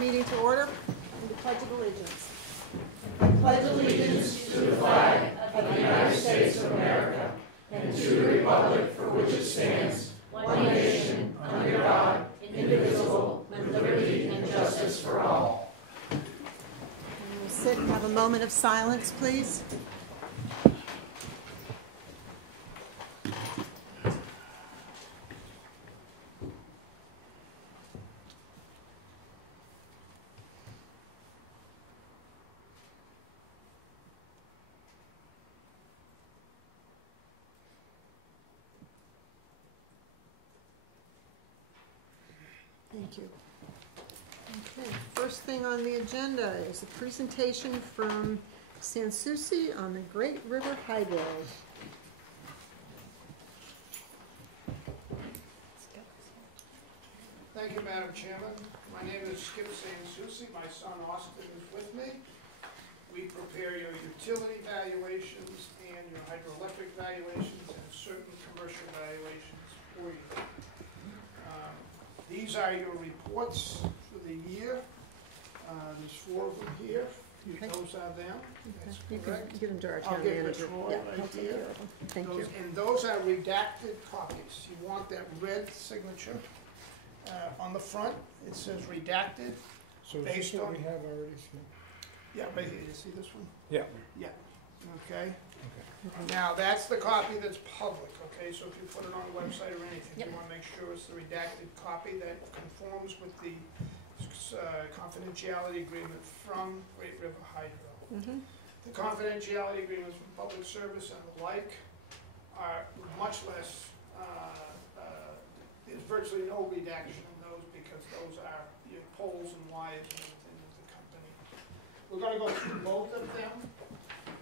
meeting to order and the Pledge of Allegiance. I pledge allegiance to the flag of the United States of America and to the republic for which it stands, one nation, under God, indivisible, with liberty and justice for all. And we'll sit and have a moment of silence, please. Thank you. Okay, first thing on the agenda is a presentation from Sanssouci on the Great River Hydro. Thank you, Madam Chairman. My name is Skip Sanssouci. My son Austin is with me. We prepare your utility valuations and your hydroelectric valuations and certain commercial valuations for you. These are your reports for the year. There's 4 of them here. Okay. Those are them. That's You can correct. give them to our I'll town give manager. Troy Yeah, right I'll take here. care of them. Thank you. And those are redacted copies. You want that red signature on the front. It says redacted. So is Based this what on- we have already? Yeah, right here. You see this one? Yeah. Yeah. Okay. Now, that's the copy that's public, okay? So if you put it on the website or anything, you want to make sure it's the redacted copy that conforms with the confidentiality agreement from Great River Hydro. The confidentiality agreements from public service and the like are much less, there's virtually no redaction in those because those are your poles and wires and everything of the company. We're going to go through both of them.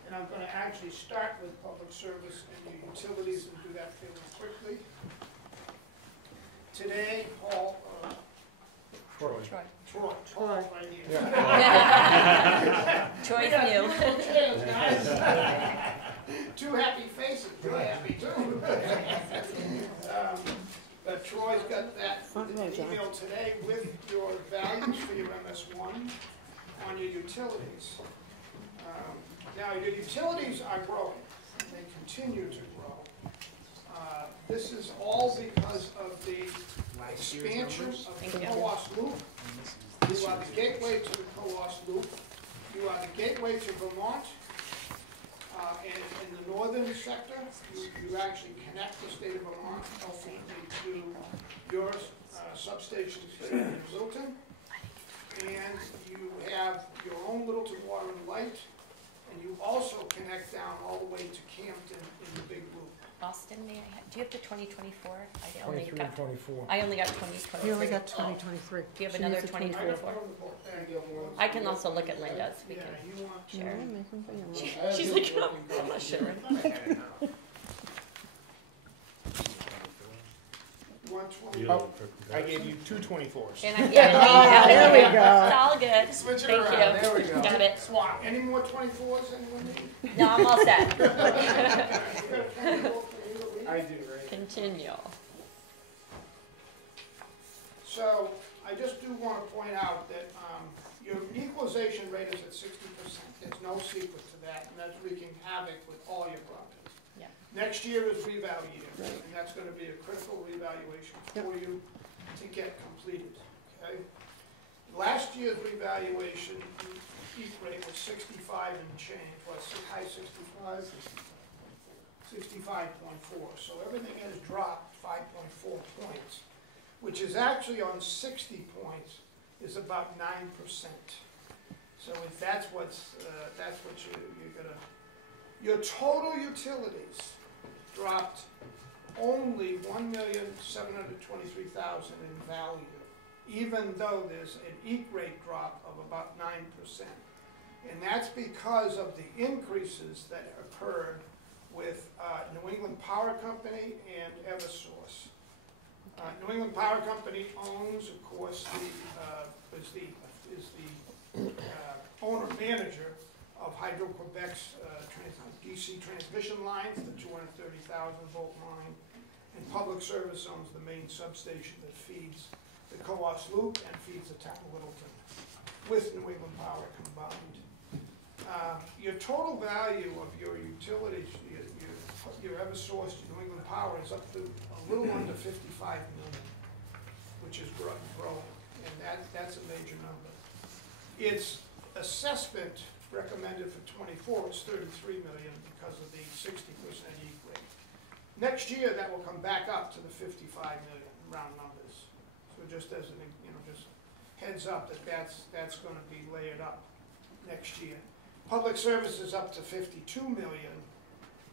And I'm going to actually start with public service and your utilities and do that fairly quickly. Today, Paul, Troy. Paul right here. Troy's We new. got musical chairs, guys. 2 happy faces, you're happy too. But Troy's got that email today with your values for your MS1 on your utilities. Now, your utilities are growing, and they continue to grow. This is all because of the expansion of the Coas Loop. You are the gateway to the Coas Loop. You are the gateway to Vermont. And in the northern sector, you actually connect the state of Vermont ultimately to your substation here in Littleton. And you have your own Littleton Water and Light. And you also connect down all the way to Campton in the big loop. Austin, do you have the 2024? I 23 and 24. I only got 2023. You only got 2023. Do you have She another needs a 2024? I can also look at Linda's. We Yeah, can you want Yeah, share. make them for you. She's like, no, I'm not sharing. Oh, I gave you 2 24s. And there we go. It's all good. Switch it Thank around. you. There we go. Got it. Swap. Any more 24s anyone need? No, I'm all set. You got a 24 for you to read? I do, right? Continue. So, I just do want to point out that your equalization rate is at 60%. There's no secret to that, and that's wreaking havoc with all your properties. Yeah. Next year is revalue year, and that's going to be a critical revaluation for you to get completed, okay? Last year's revaluation, peak rate was 65 and change, was high 65? 65.4, so everything has dropped 5.4 points, which is actually on 60 points, is about 9%. So if that's what you're gonna, your total utilities dropped only $1,723,000 in value, even though there's an EEC rate drop of about 9%. And that's because of the increases that occurred with New England Power Company and Eversource. New England Power Company owns, of course, is the owner-manager of Hydro-Quebec's DC transmission lines, the 230,000 volt line, and Public Service owns the main substation that feeds the Coas Loop and feeds the town of Littleton. with New England Power combined. Your total value of your utilities, your Eversource, your New England Power is up to a little under 55 million, which is growing, and that's a major number. Its assessment recommended for '24 is 33 million because of the 60% E-rate. Next year, that will come back up to the 55 million, round numbers. So just as an, just heads up that that's gonna be layered up next year. Public service is up to 52 million.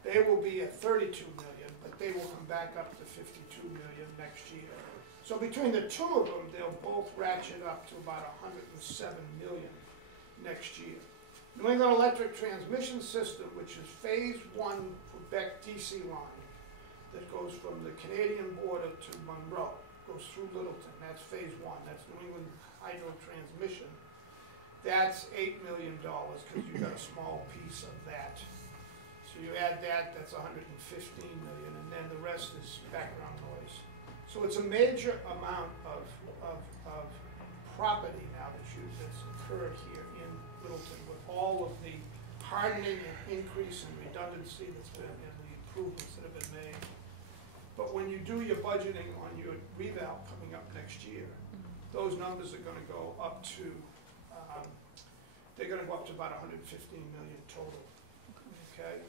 They will be at 32 million, but they will come back up to 52 million next year. So between the two of them, they'll both ratchet up to about 107 million next year. New England Electric Transmission System, which is phase 1 Quebec DC line that goes from the Canadian border to Monroe, goes through Littleton. That's phase 1. That's New England Hydro Transmission. That's $8 million because you got a small piece of that. So you add that, that's 115 million, and then the rest is background noise. So it's a major amount of property now that's occurred here in Littleton with all of the hardening and increase in redundancy that's been and the improvements that have been made. But when you do your budgeting on your reval coming up next year, those numbers are going to go up to they're going to go up to about 115 million total. Okay.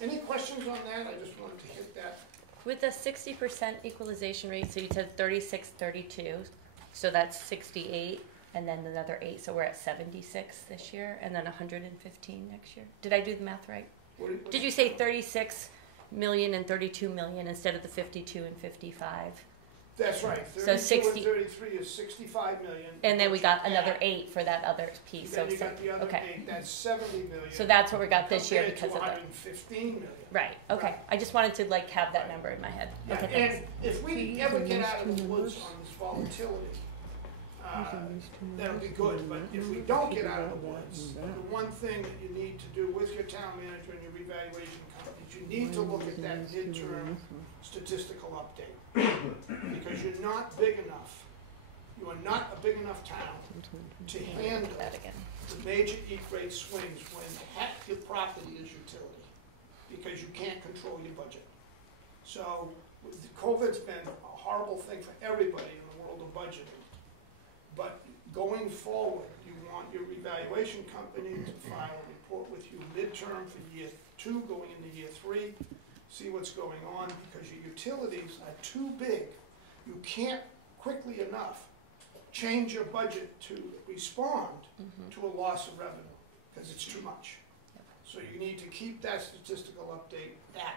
Any questions on that? I just wanted to hit that. With the 60% equalization rate, so you said 36, 32, so that's 68, and then another 8, so we're at 76 this year, and then 115 next year. Did I do the math right? Did you say 36 million and 32 million instead of the 52 and 55? That's right. 32 So 60, and 33 is 65 million. and then we got another 8 for that other piece. Then So you got the other okay. 8, that's 70 million. So that's what we got this year compared because to of that. 115 million. Right. Okay. Right. I just wanted to like have that number in my head. Yeah, Okay. Thanks. and if we ever get out of the woods on this volatility, that'll be good. But if we don't get out of the woods, the one thing that you need to do with your town manager and your revaluation companies, you need to look at that midterm statistical update. Because you're not big enough, you are not a big enough town to handle That again. the major E-rate swings when half your property is utility, because you can't control your budget. So COVID's been a horrible thing for everybody in the world of budgeting. But going forward, you want your revaluation company to file a report with you midterm for year 2, going into year 3, see what's going on, because your utilities are too big. You can't quickly enough change your budget to respond to a loss of revenue, because it's too much. So you need to keep that statistical update at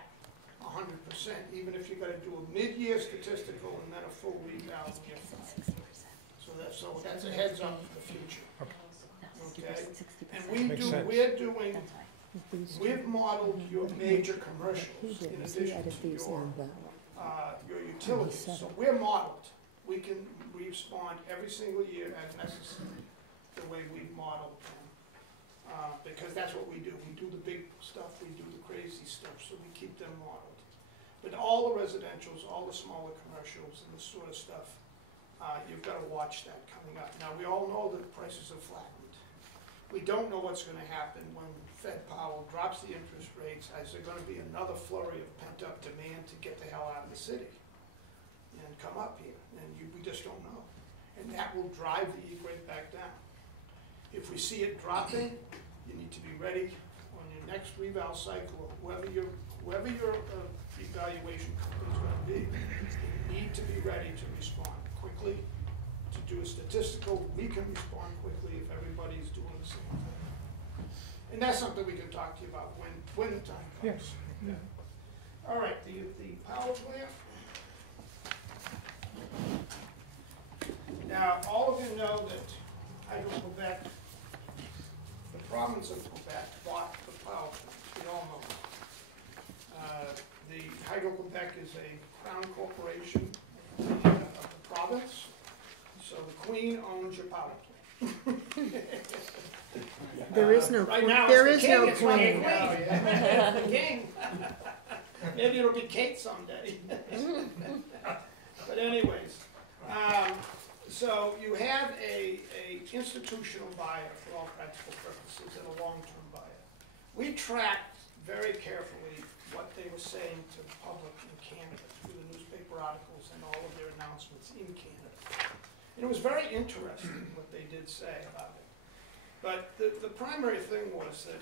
100%, even if you've got to do a mid-year statistical and then a full reval in year 5. So that's a heads up for the future. Okay? And we've modeled your major commercials in addition to your utilities. So we're modeled. We can respond every single year as necessary the way we've modeled them. Because that's what we do. We do the big stuff, we do the crazy stuff, so we keep them modeled. But all the residentials, all the smaller commercials and this sort of stuff, you've got to watch that coming up. Now, we all know that prices have flattened. We don't know what's going to happen when Fed Powell drops the interest rates. Is there going to be another flurry of pent-up demand to get the hell out of the city and come up here? And we just don't know. And that will drive the E-rate back down. If we see it dropping, you need to be ready on your next reval cycle, or whoever your evaluation company is going to be. You need to be ready to respond quickly. To do a statistical, we can respond quickly if everybody's doing the same thing. And that's something we can talk to you about when the time comes. Yes. Yeah. All right, the power plant. Now, all of you know that Hydro-Quebec, the province of Quebec, bought the power plant. We all know that. The Hydro-Quebec is a crown corporation of the province, so the Queen owns your power plant. There is no right queen. now There it's is the no king, it's not the queen. queen. It's the king. Maybe it'll be Kate someday. But anyways, so So you have a institutional buyer for all practical purposes and a long-term buyer. We tracked very carefully what they were saying to the public in Canada through the newspaper articles and all of their announcements in Canada. And it was very interesting what they did say about it. But the primary thing was that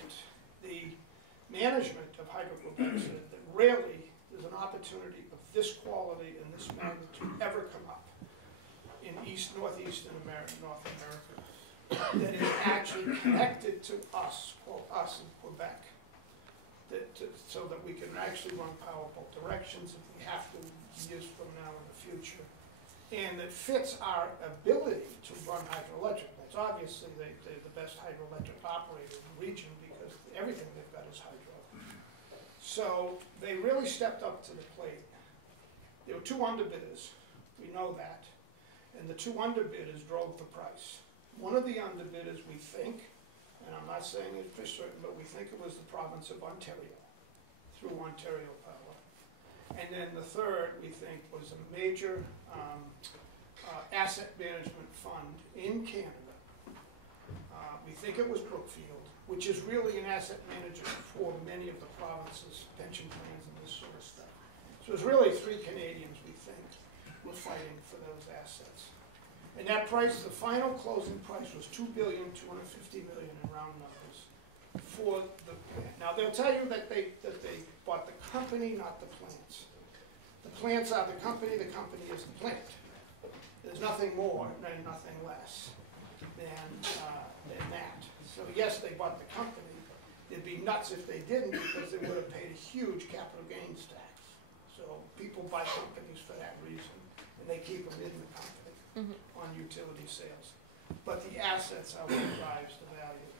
the management of Hydro-Quebec said that rarely does an opportunity of this quality and this magnitude ever come up in northeastern America, North America, that is actually connected to us, quote, us in Quebec, so that we can actually run power both directions if we have to years from now in the future, and that fits our ability to run hydroelectric. That's obviously they're the best hydroelectric operator in the region because everything they've got is hydro. So they really stepped up to the plate. There were two underbidders, we know that, and the two underbidders drove the price. One of the underbidders, we think, and I'm not saying it for certain, but we think it was the province of Ontario, through Ontario Power. And then the third, we think, was a major asset management fund in Canada. We think it was Brookfield, which is really an asset manager for many of the provinces' pension plans and this sort of stuff. So it was really three Canadians, we think, were fighting for those assets. And that price, the final closing price was $2,250,000,000 in round numbers for the plant. Now they'll tell you that they bought the company, not the plants. The plants are the company is the plant. There's nothing more and nothing less than that. So yes, they bought the company. It'd be nuts if they didn't because they would have paid a huge capital gains tax. So people buy companies for that reason, and they keep them in the company on utility sales. But the assets are what drives the value.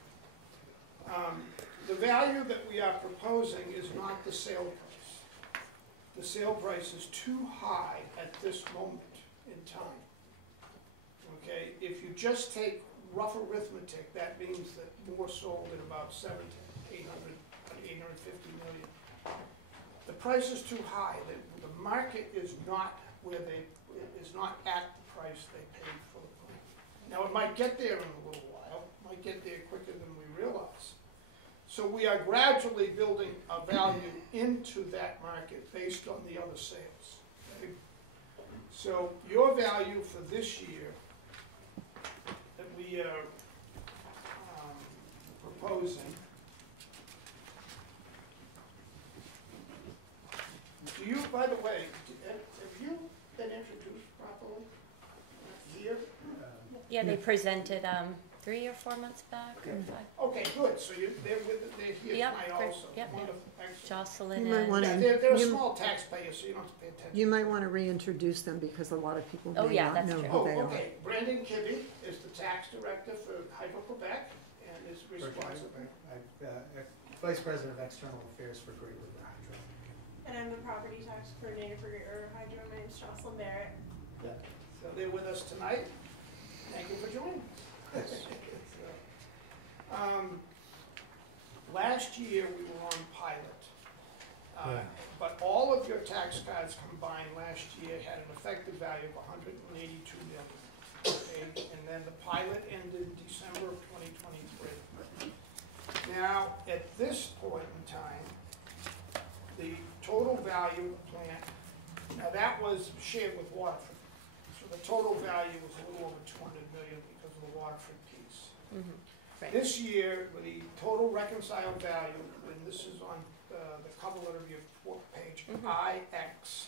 The value that we are proposing is not the sale price. The sale price is too high at this moment in time. Okay, if you just take rough arithmetic, that means that more sold at about 850 million. The price is too high. The market is not at the price they paid for the plant. Now it might get there in a little while, might get there quicker than we realize. So we are gradually building a value into that market based on the other sales. Okay? So your value for this year that we are proposing, do you, by the way, have you been introduced properly here? Yeah, they presented 3 or 4 months back. Or 5. Okay, good. So they're here Yep, tonight great. also. Yep, Wonderful. Excellent. Jocelyn You might and wanna- Yeah, they're a small taxpayer, so you don't have to pay attention. You might want to reintroduce them because a lot of people Oh, may yeah, not that's know true. who Oh, they are. okay. Brandon Kibbe is the tax director for Hydro-Quebec and is responsible. Vice President of External Affairs for Great River Hydro. And I'm the property tax coordinator for Great River Hydro. My name's Jocelyn Barrett. So they're with us tonight. Thank you for joining. Last year we were on pilot, but all of your tax cards combined last year had an effective value of 182 million. Okay? And then the pilot ended December of 2023. Now, at this point in time, the total value of the plant, now that was shared with Waterford. So the total value was a little over 200 million because of the Waterford piece. Right. This year, the total reconciled value, and this is on the cover letter of your page IX,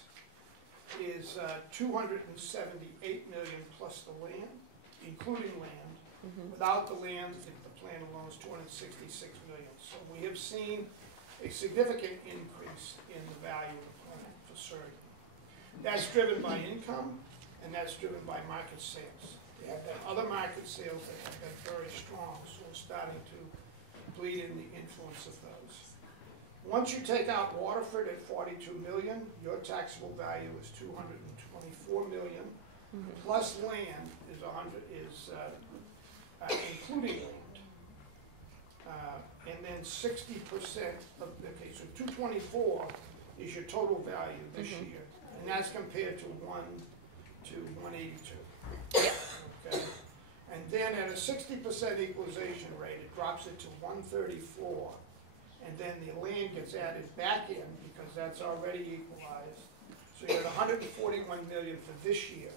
is 278 million plus the land, including land. Without the land, the plan alone is 266 million. So we have seen a significant increase in the value of the plant for certain. That's driven by income, and that's driven by market sales. There have been other market sales that have been very strong, so we're starting to bleed in the influence of those. Once you take out Waterford at 42 million, your taxable value is 224 million, plus land is including land. And then 60% of, okay, so 224 is your total value this year, and that's compared to 182. okay? And then at a 60% equalization rate, it drops it to 134. And then the land gets added back in because that's already equalized. So you're at 141 million for this year.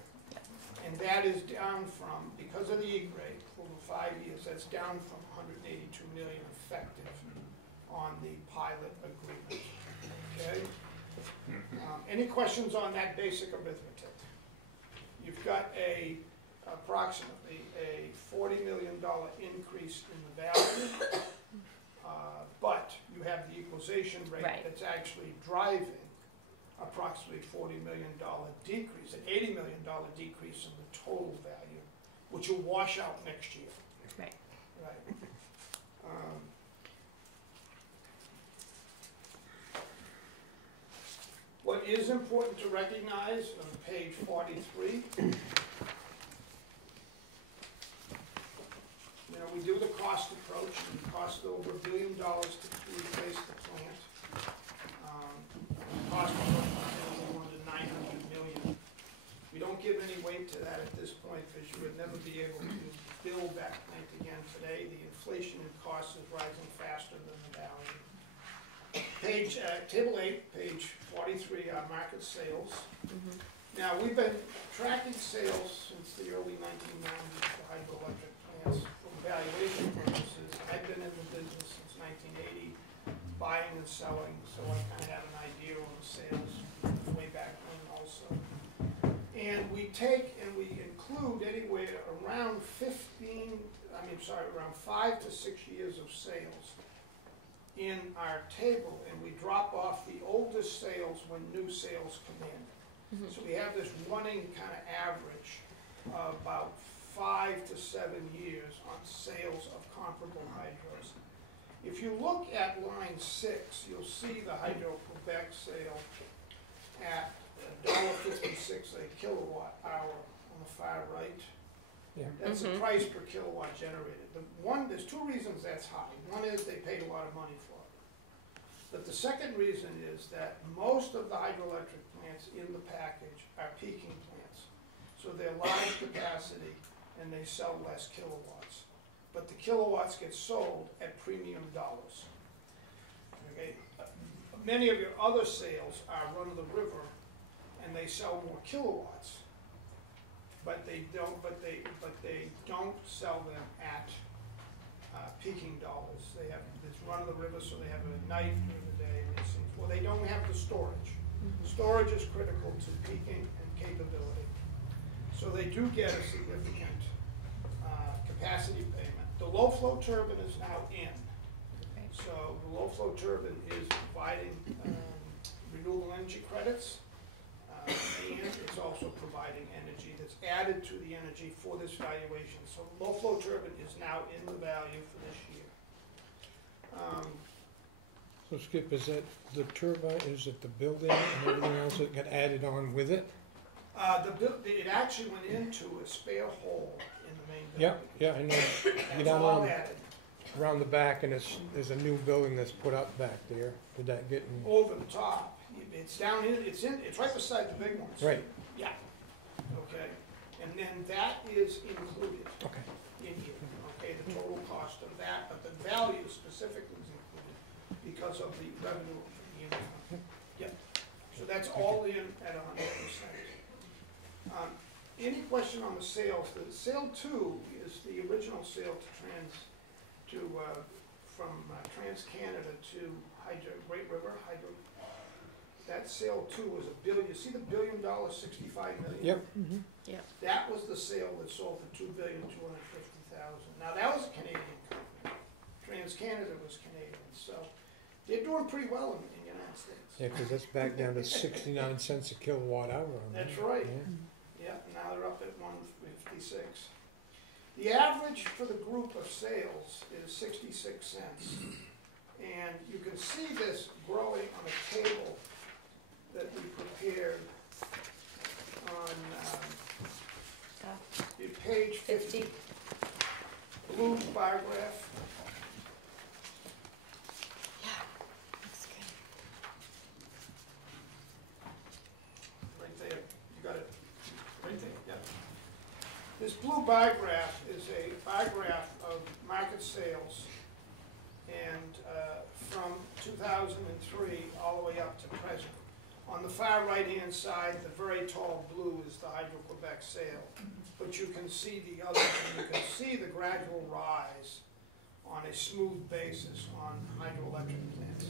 And that is down from, because of the E-grade, over 5 years, that's down from 182 million effective on the pilot agreement, okay? Any questions on that basic arithmetic? You've got approximately a $40 million increase in the value, but you have the equalization rate Right. that's actually driving approximately $40 million decrease, an $80 million decrease in the total value, which will wash out next year. Right. Right. What is important to recognize on page 43, we do the cost approach, and it costs over $1 billion to replace the plant. The cost approach is more than $900 million. We don't give any weight to that at this point because you would never be able to build that plant again today. The inflation in costs is rising faster than the value. Table 8, page 43, our market sales. Mm-hmm. Now, we've been tracking sales since the early 1990s for hydroelectric plants for valuation purposes. I've been in the business since 1980, buying and selling, so I kind of have an idea on the sales way back when also. And we take and we include anywhere around around 5 to 6 years of sales in our table, and we drop off the oldest sales when new sales come in. Mm-hmm. So we have this running kind of average of about 5 to 7 years on sales of comparable hydros. If you look at line 6, you'll see the Hydro Quebec sale at $1.56 a kilowatt hour on the far right. Yeah. That's the price per kilowatt generated. There's two reasons that's high. One is they paid a lot of money for it. But the second reason is that most of the hydroelectric plants in the package are peaking plants. So they're large capacity and they sell less kilowatts. But the kilowatts get sold at premium dollars. Okay? Many of your other sales are run of the river and they sell more kilowatts. But they don't sell them at peaking dollars. They have this run of the river, so they have a night during the day. Well, they don't have the storage. Mm-hmm. Storage is critical to peaking and capability. So they do get a significant capacity payment. The low flow turbine is now in. Right. So the low flow turbine is providing renewable energy credits. And it's also providing energy that's added to the energy for this valuation. So low flow turbine is now in the value for this year. So Skip, is that the turbine, is it the building and everything else that got added on with it? It actually went into a spare hole in the main Yeah, building. yeah, I know. You That's down all on, added. around the back, and there's a new building that's put up back there. Did that get in? Over the top. It's down in, it's right beside the big ones. Right, Yeah. Okay. And then that is included okay. in here. Okay, the total cost of that, but the value specifically is included because of the revenue from the income. Yep. So that's all in at 100%. Any question on the sales? The sale 2 is the original sale from TransCanada to Great River Hydro. That sale 2 was $1 billion. You see the $1 billion, 65 million? Yep. That was the sale that sold for $2,250,000. Now that was a Canadian company. TransCanada was Canadian, so they're doing pretty well in the United States. Yeah, because that's back down to 69 cents a kilowatt hour on that. That's right. Yeah. Yeah, now they're up at 156. The average for the group of sales is 66 cents. And you can see this growing on a table that we prepared on page 50. Blue bar graph. Looks good. Right there, you got it, right there, yeah. This blue bar graph is a bar graph of market sales and from 2003 all the way up to present. On the far right-hand side, the very tall blue is the Hydro-Quebec sale. But you can see the others, and you can see the gradual rise on a smooth basis on hydroelectric plants.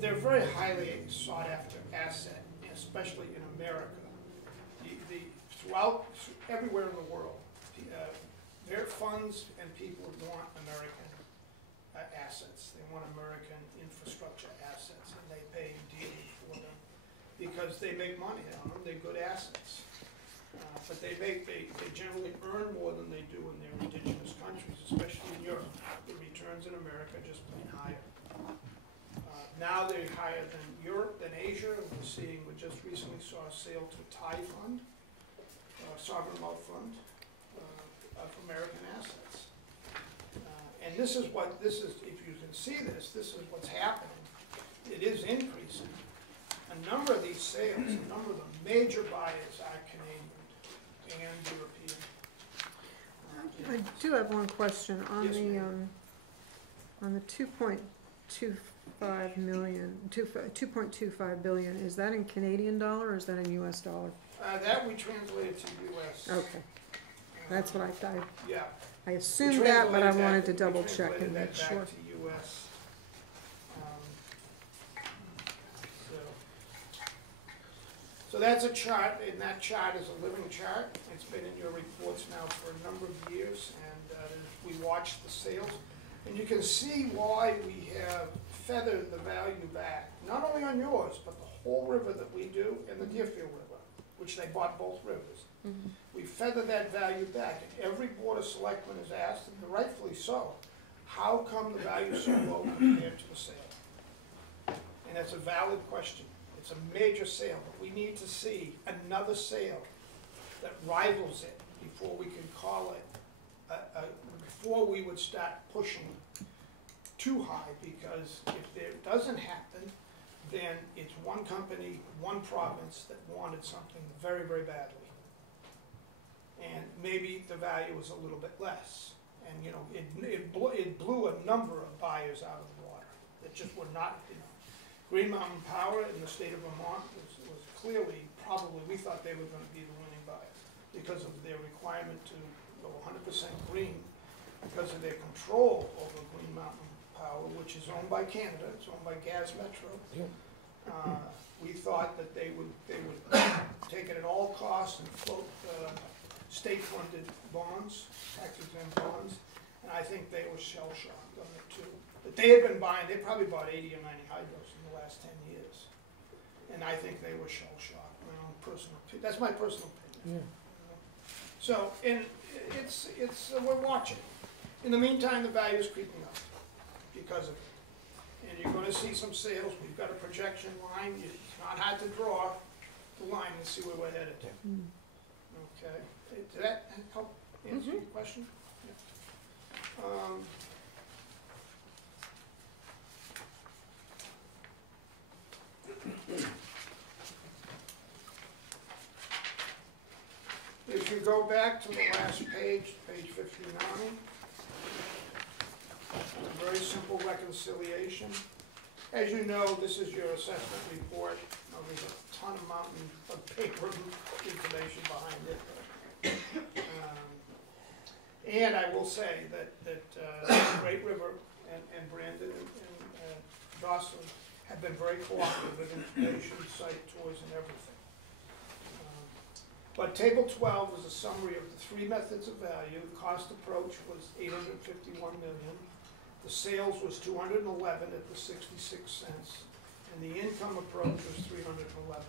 They're very highly sought-after asset, especially in America. Throughout, everywhere in the world, their funds and people want American assets. They want American infrastructure assets, and they pay dearly for them because they make money on them. They're good assets. But they generally earn more than they do in their indigenous countries, especially in Europe. The returns in America are just plain higher. Now they're higher than Europe, than Asia. We just recently saw a sale to a Thai fund, sovereign wealth fund of American assets. And this is, if you can see this is what's happening. It is increasing. A number of these sales, a number of the major buyers are Canadian and European. I do have one question on Yes, the, ma'am. on the 2.25 million, 2.25 billion, is that in Canadian dollar or is that in US dollar? That we translated to US. Okay, that's what I Yeah. I assumed that, but I translated wanted to we double check translated and that make sure. back to US. So that's a chart, and that chart is a living chart. It's been in your reports now for a number of years, and we watched the sales. And you can see why we have feathered the value back, not only on yours, but the whole river that we do, and the Deerfield River, which they bought both rivers. Mm-hmm. We feather that value back, and every Board of Selectmen is asked, and rightfully so, how come the value is so low compared to the sale? And that's a valid question. It's a major sale, but we need to see another sale that rivals it before we can call it, before we would start pushing too high, because if it doesn't happen, then it's one company, one province that wanted something very, very badly. And maybe the value was a little bit less. And you know, it blew a number of buyers out of the water that just were not, you know. Green Mountain Power in the state of Vermont was clearly, probably, we thought they were going to be the winning buyer because of their requirement to go 100% green, because of their control over Green Mountain Power, which is owned by Canada, it's owned by Gas Metro. Yeah. We thought that they would take it at all costs and float state-funded bonds, tax-exempt bonds, and I think they were shell-shocked on it too. But they had been buying, they probably bought 80 or 90 hydros in the last 10 years. And I think they were shell-shocked, my own personal opinion. That's my personal opinion. Yeah. So, and we're watching. In the meantime, the value is creeping up because of it. And you're gonna see some sales. We've got a projection line. It's not hard to draw the line and see where we're headed. Okay. Did that help answer your question? Yeah. If you go back to the last page, page 59, a very simple reconciliation. As you know, this is your assessment report. There's a ton of mountain of paper information behind it. And I will say that Great River and Brandon and Dawson have been very cooperative with information, site tours, and everything. But Table 12 was a summary of the three methods of value. The cost approach was $851 million. The sales was $211 at the 66 cents. And the income approach was $311.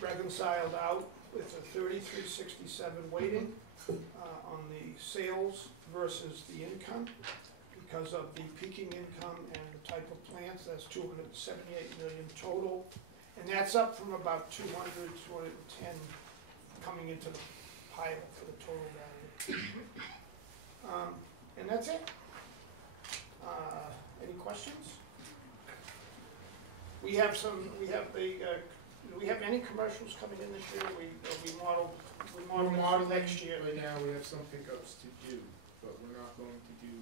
Reconciled out with a 3367 weighting on the sales versus the income. Because of the peaking income and the type of plants, that's $278 million total. And that's up from about 200, 210 coming into the pile for the total value. And that's it. Any questions? We have any commercials coming in this year? We modeled remodeling next year. Right now, we have some pickups to do, but we're not going to do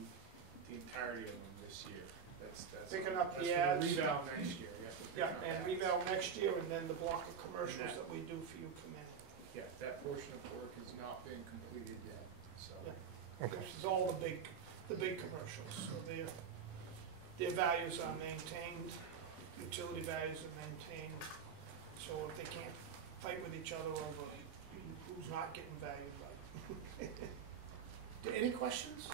the entirety of them this year. That's Picking up that's the for ads. the reval next year. We have to pick Yeah, up and ads. reval next year, and then the block of commercials that we do for you come in. Yeah, that portion of work has not been completed yet, so. Yeah. This is all the big commercials, so their values are maintained, utility values are maintained, so if they can't fight with each other over who's not getting valued by. Any questions?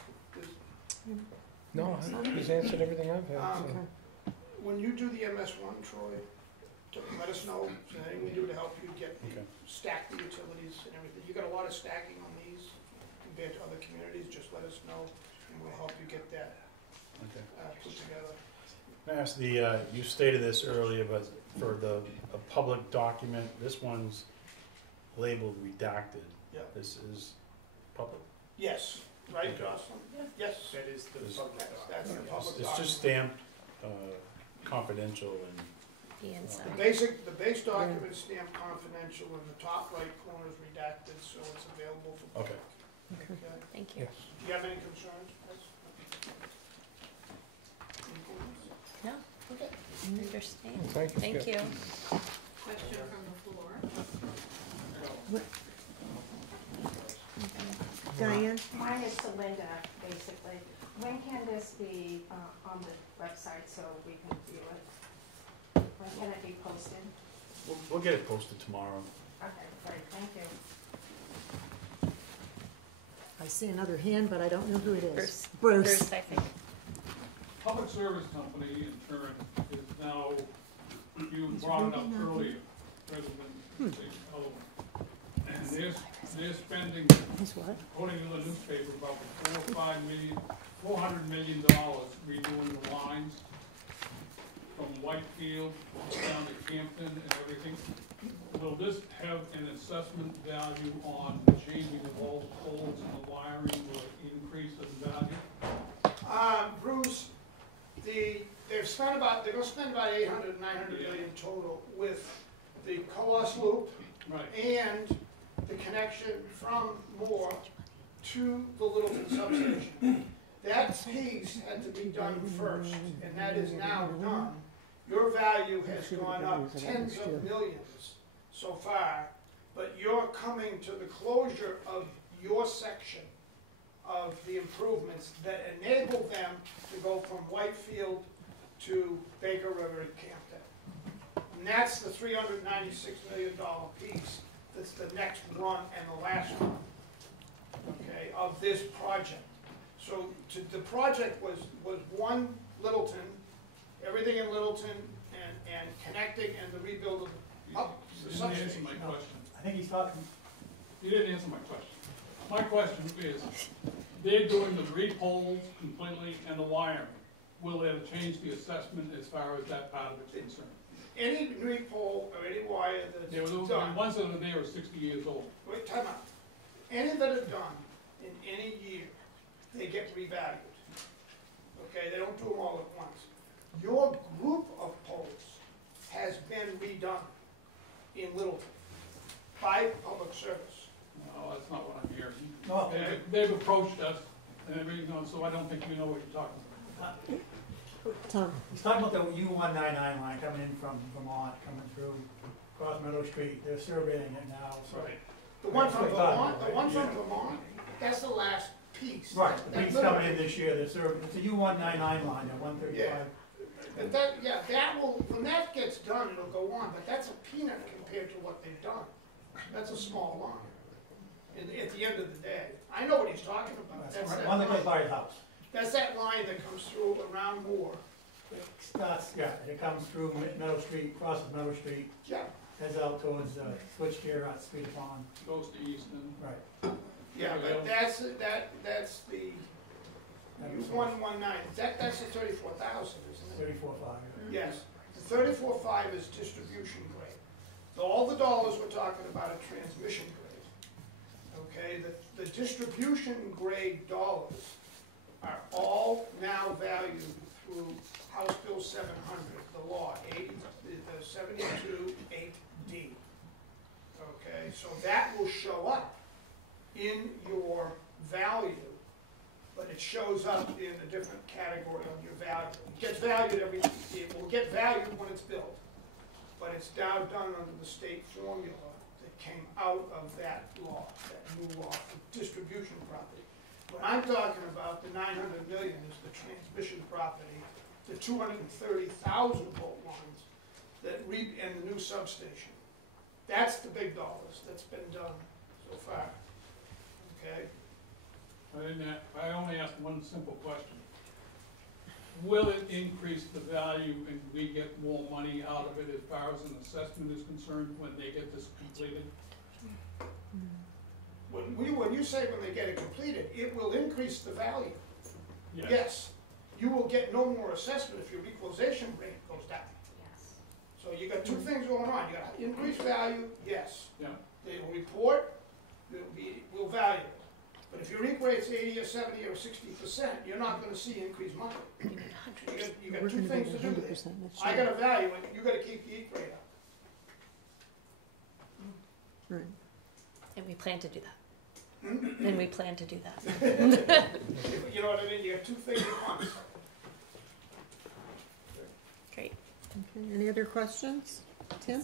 No, he's answered everything I've had. so. Okay. When you do the MS1, Troy, let us know, if there's anything we do to help you get, Okay. stack the utilities and everything. You got a lot of stacking on these compared to other communities, just let us know, and we'll help you get that Okay. put together. Can I ask you stated this earlier, but for a public document, this one's labeled redacted. Yeah. This is public. Yes, right, Okay. Jocelyn? Yes. That is the Is- public That's document. the It's public it's just document. stamped confidential and, The The inside. base document is stamped confidential, and the top right corner is redacted, so it's available for okay. public. Okay. Thank you. Yes. Do you have any concerns, Chris? Anything else? No. Okay. Understand. Thank you, Thank Skip. you. Question from the floor. Diane? Mine is to Linda, basically. When can this be on the website so we can view it? When can it be posted? We'll get it posted tomorrow. Okay, great, thank you. I see another hand, but I don't know who it is. Bruce. Bruce. Bruce, I think. Public Service Company, in turn, is now, you brought it up reading that. earlier, President Sullivan. And they're spending, Is what? according to the newspaper, about $400 million redoing the lines from Whitefield down to Campton and everything. Will this have an assessment value on changing of all the poles and the wiring, will it increase in value? Bruce, they're gonna spend about 800, 900 million total with the Colas Loop Right. and the connection from Moore to the Littleton substation. That piece had to be done first, and that is now done. Your value has gone up tens of millions so far, but you're coming to the closure of your section of the improvements that enable them to go from Whitefield to Baker River and Campton. And that's the $396 million piece that's the next run and the last run, okay, of this project. So the project was one Littleton, everything in Littleton and connecting and the rebuild of up the You didn't answer substation. my question. I think he's talking, You didn't answer my question. My question is, they're doing the three poles completely and the wiring. Will it change the assessment as far as that part of it's concerned? Any new pole or any wire that's Yeah, well, the done, ones that are there are 60 years old. wait, time out. Any that are done in any year, they get revalued. Okay, they don't do them all at once. Your group of poles has been redone in Littleton by Public Service. No, that's not what I'm hearing. no, They've approached us and everything, so I don't think you know what you're talking about. Tom? he's talking about the U-199 line coming in from Vermont, coming through across Meadow Street. They're surveying it now, so. The one from That's what I Vermont, thought, the one from right? Vermont, that's the last piece. Right, That the piece little coming in piece. this year, they're surveying, it's a U-199 line, at 135. But that will, when that gets done, it'll go on, but that's a peanut compared to what they've done. That's a small line. At the end of the day, I know what he's talking about. That's That's one that goes that, by his house. that's that line that comes through around Moore. It starts, yeah, it comes through Meadow Street, crosses Meadow Street, Yeah, heads out towards Switchgear at Speed Pond. Goes to Easton. Right. yeah, but that's the U-119, that's the 34,000, isn't it? 34.5. Yes, the 34.5 is distribution grade. So all the dollars we're talking about are transmission grade. Okay, the distribution grade dollars are all now valued through House Bill 700, the law, the 72-8D. Okay, Okay, so that will show up in your value, but it shows up in a different category on your value. It gets valued it will get valued when it's built, but it's now done under the state formula that came out of that law, that new law for distribution property. What I'm talking about, the 900 million, is the transmission property, the 230,000 volt lines that and the new substation. That's the big dollars that's been done so far. Okay? I only asked one simple question. Will it increase the value and we get more money out of it as far as an assessment is concerned when they get this completed? When you say when they get it completed, it will increase the value. Yes. You will get no more assessment if your equalization rate goes down. Yes. So you got two things going on. You got increased value, yes. Yeah. They will report, will value it. But if your equal rate's 80 or 70 or 60%, you're not gonna see increased money. You got two things to do with it. I gotta value it, you gotta keep the equal rate up. Right. And we plan to do that. And we plan to do that. You know what I mean? You have two things at once. Great. Okay, any other questions? Tim?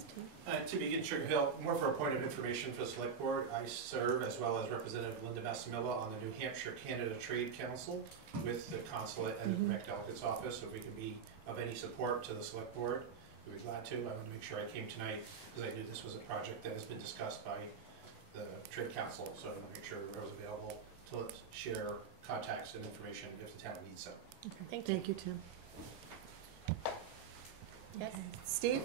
To begin, Sugar Hill, more for a point of information for the Select Board, I serve as well as Representative Linda Massimilla on the New Hampshire-Canada Trade Council with the Consulate and the Quebec Delegate's Office. So if we can be of any support to the Select Board, we'd be glad to. I wanted to make sure I came tonight because I knew this was a project that has been discussed by the Trade Council, so I want to make sure I was available to share contacts and information if the town needs so. Thank you. Thank you, Tim. Yes. Steve?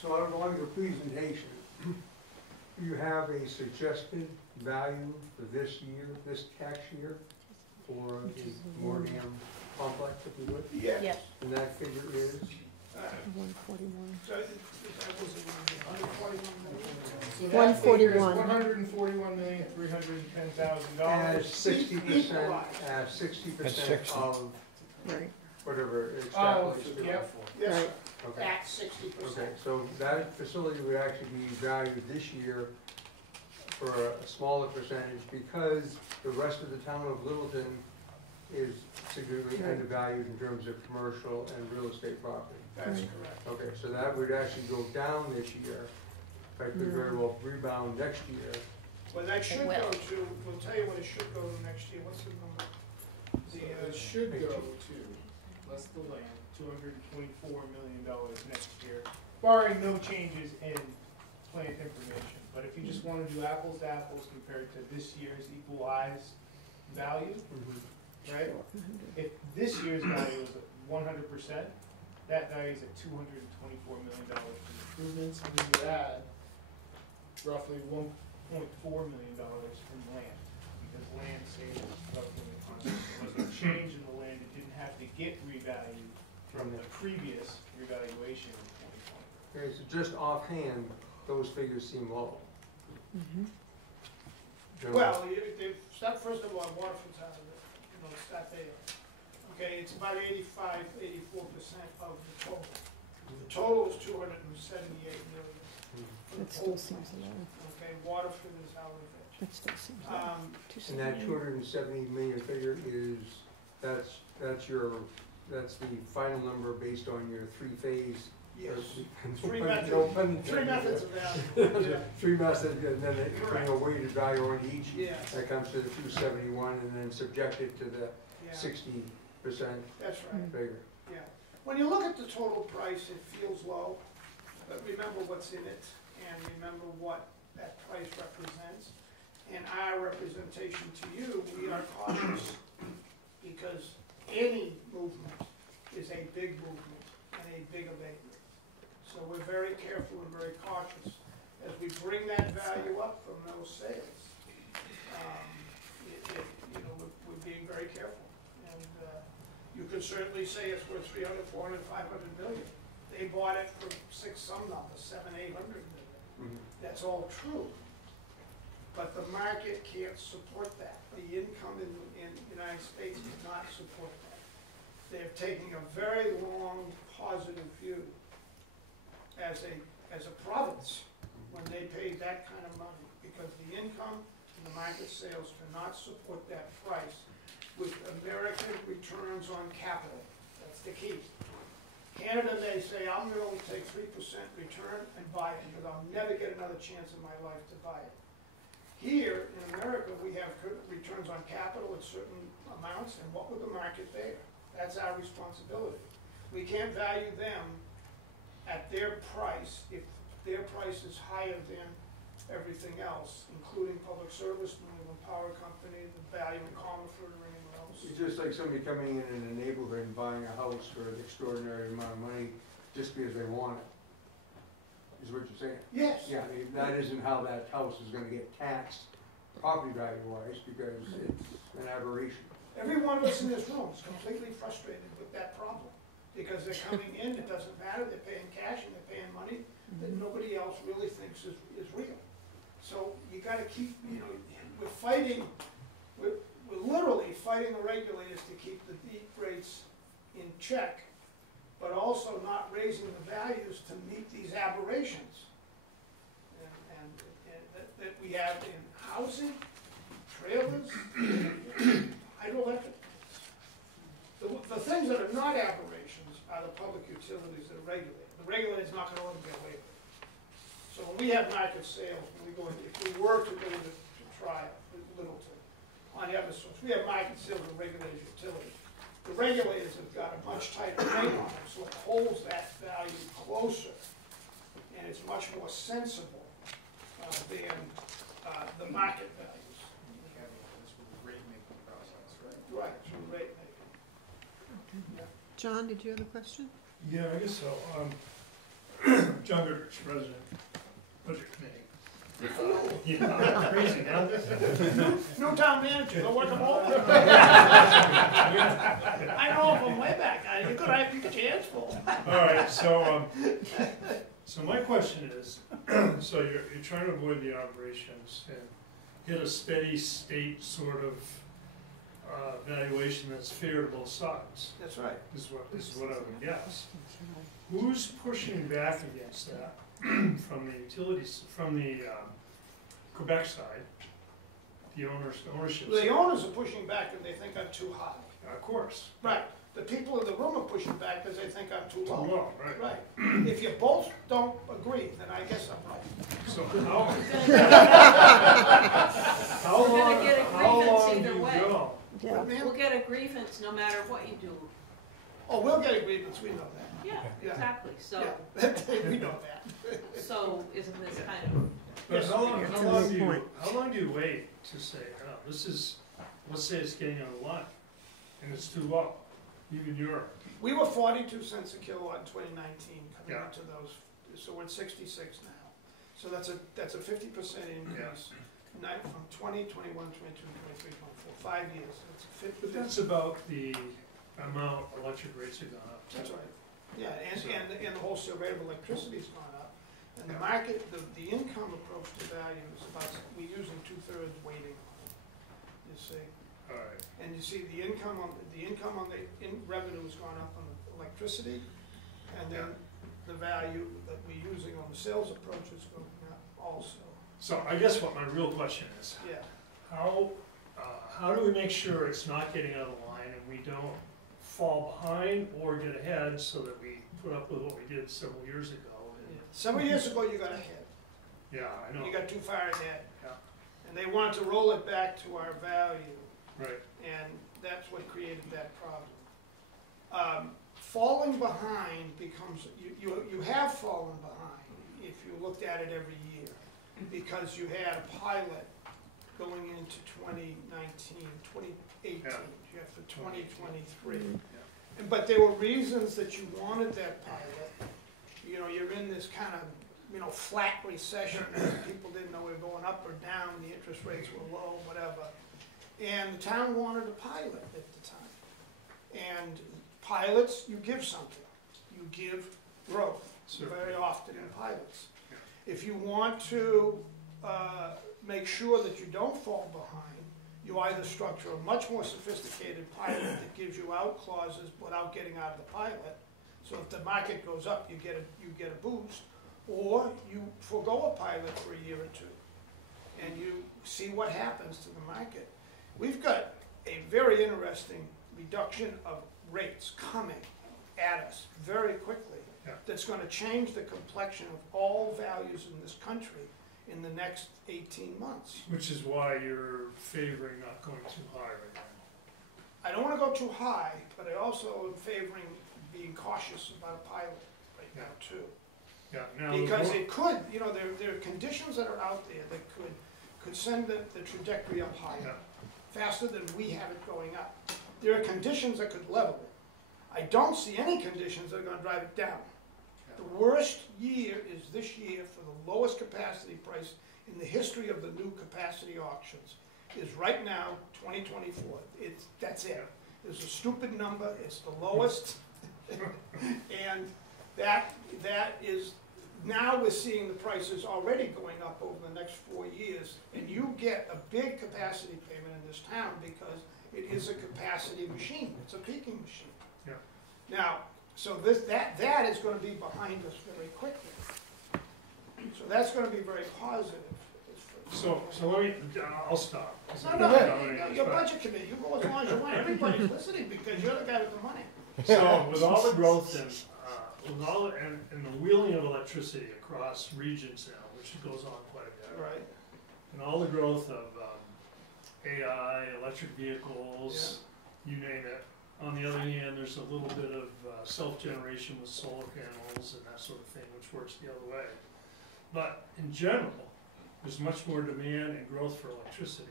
So out of your presentation, do you have a suggested value for this year, this tax year, for the Mordam complex, if you would? Yes. Yes. And that figure is? 141. So, that was 141 million. 141. $141,310,000. As 60% of Right. whatever it's Oh, calculated. yep. Yes, Right. Okay. at 60%. Okay, so that facility would actually be valued this year for a smaller percentage because the rest of the town of Littleton is significantly Right. undervalued in terms of commercial and real estate property. That's Right. correct. Okay, so that would actually go down this year, but could very well rebound next year. Well, that should will. go to, we'll tell you what it should go to next year. What's the number? It should go to, less the land, $224 million next year, barring no changes in plant information. But if you just want to do apples to apples compared to this year's equalized value, right? If this year's value is 100%, that value is at $224 million for improvements, and then you add roughly $1.4 million from land, because land stays relatively constant. There was a change in the land, it didn't have to get revalued from the previous revaluation in 2020. Okay, so just offhand, those figures seem low. Well, start first of all, Waterford's out of it, start there. Okay, it's about 84% of the total. The total is 278 million. for the That still whole seems plant. low. Okay, Waterford is out of it. That still seems low. And that 270 million figure is, that's the final number based on your three-phase. Yes. Three Three methods of value. Yeah. Three methods, and then a weighted value on each. Yeah, That comes to the 271, and then subjected to the yeah, 60% that's right, figure. yeah. When you look at the total price, it feels low, but remember what's in it, and remember what that price represents. And our representation to you, we are cautious, because any movement is a big movement and a big abatement. So we're very careful and very cautious as we bring that value up from those sales. We're being very careful. And you could certainly say it's worth 300, 400, 500 million. They bought it for some numbers, 700, 800 million. That's all true. But the market can't support that. The income in the United States does not support that. They're taking a very long, positive view as a province when they paid that kind of money, because the income and the market sales cannot support that price with American returns on capital. That's the key. Canada may say, I'm going to take 3% return and buy it, because I'll never get another chance in my life to buy it. Here in America, we have returns on capital at certain amounts, and what would the market bear? That's our responsibility. We can't value them at their price if their price is higher than everything else, including public service, New England Power Company, the value in Comfort, or anyone else. It's just like somebody coming in a neighborhood and buying a house for an extraordinary amount of money just because they want it, is what you're saying? Yes. Yeah, I mean, that isn't how that house is gonna get taxed property value-wise, because it's an aberration. Every one of us in this room is completely frustrated with that problem, because they're coming in, it doesn't matter, they're paying cash and they're paying money that nobody else really thinks is real. So you gotta keep, we're fighting, we're literally fighting the regulators to keep the deep rates in check, but also not raising the values to meet these aberrations. And that we have in housing, trailers, hydroelectric. The things that are not aberrations are the public utilities that are regulated. The regulator's not gonna let them get away with it. So when we have market sales, when we go in, if we were to go into trial with Littleton on Eversource, we have market sales of regulated utilities. The regulators have got a much tighter rein on it, so it holds that value closer, and it's much more sensible than the market values. That's with the rate making process, right? Right, through rate making. Yeah. John, did you have a question? Yeah, I guess so. John Goodrich, President, Budget Committee. Yeah, crazy, huh? New town manager, they'll work them all. I know from way back, you could get your hands full. All right, so my question is, so you're trying to avoid the operations and hit a steady state sort of valuation that's fair to both sides. That's right. Is what I would guess. Who's pushing back against that from the utilities, from the Quebec side, the ownership side? The owners are pushing back because they think I'm too high. Of course. Right. The people in the room are pushing back because they think I'm too low. Too low, right. Right. If you both don't agree, then I guess I'm right. So how We're gonna long, get a how grievance long do either you way. go? Yeah. But, man, We'll get a grievance no matter what you do. oh, we'll get agreements, we know that. Yeah, Yeah. exactly, so, Yeah, we know that. so isn't this kind of, But how long, That's how a long good do you, point. how long do you wait to say, oh, this is, let's say it's getting on the line, and it's too low, even Europe? We were 42 cents a kilowatt in 2019, coming Yeah. up to those, so we're at 66 now. So that's a 50% increase, from 20, 21, 22, 23, 24, 5 years. It's a 50. But that's about the amount electric rates have gone up. That's right. Yeah, So- and the wholesale rate of electricity's gone up. And the market, the income approach to value is about, we're using 2/3 weighting on it, you see. All right. And you see the income on the revenue has gone up on the electricity, and then the value that we're using on the sales approach is going up also. So I guess what my real question is, Yeah. how do we make sure it's not getting out of line and we don't fall behind or get ahead so that we put up with what we did several years ago? And, Several years ago, you got ahead. yeah, I know. You got too far ahead. Yeah. And they wanted to roll it back to our value. Right. And that's what created that problem. Falling behind becomes, you have fallen behind if you looked at it every year, because you had a pilot going into 2019, 2018, you have for 2023. But there were reasons that you wanted that pilot. You're in this kind of, flat recession, people didn't know we were going up or down, the interest rates were low, whatever. And the town wanted a pilot at the time. And pilots, you give something. You give growth, very often in pilots. If you want to make sure that you don't fall behind, you either structure a much more sophisticated pilot that gives you out clauses without getting out of the pilot. So if the market goes up, you get a boost, or you forego a pilot for a year or two. and you see what happens to the market. We've got a very interesting reduction of rates coming at us very quickly. Yeah. That's gonna change the complexion of all values in this country in the next 18 months. Which is why you're favoring not going too high right now. I don't wanna go too high, but I also am favoring being cautious about a pilot right now too. Yeah, now. Because it could, you know, there are conditions that are out there that could send the trajectory up higher, Yeah. faster than we have it going up. There are conditions that could level it. I don't see any conditions that are gonna drive it down. The worst year is this year for the lowest capacity price in the history of the new capacity auctions, is right now, 2024. That's it. It's a stupid number, it's the lowest. And that is, now we're seeing the prices already going up over the next 4 years, and you get a big capacity payment in this town because it is a capacity machine, it's a peaking machine. Yeah. Now, so that is gonna be behind us very quickly. So that's gonna be very positive. So let me, I'll stop. No, your budget committee, you go as long as you want, everybody's listening because you're the guy with the money. So with all the growth and, and the wheeling of electricity across regions now, which goes on quite a bit. Right. And all the growth of AI, electric vehicles, you name it. On the other hand, there's a little bit of self-generation with solar panels and that sort of thing, which works the other way. But in general, there's much more demand and growth for electricity.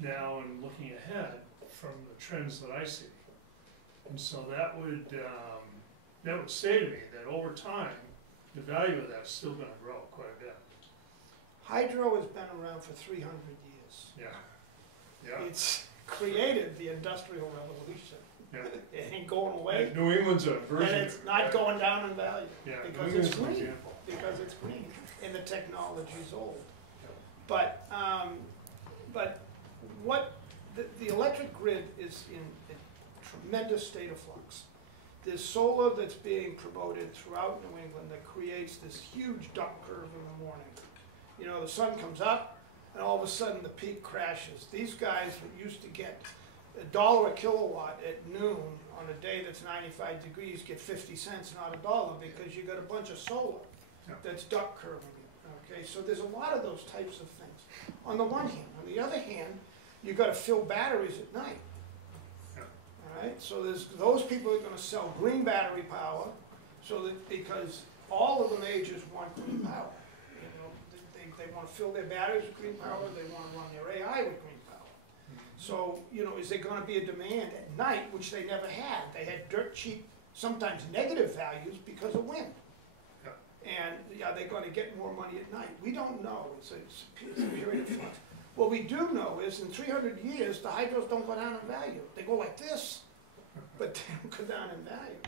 Now, and looking ahead from the trends that I see. And so that would say to me that over time, the value of that's still gonna grow quite a bit. Hydro has been around for 300 years. Yeah. Yeah. It's created the Industrial Revolution. Yeah. It ain't going away. And New England's a version. And it's not going down in value. Yeah, Because New it's England's an green. example. Because it's green and the technology's old. Yeah. But what, the electric grid is in a tremendous state of flux. There's solar that's being promoted throughout New England that creates this huge duck curve in the morning. You know, the sun comes up and all of a sudden the peak crashes. These guys that used to get $1 a kilowatt at noon on a day that's 95 degrees get 50 cents, not $1, because you got a bunch of solar that's duck curving it. Okay, so there's a lot of those types of things. On the one hand, on the other hand, you got to fill batteries at night. All right, so there's those people are going to sell green battery power, so that because all of the majors want green power. You know, they want to fill their batteries with green power. They want to run their AI with green power. So, you know, is there going to be a demand at night, which they never had? They had dirt cheap, sometimes negative values because of wind. And are they going to get more money at night? We don't know. It's a period of flux. What we do know is in 300 years, the hydros don't go down in value. They go like this, but they don't go down in value.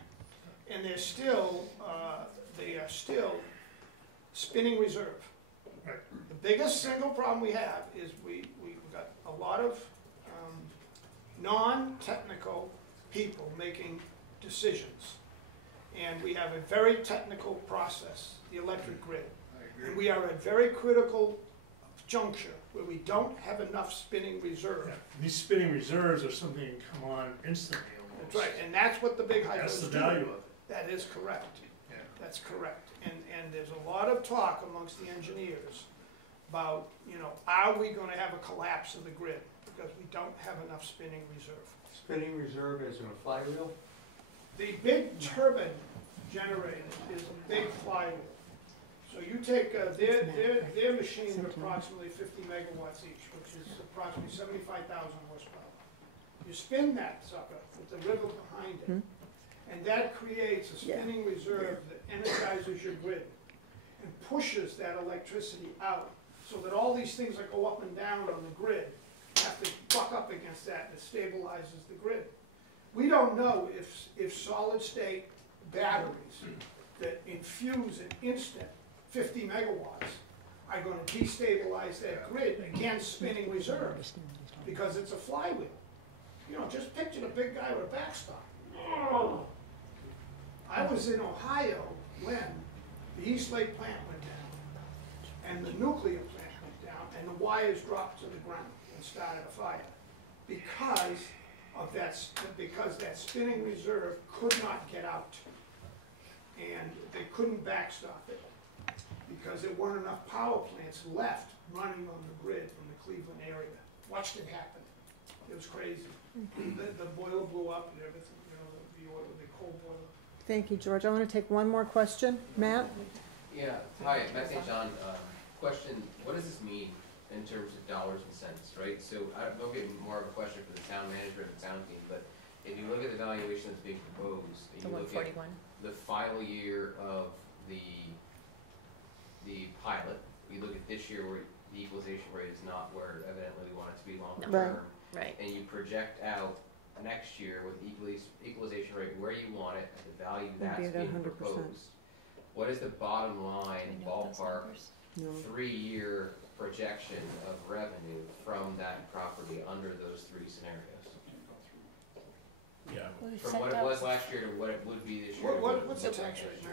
And they're still, they are still spinning reserve. Right. The biggest single problem we have is we've got a lot of non-technical people making decisions. And we have a very technical process, the electric grid. And we are at a very critical juncture where we don't have enough spinning reserve. Yeah. These spinning reserves are something that can come on instantly almost. That's right, and that's what the big hydros do. That's the value of it. That is correct. Yeah. That's correct. And there's a lot of talk amongst the engineers about, you know, are we going to have a collapse of the grid because we don't have enough spinning reserve. Spinning reserve is in a flywheel? The big turbine generator is a big flywheel. So you take their machines are approximately 50 megawatts each, which is approximately 75,000 horsepower. You spin that sucker with the river behind it, and that creates a spinning reserve that energizes your grid and pushes that electricity out, so that all these things that go up and down on the grid have to buck up against that, and it stabilizes the grid. We don't know if solid-state batteries that infuse an instant 50 megawatts are going to destabilize that grid against spinning reserves, because it's a flywheel. You know, just picture the big guy with a backstop. I was in Ohio when the East Lake plant went down, and the nuclear plant went down, and the wires dropped to the ground and started a fire. Because of that, because that spinning reserve could not get out, and they couldn't backstop it, because there weren't enough power plants left running on the grid from the Cleveland area. Watched it happen. It was crazy. The boiler blew up and everything, you know, the oil, the coal boiler. Thank you, George. I want to take one more question. Matt? Yeah, hi, Matt St. John. Question, what does this mean in terms of dollars and cents, right? So I'll get more of a question for the town manager and the town team, but if you look at the valuation that's being proposed, and The you look at 141. the final year of the pilot, you look at this year where the equalization rate is not where evidently we want it to be long No. term, Right. and you project out next year with the equalization rate where you want it, at the value It'd that's be at being 100%. proposed. What is the bottom line I know those ballpark numbers. No. 3-year projection of revenue from that property under those 3 scenarios? Yeah. Well, we've From sent what it out- was last year to what it would be this year. What's the tax rate now?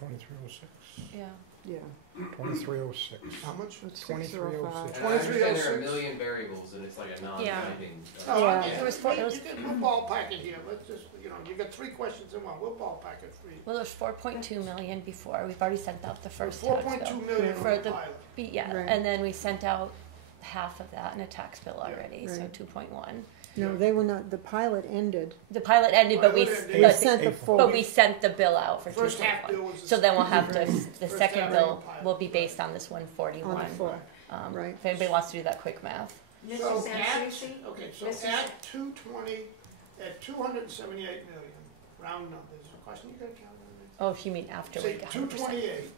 2306. Yeah. Yeah. 2306. How much? It's 2306. 605. And I understand there are a 2306. million variables and it's like a non-binding. Oh, Yeah. yeah. It was four- it was- We'll ballpark it here, let's just, you know, you got 3 questions in one, we'll ballpark it for you. Well, there's 4.2 million before. We've already sent out the first Four tax point bill. two million For for the the- pilot. Yeah, Right. and then we sent out half of that in a tax bill Yeah. already, so Right. 2.1. No, they were not, the pilot ended. The pilot ended, but we, Pilot ended. We but, sent the full. but we sent the bill out for First half 2.1. bill was. So then we'll have to, Right. the First second half bill pilot. will be based on this On 141. the full. Right. If anybody wants to do that quick math. So Mr. at, Sansucci? okay, so Mr. at 220, at 278 million, round numbers, a question you got to count on Oh, if you mean after we Say get 100%. 228,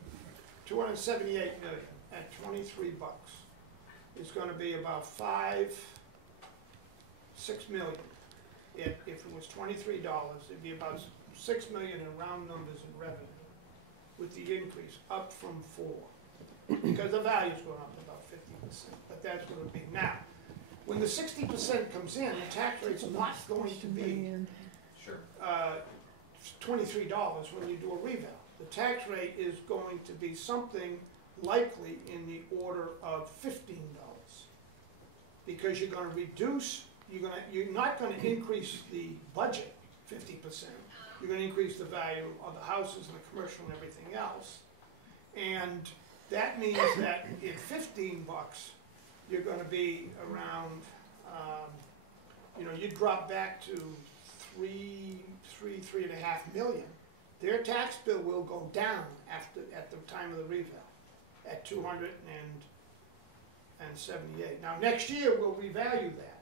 278 million at $23 is gonna be about 6 million. If it was $23, it'd be about 6 million in round numbers in revenue with the increase up from 4. Because the value's going up about 50%, but that's what it'll be. Now, when the 60% comes in, the tax rate's not going to be Sure. $23 when you do a reval. The tax rate is going to be something likely in the order of $15. Because you're gonna reduce, you're not gonna increase the budget 50%. You're gonna increase the value of the houses and the commercial and everything else. And that means that in $15, you're gonna be around, you drop back to 3.5 million. Their tax bill will go down at the time of the reval, at 278. Now, next year, we'll revalue that.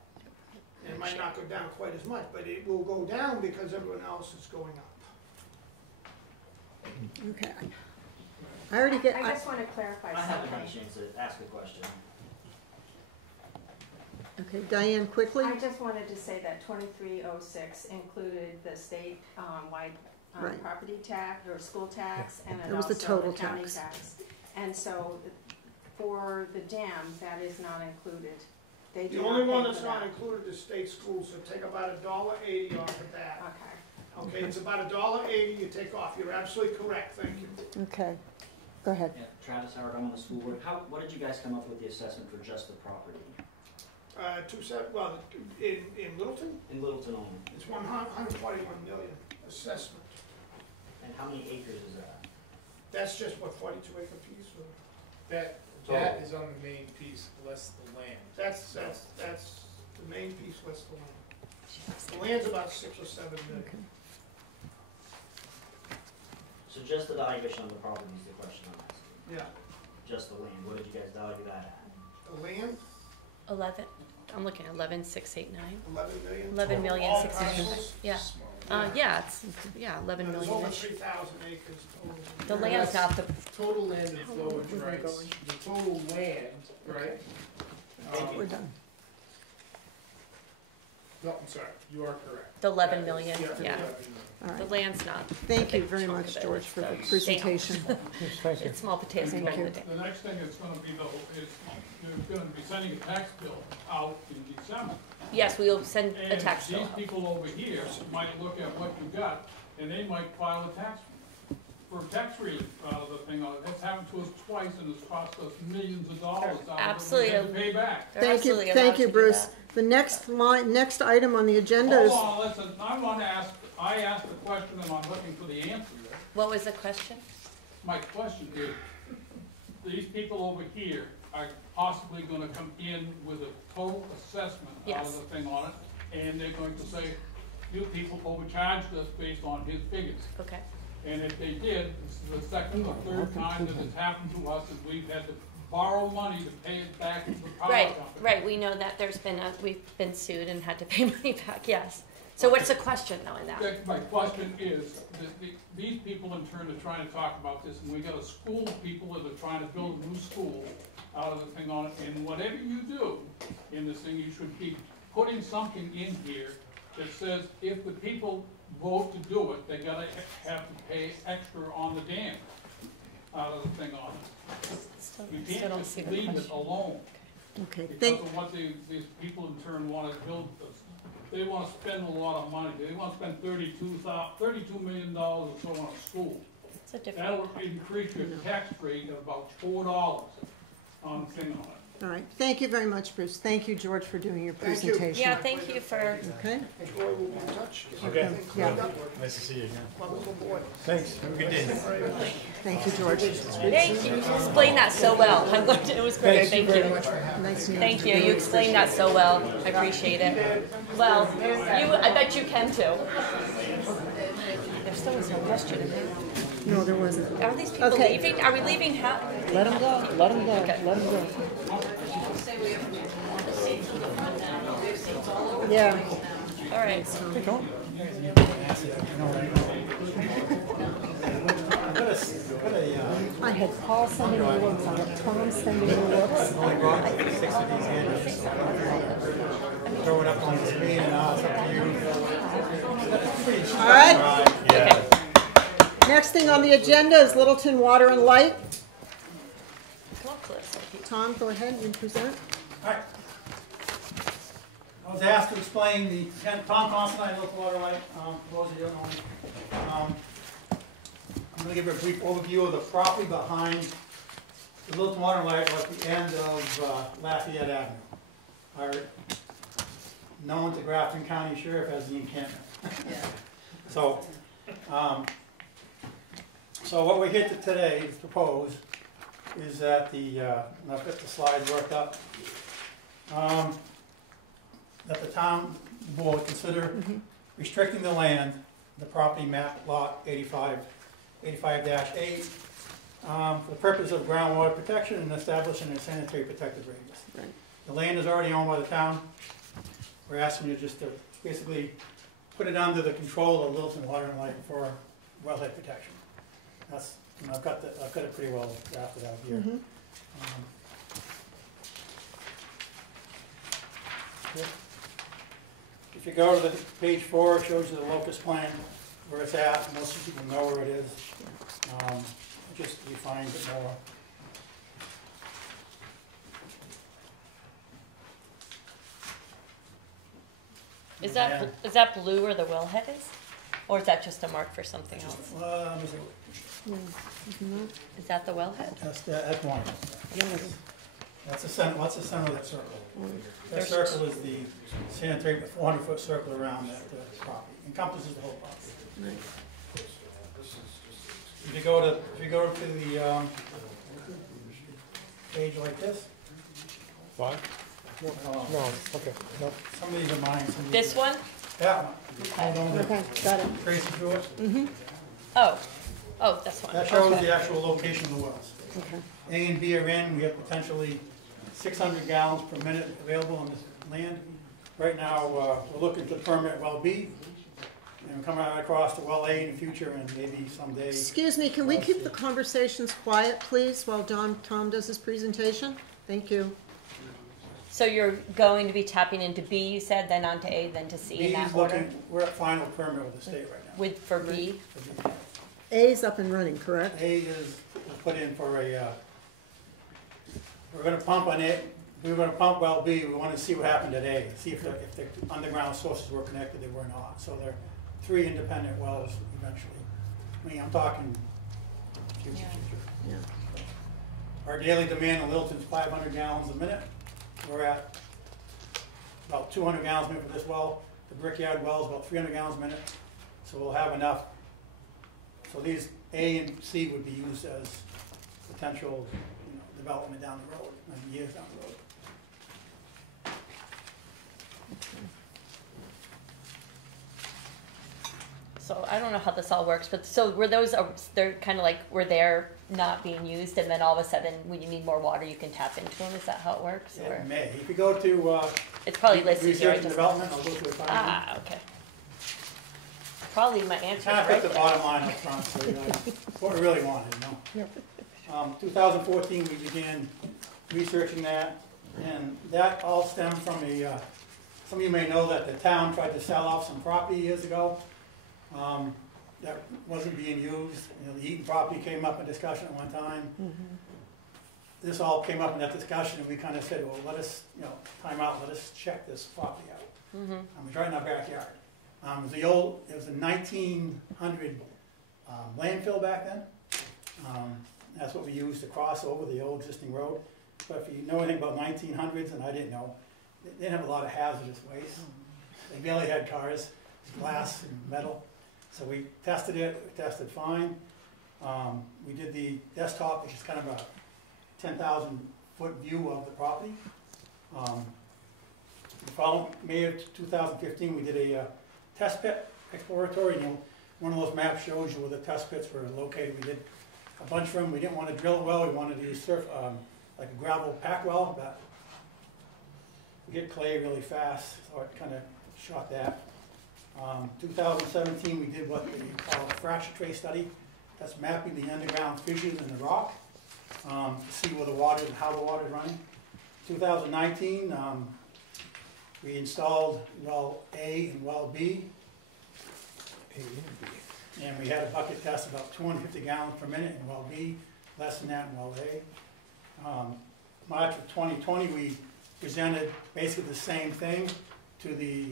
And it might not go down quite as much, but it will go down because everyone else is going up. Okay. I already get, I just want to clarify I haven't something. had a chance to ask a question. okay, Diane, quickly. I just wanted to say that 2306 included the state wide Right. property tax or school tax, and It was the also total the county tax. tax. And so for the dam, that is not included. They do The not only pay one for that's not that. included is state schools, so take about $1.80 off of that. Okay. Okay, it's about $1.80 you take off. You're absolutely correct, thank you. Okay. Go ahead. Yeah, Travis Howard, I'm on the school board. What did you guys come up with the assessment for just the property? In Littleton, In Littleton only? it's 141 million assessment. And how many acres is that? That's just what, 42-acre piece, or, That is on the main piece, less the land. that's the main piece less the land. The land's about 6 or 7 million. Okay. So just the valuation of the property is the question I'm asking. Yeah, Just the land, what did you guys value that at? the land, 11, I'm looking at 11,689. 11 million. 11 million, All 689. parcels. Yeah. Yeah, 11 There's million over -ish. 3,000 acres total. The land's not the, Total land and How long flowage was I rights, going? the total land, right? We're done. No, I'm sorry, you are correct. the 11 million, Yeah, yeah. 11 million. All The right. land's not. Thank a you big very chunk much, of it. George, for the It's presentation. Yes, thank you. It's small potatoes Thank compared you. to the day. The next thing that's gonna be though, is you're gonna be sending a tax bill out in December. Yes, we will send a tax bill And these out. people over here might look at what you got, and they might file a tax for tax relief out of the thing. That's happened to us twice and it's cost us millions of dollars out of it we had to pay back. Thank you, Bruce. The next item on the agenda is. Hold on, listen, I asked a question and I'm looking for the answer there. What was the question? My question is, these people over here are possibly gonna come in with a total assessment out of Yes. the thing on it, and they're going to say, you people overcharged us based on his figures. Okay. And if they did, this is the second or third time that it's happened to us, and we've had to borrow money to pay it back to the power company. Right, we know that we've been sued and had to pay money back, yes. So what's the question though in that? My question is, that these people in turn are trying to talk about this, and we got a school of people that are trying to build a new school out of the thing on it, and whatever you do in this thing, you should be putting something in here that says if the people vote to do it, they gotta have to pay extra on the dam out of the thing on it. You can't just leave it alone. Okay, Because of what these people in turn wanna build, they wanna spend a lot of money, they wanna spend $32 million or so on a school. It's a different. That'll increase your tax rate of about $4 on the thing on it. All right, thank you very much, Bruce. Thank you, George, for doing your Thank you. presentation. Yeah, thank you for, Okay, Troy will be in touch. Okay. yeah, Nice to see you again. Welcome aboard. Thanks, have a good day. thank you, George. thank you, you explained that so well. I'm glad, it was great, thank you. Nice to meet you. Thank you, you explained that so well, I appreciate it. Well, I bet you can too. There still was no question in there. No, there wasn't. Are these people Okay. leaving? Are we leaving? Let them go, let them go, Okay. let them go. Yeah. All right. I had Paul sending me looks, I had Tom sending me looks. Throw it up on the screen and it's up to you. All right, Yeah. next thing on the agenda is Littleton Water and Light. Come on, Cliff. Tom, go ahead and present. Alright. I was asked to explain the, Tom Constantine, Littleton Water Light, for those of you who don't know me. I'm gonna give you a brief overview of the property behind the Littleton Water Light at the end of Lafayette Avenue. Our, known to Grafton County Sheriff as the encampment. So, so what we're here to today is propose is that the, and I've got the slide worked up, that the town board consider restricting the land, the property map lot 85-8, for the purpose of groundwater protection and establishing a sanitary protected radius. Right. The land is already owned by the town. We're asking you just to basically put it under the control of Littleton Water and Light for wellhead protection. That's, and I've got it pretty well drafted out here. Yep. If you go to the page 4, it shows you the locus plan, where it's at. Most people know where it is. It just defines it more. Is that blue where the wellhead is? Or is that just a mark for something else? Let me see. Is that the wellhead? That's one. That's the center. What's the center of that circle? That circle is the sanitary 400-foot circle around that property. Encompasses the whole property. If you go to the page like this. 5? No, okay, no. Some of these are mine. Some of these This one? That one. Hold on. Okay, got it. Tracy through it. Oh, that's one. That shows the actual location of the wells. Okay. A and B are in. We have potentially 600 gallons per minute available on this land. Right now, we're looking to permit well B, and we're coming across to well A in the future, and maybe someday. Excuse me, can we keep the conversations quiet, please, while Tom does his presentation? Thank you. So you're going to be tapping into B, you said, then on to A, then to C in that order? We're at final permit with the state right now. For B? A's up and running, correct? A is put in for a, we're gonna pump on it. We were gonna pump well B. We wanted to see what happened at A, see if the underground sources were connected. They were not. So there are 3 independent wells eventually. I mean, I'm talking future, Yeah. future. Yeah. Our daily demand in Littleton is 500 gallons a minute. We're at about 200 gallons a minute for this well. The Brickyard well is about 300 gallons a minute. So we'll have enough. So these A and C would be used as potential, development down the road, years down the road. So I don't know how this all works, but so were those, they're kind of like, were there not being used, and then all of a sudden, when you need more water, you can tap into them? Is that how it works? Or It may. If you go to it's probably listed here. research and development, I'll go to it. Ah, okay. Probably my answer Kind is of right put the there. bottom line up front, so you know what we really wanted, you know. 2014, we began researching that, and that all stemmed from a, some of you may know that the town tried to sell off some property years ago. That wasn't being used. The Eaton property came up in discussion at one time. This all came up in that discussion, and we kind of said, well, let us, time out, let us check this property out. It's right in our backyard. It was a 1900 landfill back then. That's what we used to cross over the old existing road. But if you know anything about 1900s, and I didn't know, they didn't have a lot of hazardous waste. They barely had cars, glass and metal. So we tested it, it tested fine. We did the desktop, which is kind of a 10,000 foot view of the property. The following May of 2015, we did a test pit exploratory. One of those maps shows you where the test pits were located. We did a bunch of them. We didn't want to drill a well. We wanted to use like a gravel pack well, but we hit clay really fast, so it kind of shot that. 2017, we did what we call a fracture trace study. That's mapping the underground fissures in the rock to see where the water and how the water is running. 2019, we installed well A and well B. And we had a bucket test about 250 gallons per minute in well B, less than that in well A. March of 2020, we presented basically the same thing to the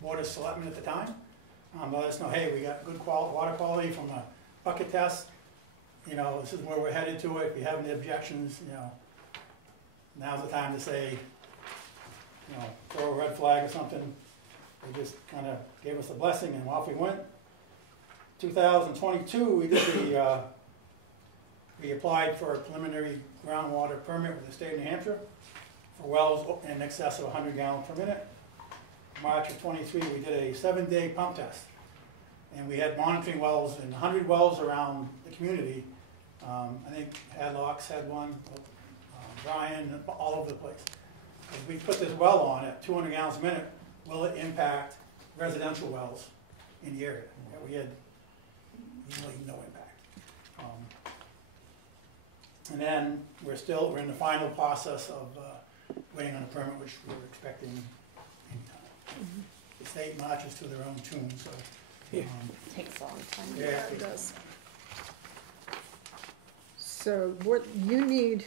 Board of Selectmen at the time. Let us know, hey, we got good water quality from a bucket test. This is where we're headed to it. If you have any objections, now's the time to say, throw a red flag or something. They just kind of gave us a blessing and off we went. 2022, we did we applied for a preliminary groundwater permit with the state of New Hampshire for wells in excess of 100 gallons per minute. March of 23, we did a 7-day pump test. And we had monitoring wells in 100 wells around the community. I think Hadlocks had one, Bryan, all over the place. As we put this well on at 200 gallons a minute, will it impact residential wells in the area? We had really no impact. And then we're in the final process of waiting on a permit, which we're expecting anytime. The state marches to their own tune, so. Takes a long time. Yeah, It does. So what you need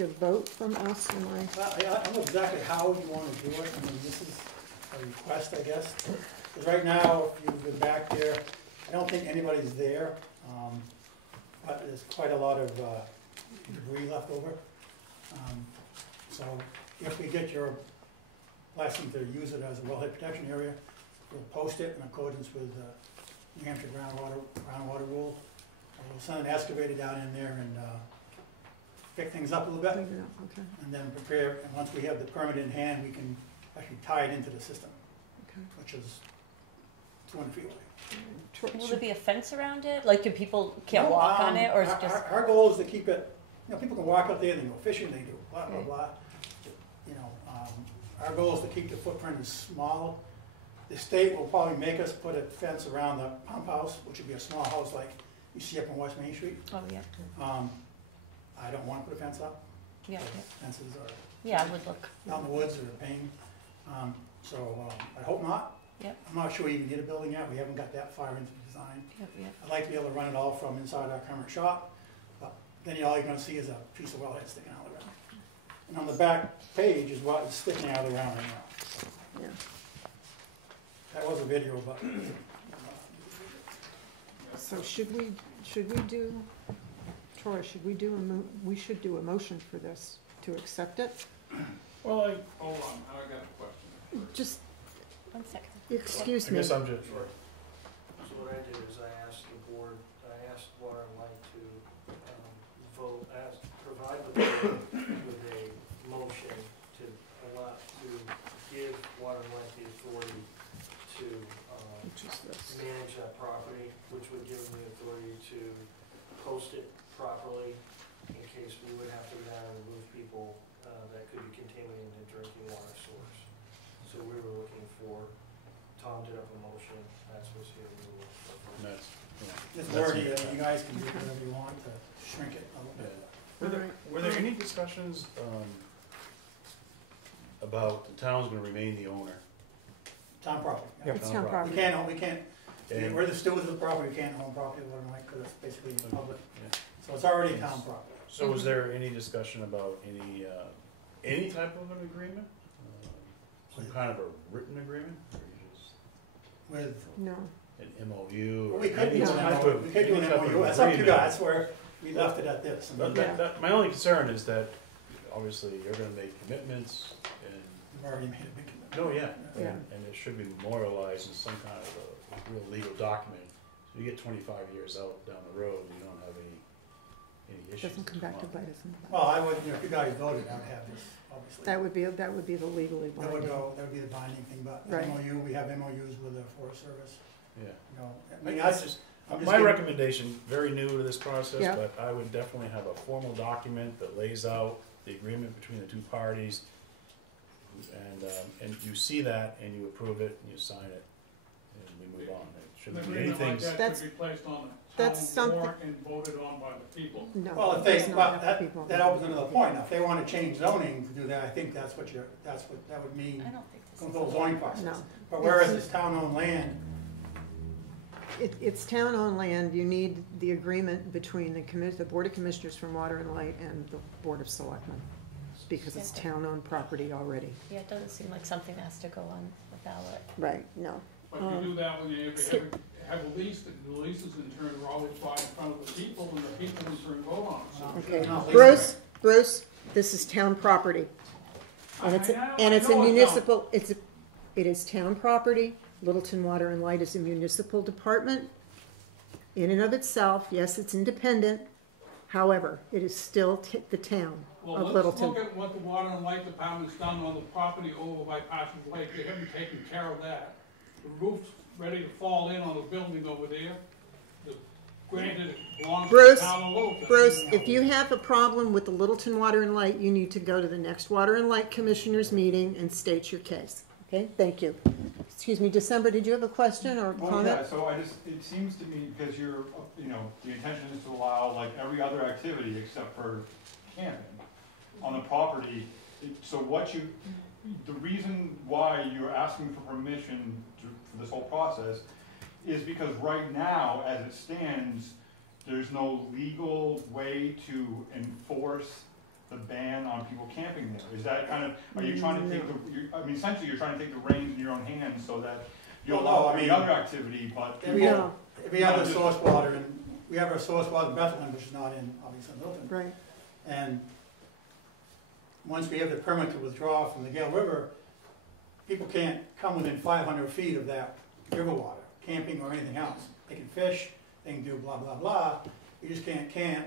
a vote from us, and I don't know exactly how you want to do it. This is a request, I guess. Because right now, if you've been back there, I don't think anybody's there. But there's quite a lot of debris left over. So if we get your blessing to use it as a wellhead protection area, we'll post it in accordance with New Hampshire groundwater rule. We'll send an excavator down in there and pick things up a little bit. okay. And then prepare, and once we have the permit in hand, we can actually tie it into the system, which is 200 feet away. Will there be a fence around it? Like, do people can't No, walk on it, or is it just? Our goal is to keep it, people can walk out there, they go fishing, they do blah, blah, blah. Our goal is to keep the footprint as small. The state will probably make us put a fence around the pump house, which would be a small house like you see up on West Main Street. Oh, yeah. I don't want to put a fence up. Yeah. Fences are. Yeah, I would look. Out in the woods are a pain. I hope not. Yep. I'm not sure we even need a building yet. We haven't got that far into the design. Yep, yep. I'd like to be able to run it all from inside our current shop, but then all you're gonna see is a piece of wellhead sticking out of the ground. And on the back page is what is sticking out of the ground right now. Yeah. That was a video, but. So should we should we do, Troy, should we do we should do a motion for this to accept it? Well, Hold on, I got a question. Just, 1 second. excuse I me. guess I'm just, So what I did is I asked the board, I asked Water and Light to provide the board with a motion to give Water and Light the authority to Which is this? manage that property, which would give them the authority to post it properly in case we would have to go down and remove people that could be contaminating the drinking water source. So we were looking for, Tom did up a motion, that's what's here. that's, It's wordy, you guys can do whatever you want to shrink it a little bit. Were there any discussions, about the town's gonna remain the owner? Town property. Yeah. It's town We property. can't, And- we're the stewards of the property, we can't own property, water and light, because it's basically public. Yeah. So it's already town property. So was there any discussion about any type of an agreement? Some kind of a written agreement, or you just With, No. an MOU? well, or we could any do type an of- MOU, we could do any an type of MOU, that's up to you agreement? guys, where we left it at this. I mean, My only concern is that, obviously, you're gonna make commitments, and, We've already made a big commitment. no, yeah, Yeah. and it should be memorialized in some kind of a real legal document. So you get 25 years out down the road, and you don't have any issues. Doesn't come back to up. bite us in the butt. Well, I would, if you guys voted, I would have this, obviously. That would be the legally That would binding. go, that would be the binding thing, but Right. MOU, we have MOUs with the Forest Service, Yeah. you know, I mean, that's just, I'm just My giving- recommendation, very new to this process, Yeah. but I would definitely have a formal document that lays out the agreement between the two parties. And you see that, and you approve it, and you sign it, and we move on. It An shouldn't be agreement anything. like that That's- should be placed on that's the something- town warrant and voted on by the people. No. Well, if it they, does not well, have to that, be voted that on. opens another point, now, if they wanna change zoning to do that, I think that's what that would mean, I don't think this go is. through the zoning process. No. But whereas it's town-owned land, It's town-owned land, you need the agreement between the Board of Commissioners from Water and Light and the Board of Selectmen, because it's town-owned property already. Yeah, it doesn't seem like something that has to go on the ballot. Right, no. But you do that when you have a lease, the leases in turn are always by in front of the people, and the people in turn vote on it. So Okay, No, Bruce, this is town property. And it's, and it's a municipal, it is town property. Littleton Water and Light is a municipal department. In and of itself, yes, it's independent. However, it is still the town Well, of let's Littleton. look at what the water and light department's done on the property over by Parsons Lake. They haven't taken care of that. The roof's ready to fall in on the building over there. The granted, it belongs to the Bruce, town of Littleton. Bruce, if you have a problem with the Littleton Water and Light, you need to go to the next Water and Light Commissioners meeting and state your case. Okay, thank you. Excuse me, December, did you have a question or Well, comment? yeah, so it seems to me, because you're, the intention is to allow like every other activity except for camping on the property. So the reason why you're asking for permission for this whole process is because right now, as it stands, there's no legal way to enforce the ban on people camping there. Is that kind of, are you trying to take essentially you're trying to take the reins in your own hands so that you'll Well, no, allow I every mean, other activity, but every people, other source water, and we have our source water in Bethlehem, which is not in, obviously, in Littleton. Right, And once we have the permit to withdraw from the Gale River, people can't come within 500 feet of that river water, camping or anything else. They can fish, they can do blah, blah, blah, you just can't camp.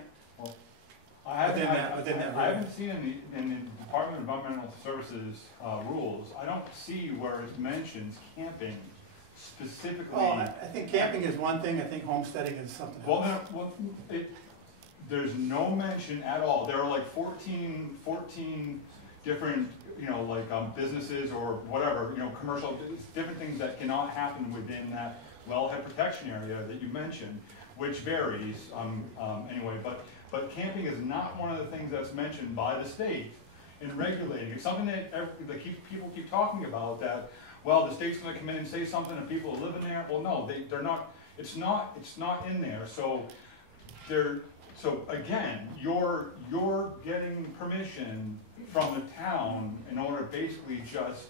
I Within that I haven't seen in the Department of Environmental Services rules, I don't see where it mentions camping specifically. Well, I think camping is one thing, I think homesteading is something else. There's no mention at all. There are like 14 different, businesses or whatever, commercial, different things that cannot happen within that wellhead protection area that you mentioned, which varies, anyway, but camping is not one of the things that's mentioned by the state in regulating. It's something that people keep talking about, that, well, the state's gonna come in and say something and people are living there. Well, no, they're not, it's not in there. So again, you're getting permission from the town in order basically just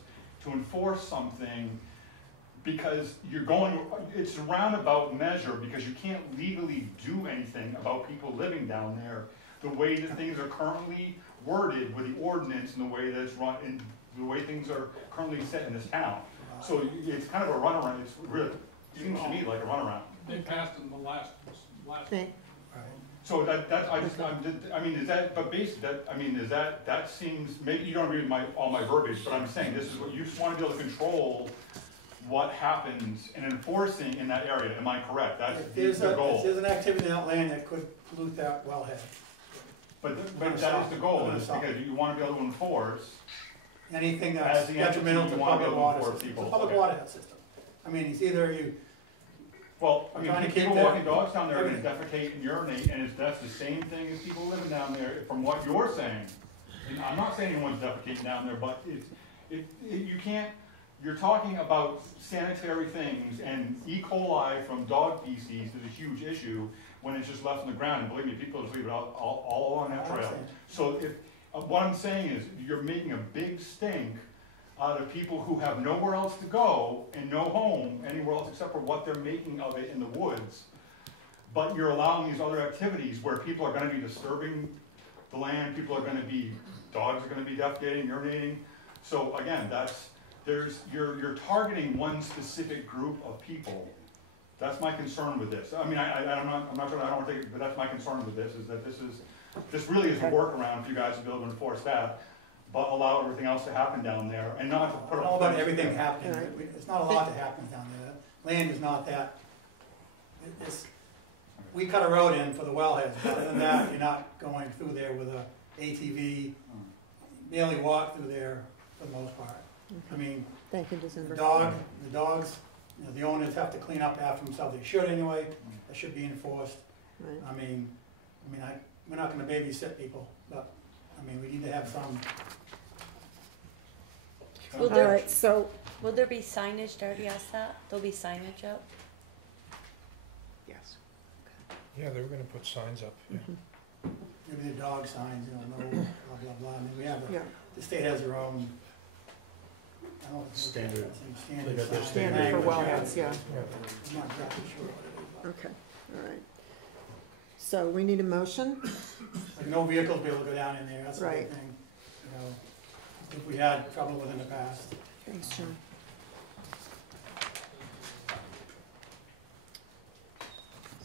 to enforce something because you're going, it's a roundabout measure, because you can't legally do anything about people living down there the way that things are currently worded with the ordinance and the way that it's run, and the way things are currently set in this town. So it's kind of a runaround, it's really, seems to me like a runaround. They passed in the last. Thank- So I mean, is that, but basically, that seems, maybe you don't agree with all my verbiage, but I'm saying, this is what, you just wanna be able to control what happens and enforcing in that area, am I correct? That's If the goal. there's an activity in that land that could pollute that wellhead, But that is the goal, is because you wanna be able to enforce. anything As that's the detrimental entity, to you wanna be public able to water enforce system. people. Public Okay. water system. I mean, it's either you, Well, I Trying to mean, keep people the- walking dogs down there are gonna defecate and urinate, and that's the same thing as people living down there, from what you're saying. And I'm not saying anyone's defecating down there, but you can't, you're talking about sanitary things, and E. coli from dog feces is a huge issue when it's just left on the ground, and believe me, people just leave it all along that trail. So what I'm saying is, you're making a big stink out of people who have nowhere else to go and no home anywhere else except for what they're making of it in the woods. But you're allowing these other activities where people are gonna be disturbing the land, dogs are gonna be defecating, urinating. So again, you're targeting one specific group of people. That's my concern with this. I mean, I'm not sure, I don't wanna take it, but that's my concern with this, is that this really is a workaround for you guys to be able to enforce that, but allow everything else to happen down there, and not to put I up. don't know about everything happening, it's not a lot that happens down there. Land is not that, we cut a road in for the wellheads, but other than that, you're not going through there with a ATV, barely walk through there for the most part. I mean, Thank you, December. the dogs, you know, the owners have to clean up after themselves, they should anyway, that should be enforced. Right. I mean, we're not gonna babysit people, but, I mean, we need to have some. Will All there, right, so, will there be signage? Did I already ask that? There'll be signage up? Yes. Yeah, they were gonna put signs up, yeah. Maybe the dog signs, you know, no, blah, blah, blah, I mean, we have, yeah, the state has their own, I don't know. What Standard. Standard. They got their sign standard for language, wellheads, yeah. I'm not exactly sure what it is, okay, all right. So we need a motion, but, like, no vehicles be able to go down in there, that's the big Right. thing, you know, if we had trouble with in the past. thanks, John.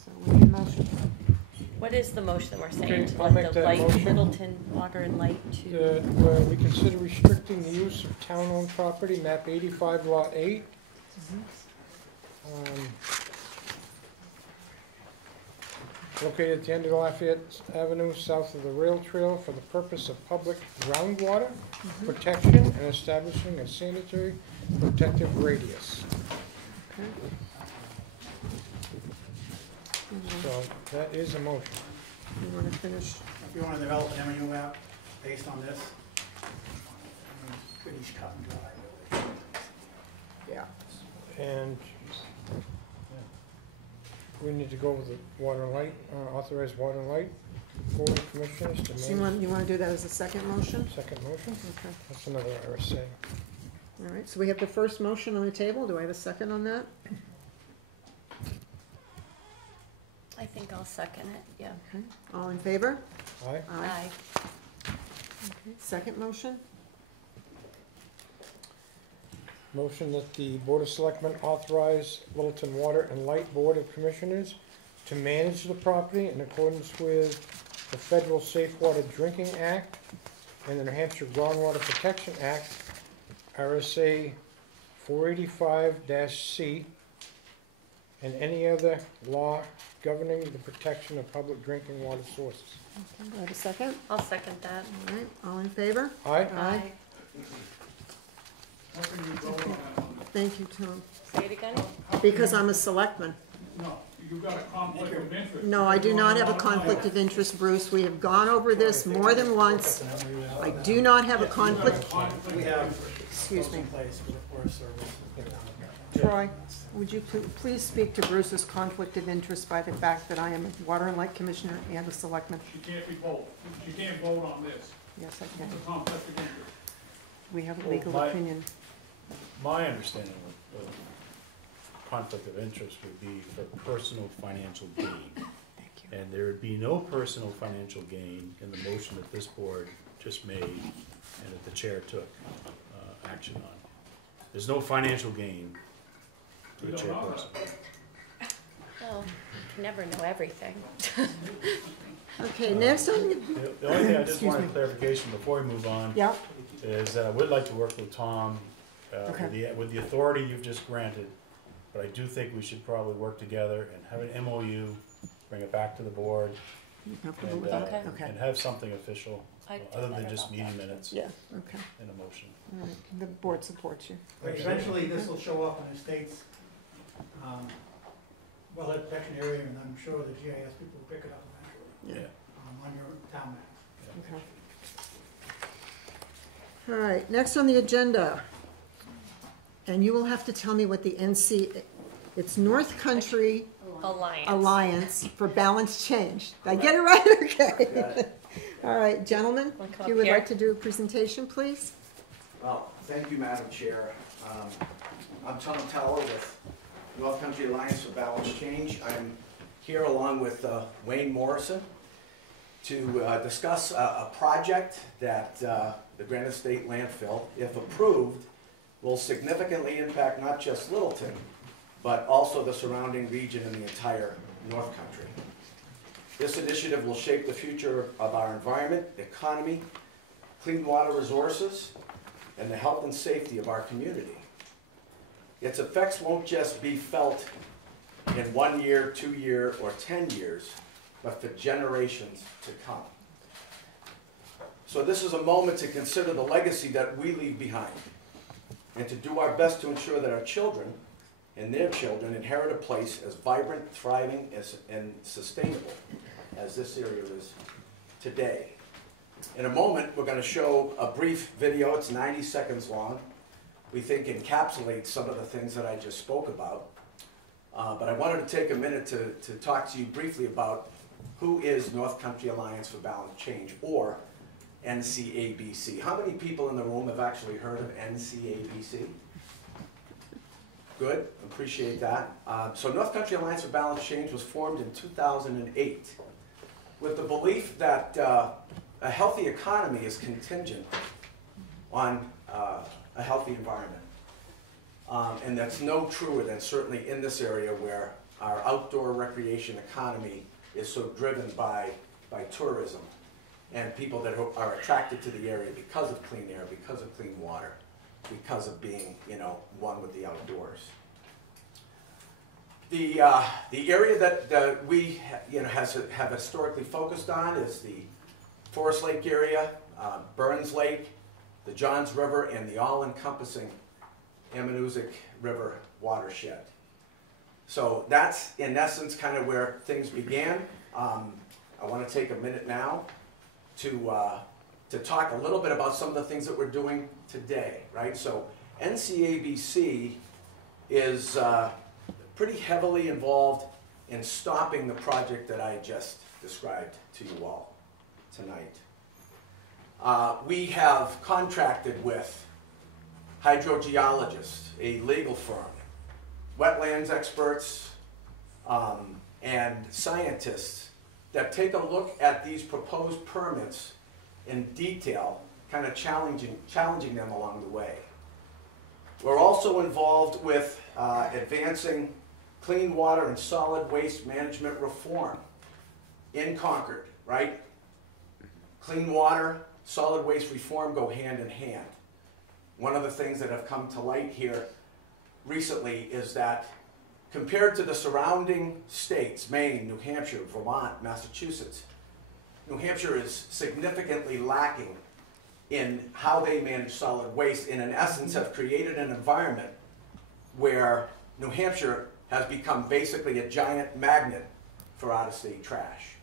So we need a motion, What is the motion that we're saying? Okay, To I'll let make the that light, motion. Littleton Water and Light to, Where we consider restricting the use of town-owned property, map 85, lot 8. Located at the end of Lafayette Avenue, south of the rail trail, for the purpose of public groundwater protection and establishing a sanitary protective radius. okay? So that is a motion. You wanna finish? If you wanna develop an MU map based on this, I mean, it's pretty cut and dry, really. Yeah. And we need to go with the water and light, authorized water and light board of commissioners to So manage. you wanna do that as a second motion? Second motion? Okay, That's another RSA. all right, so we have the first motion on the table, do I have a second on that? I think I'll second it, yeah. Okay, all in favor? Aye? Aye. Okay, second motion? Motion that the Board of Selectmen authorize Littleton Water and Light Board of Commissioners to manage the property in accordance with the Federal Safe Water Drinking Act and the New Hampshire Groundwater Protection Act, RSA 485-C, and any other law governing the protection of public drinking water sources. Okay, do I have a second? I'll second that. All right, all in favor? Aye? Aye. How can you vote on that one? Thank you, Tom. Say it again? Because I'm a selectman. No, you've got a conflict of interest. No, I do not have a conflict of interest, Bruce. We have gone over this more than once. I do not have a conflict. We have Excuse me. in place for the Forest Service. Troy, would you please speak to Bruce's conflict of interest by the fact that I am a Water and Light Commissioner and a selectman? She can't be both. She can't vote on this. Yes, I It's can. a conflict of interest. We have a Well, legal my- opinion. My understanding of conflict of interest would be for personal financial gain. And there would be no personal financial gain in the motion that this board just made and that the chair took action on. There's no financial gain to the We don't know chairperson. Well, you can never know everything. Okay, next on the, The only thing I just Excuse wanted me. clarification before we move on yeah, is that I would like to work with Tom Okay. with the authority you've just granted, but I do think we should probably work together and have an MOU, bring it back to the board, you comfortable and, with that? Okay. Okay, and have something official, I'd feel other than better just about meeting that. minutes yeah, okay, and a motion. all right, the board supports you. Eventually, this will show up in the state's, wellhead protection area, and I'm sure the GIS people will pick it up eventually, Yeah. on your town map. Okay. All right, next on the agenda, and you will have to tell me what the it's North Country Alliance for Balanced Change. Did I get it right? Okay. All right, gentlemen, Wanna come if you up would here? like to do a presentation, please? Well, thank you, Madam Chair. I'm Tom Tower with North Country Alliance for Balanced Change. I'm here along with Wayne Morrison to discuss a project that the Granite State landfill, if approved, will significantly impact not just Littleton, but also the surrounding region and the entire North Country. This initiative will shape the future of our environment, economy, clean water resources, and the health and safety of our community. Its effects won't just be felt in 1 year, 2 year, or 10 years, but for generations to come. So this is a moment to consider the legacy that we leave behind, and to do our best to ensure that our children and their children inherit a place as vibrant, thriving, and sustainable as this area is today. In a moment, we're going to show a brief video. It's 90 seconds long. We think encapsulates some of the things that I just spoke about. But I wanted to take a minute to talk to you briefly about who is North Country Alliance for Balanced Change, or NCABC. How many people in the room have actually heard of NCABC? Good, appreciate that. So North Country Alliance for Balanced Change was formed in 2008 with the belief that a healthy economy is contingent on a healthy environment. And that's no truer than certainly in this area where our outdoor recreation economy is so driven by tourism and people that are attracted to the area because of clean air, because of clean water, because of being, one with the outdoors. The area that we have historically focused on is the Forest Lake area, Burns Lake, the Johns River, and the all-encompassing Ammonoosuc River watershed. So that's, in essence, kind of where things began. I want to take a minute now to talk a little bit about some of the things that we're doing today, right? So NCABC is pretty heavily involved in stopping the project that I just described to you all tonight. We have contracted with hydrogeologists, a legal firm, wetlands experts, and scientists that take a look at these proposed permits in detail, kind of challenging them along the way. We're also involved with advancing clean water and solid waste management reform in Concord, right? Clean water, solid waste reform go hand in hand. One of the things that have come to light here recently is that compared to the surrounding states, Maine, New Hampshire, Vermont, Massachusetts, New Hampshire is significantly lacking in how they manage solid waste, and in essence have created an environment where New Hampshire has become basically a giant magnet for out-of-state trash.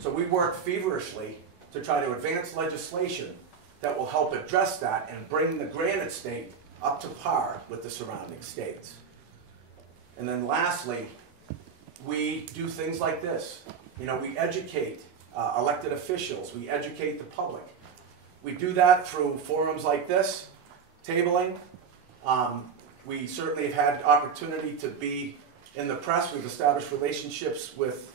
So we work feverishly to try to advance legislation that will help address that and bring the Granite State up to par with the surrounding states. And then lastly, we do things like this. We educate elected officials, we educate the public. We do that through forums like this, tabling, We certainly have had opportunity to be in the press. We've established relationships with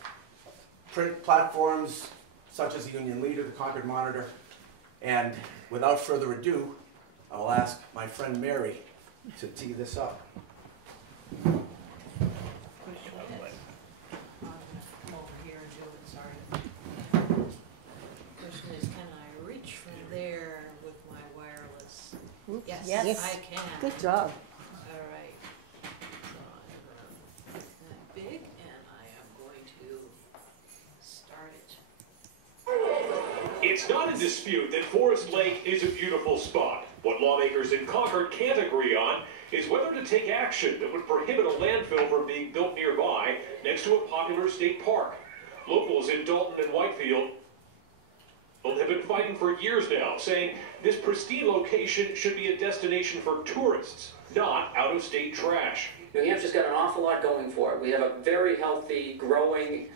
print platforms such as the Union Leader, the Concord Monitor, and without further ado, I'll ask my friend Mary to tee this up. Come over here and do it, sorry. Question is, can I reach from there with my wireless? Oops. Yes, Yes. I can. Good job. All right. So I'm that big, and I am going to start it. It's not in dispute that Forest Lake is a beautiful spot. What lawmakers in Concord can't agree on is whether to take action that would prohibit a landfill from being built nearby next to a popular state park. Locals in Dalton and Whitefield have been fighting for years now, saying this pristine location should be a destination for tourists, not out-of-state trash. New Hampshire's got an awful lot going for it. We have a very healthy, growing,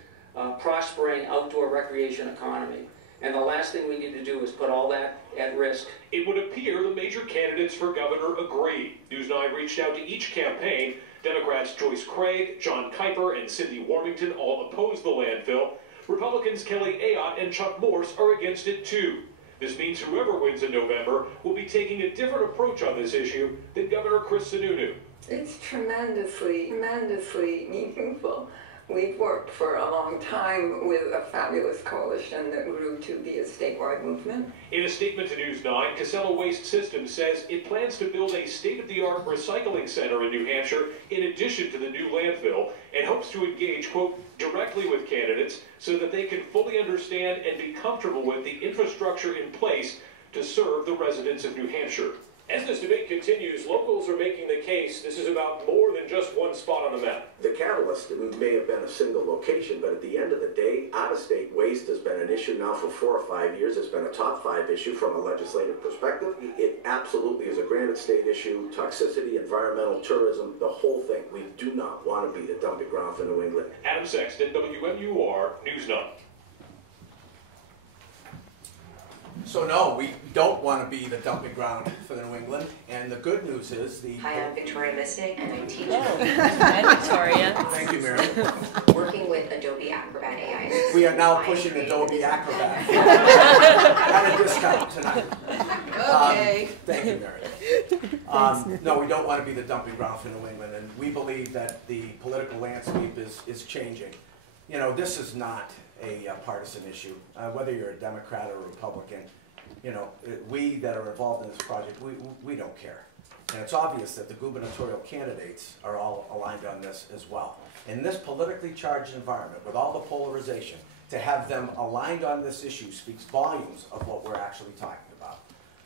prospering outdoor recreation economy. And the last thing we need to do is put all that at risk. It would appear the major candidates for governor agree. News 9 reached out to each campaign. Democrats Joyce Craig, John Kuiper, and Cindy Warmington all oppose the landfill. Republicans Kelly Ayotte and Chuck Morse are against it too. This means whoever wins in November will be taking a different approach on this issue than Governor Chris Sununu. It's tremendously meaningful. We've worked for a long time with a fabulous coalition that grew to be a statewide movement. In a statement to News 9, Casella Waste Systems says it plans to build a state-of-the-art recycling center in New Hampshire in addition to the new landfill, and hopes to engage, quote, directly with candidates so that they can fully understand and be comfortable with the infrastructure in place to serve the residents of New Hampshire. As this debate continues, locals are making the case this is about more than just one spot on the map. The catalyst may have been a single location, but at the end of the day, out-of-state waste has been an issue now for 4 or 5 years. It's been a top 5 issue from a legislative perspective. It absolutely is a Granite state issue, toxicity, environmental, tourism, the whole thing. We do not want to be the dumping ground for New England. Adam Sexton, WMUR, News 9. So no, we don't want to be the dumping ground for New England, and the good news is the... Hi, I'm Victoria Mistig, and I teach... Hi, Victoria. Thank you, Mary. Working with Adobe Acrobat AI. We are now pushing Adobe Acrobat at a discount tonight. Okay. Thank you, Mary. No, we don't want to be the dumping ground for New England, and we believe that the political landscape is changing. You know, this is not a partisan issue. Whether you're a Democrat or a Republican, you know, we that are involved in this project, we don't care. And it's obvious that the gubernatorial candidates are all aligned on this as well. In this politically charged environment, with all the polarization, to have them aligned on this issue speaks volumes of what we're actually talking about.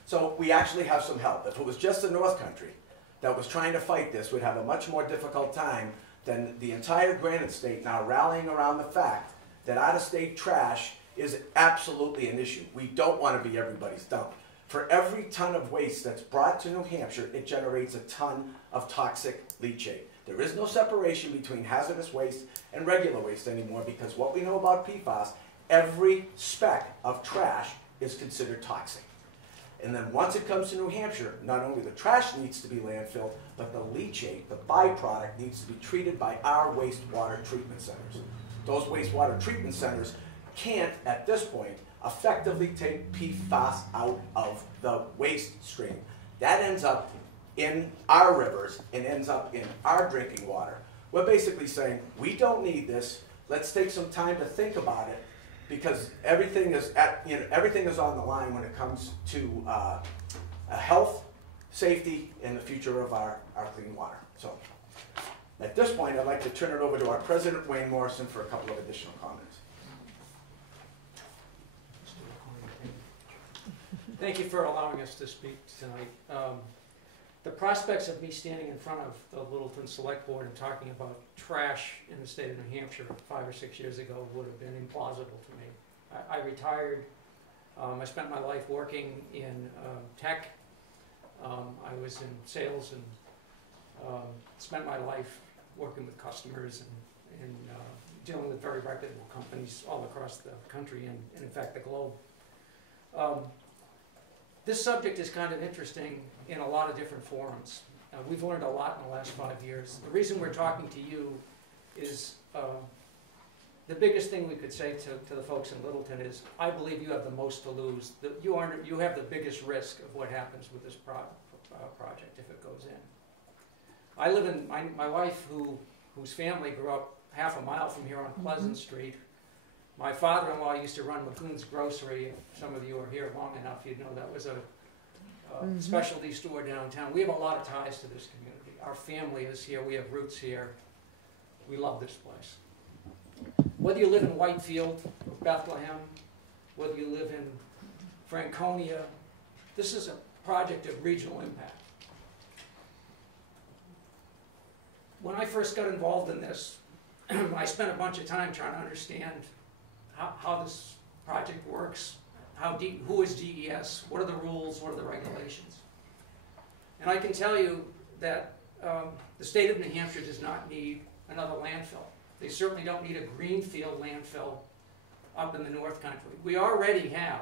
So we actually have some help. If it was just the North Country that was trying to fight this, we'd have a much more difficult time than the entire Granite state now rallying around the fact that out-of-state trash is absolutely an issue. We don't want to be everybody's dump. For every ton of waste that's brought to New Hampshire, it generates a ton of toxic leachate. There is no separation between hazardous waste and regular waste anymore, because what we know about PFAS, every speck of trash is considered toxic. And then once it comes to New Hampshire, not only the trash needs to be landfilled, but the leachate, the byproduct, needs to be treated by our wastewater treatment centers. Those wastewater treatment centers can't, at this point, effectively take PFAS out of the waste stream. That ends up in our rivers and ends up in our drinking water. We're basically saying, we don't need this. Let's take some time to think about it, because everything is everything is on the line when it comes to health, safety, and the future of our clean water. So, at this point, I'd like to turn it over to our president, Wayne Morrison, for a couple of additional comments. Thank you for allowing us to speak tonight. The prospects of me standing in front of the Littleton Selectboard and talking about trash in the state of New Hampshire 5 or 6 years ago would have been implausible to me. I retired. I spent my life working in tech. I was in sales and spent my life working with customers and dealing with very reputable companies all across the country and in fact the globe. This subject is kind of interesting in a lot of different forums. We've learned a lot in the last 5 years. The reason we're talking to you is the biggest thing we could say to the folks in Littleton is, I believe you have the most to lose. You have the biggest risk of what happens with this project if it goes in. I live in, my wife, whose family grew up half a mile from here on Pleasant Street. My father-in-law used to run Lagoon's Grocery. If some of you are here long enough, you'd know that was a specialty store downtown. We have a lot of ties to this community. Our family is here. We have roots here. We love this place. Whether you live in Whitefield or Bethlehem, whether you live in Franconia, this is a project of regional impact. When I first got involved in this, I spent a bunch of time trying to understand how this project works, who is DES, what are the rules, what are the regulations. And I can tell you that the state of New Hampshire does not need another landfill. They certainly don't need a greenfield landfill up in the North Country. We already have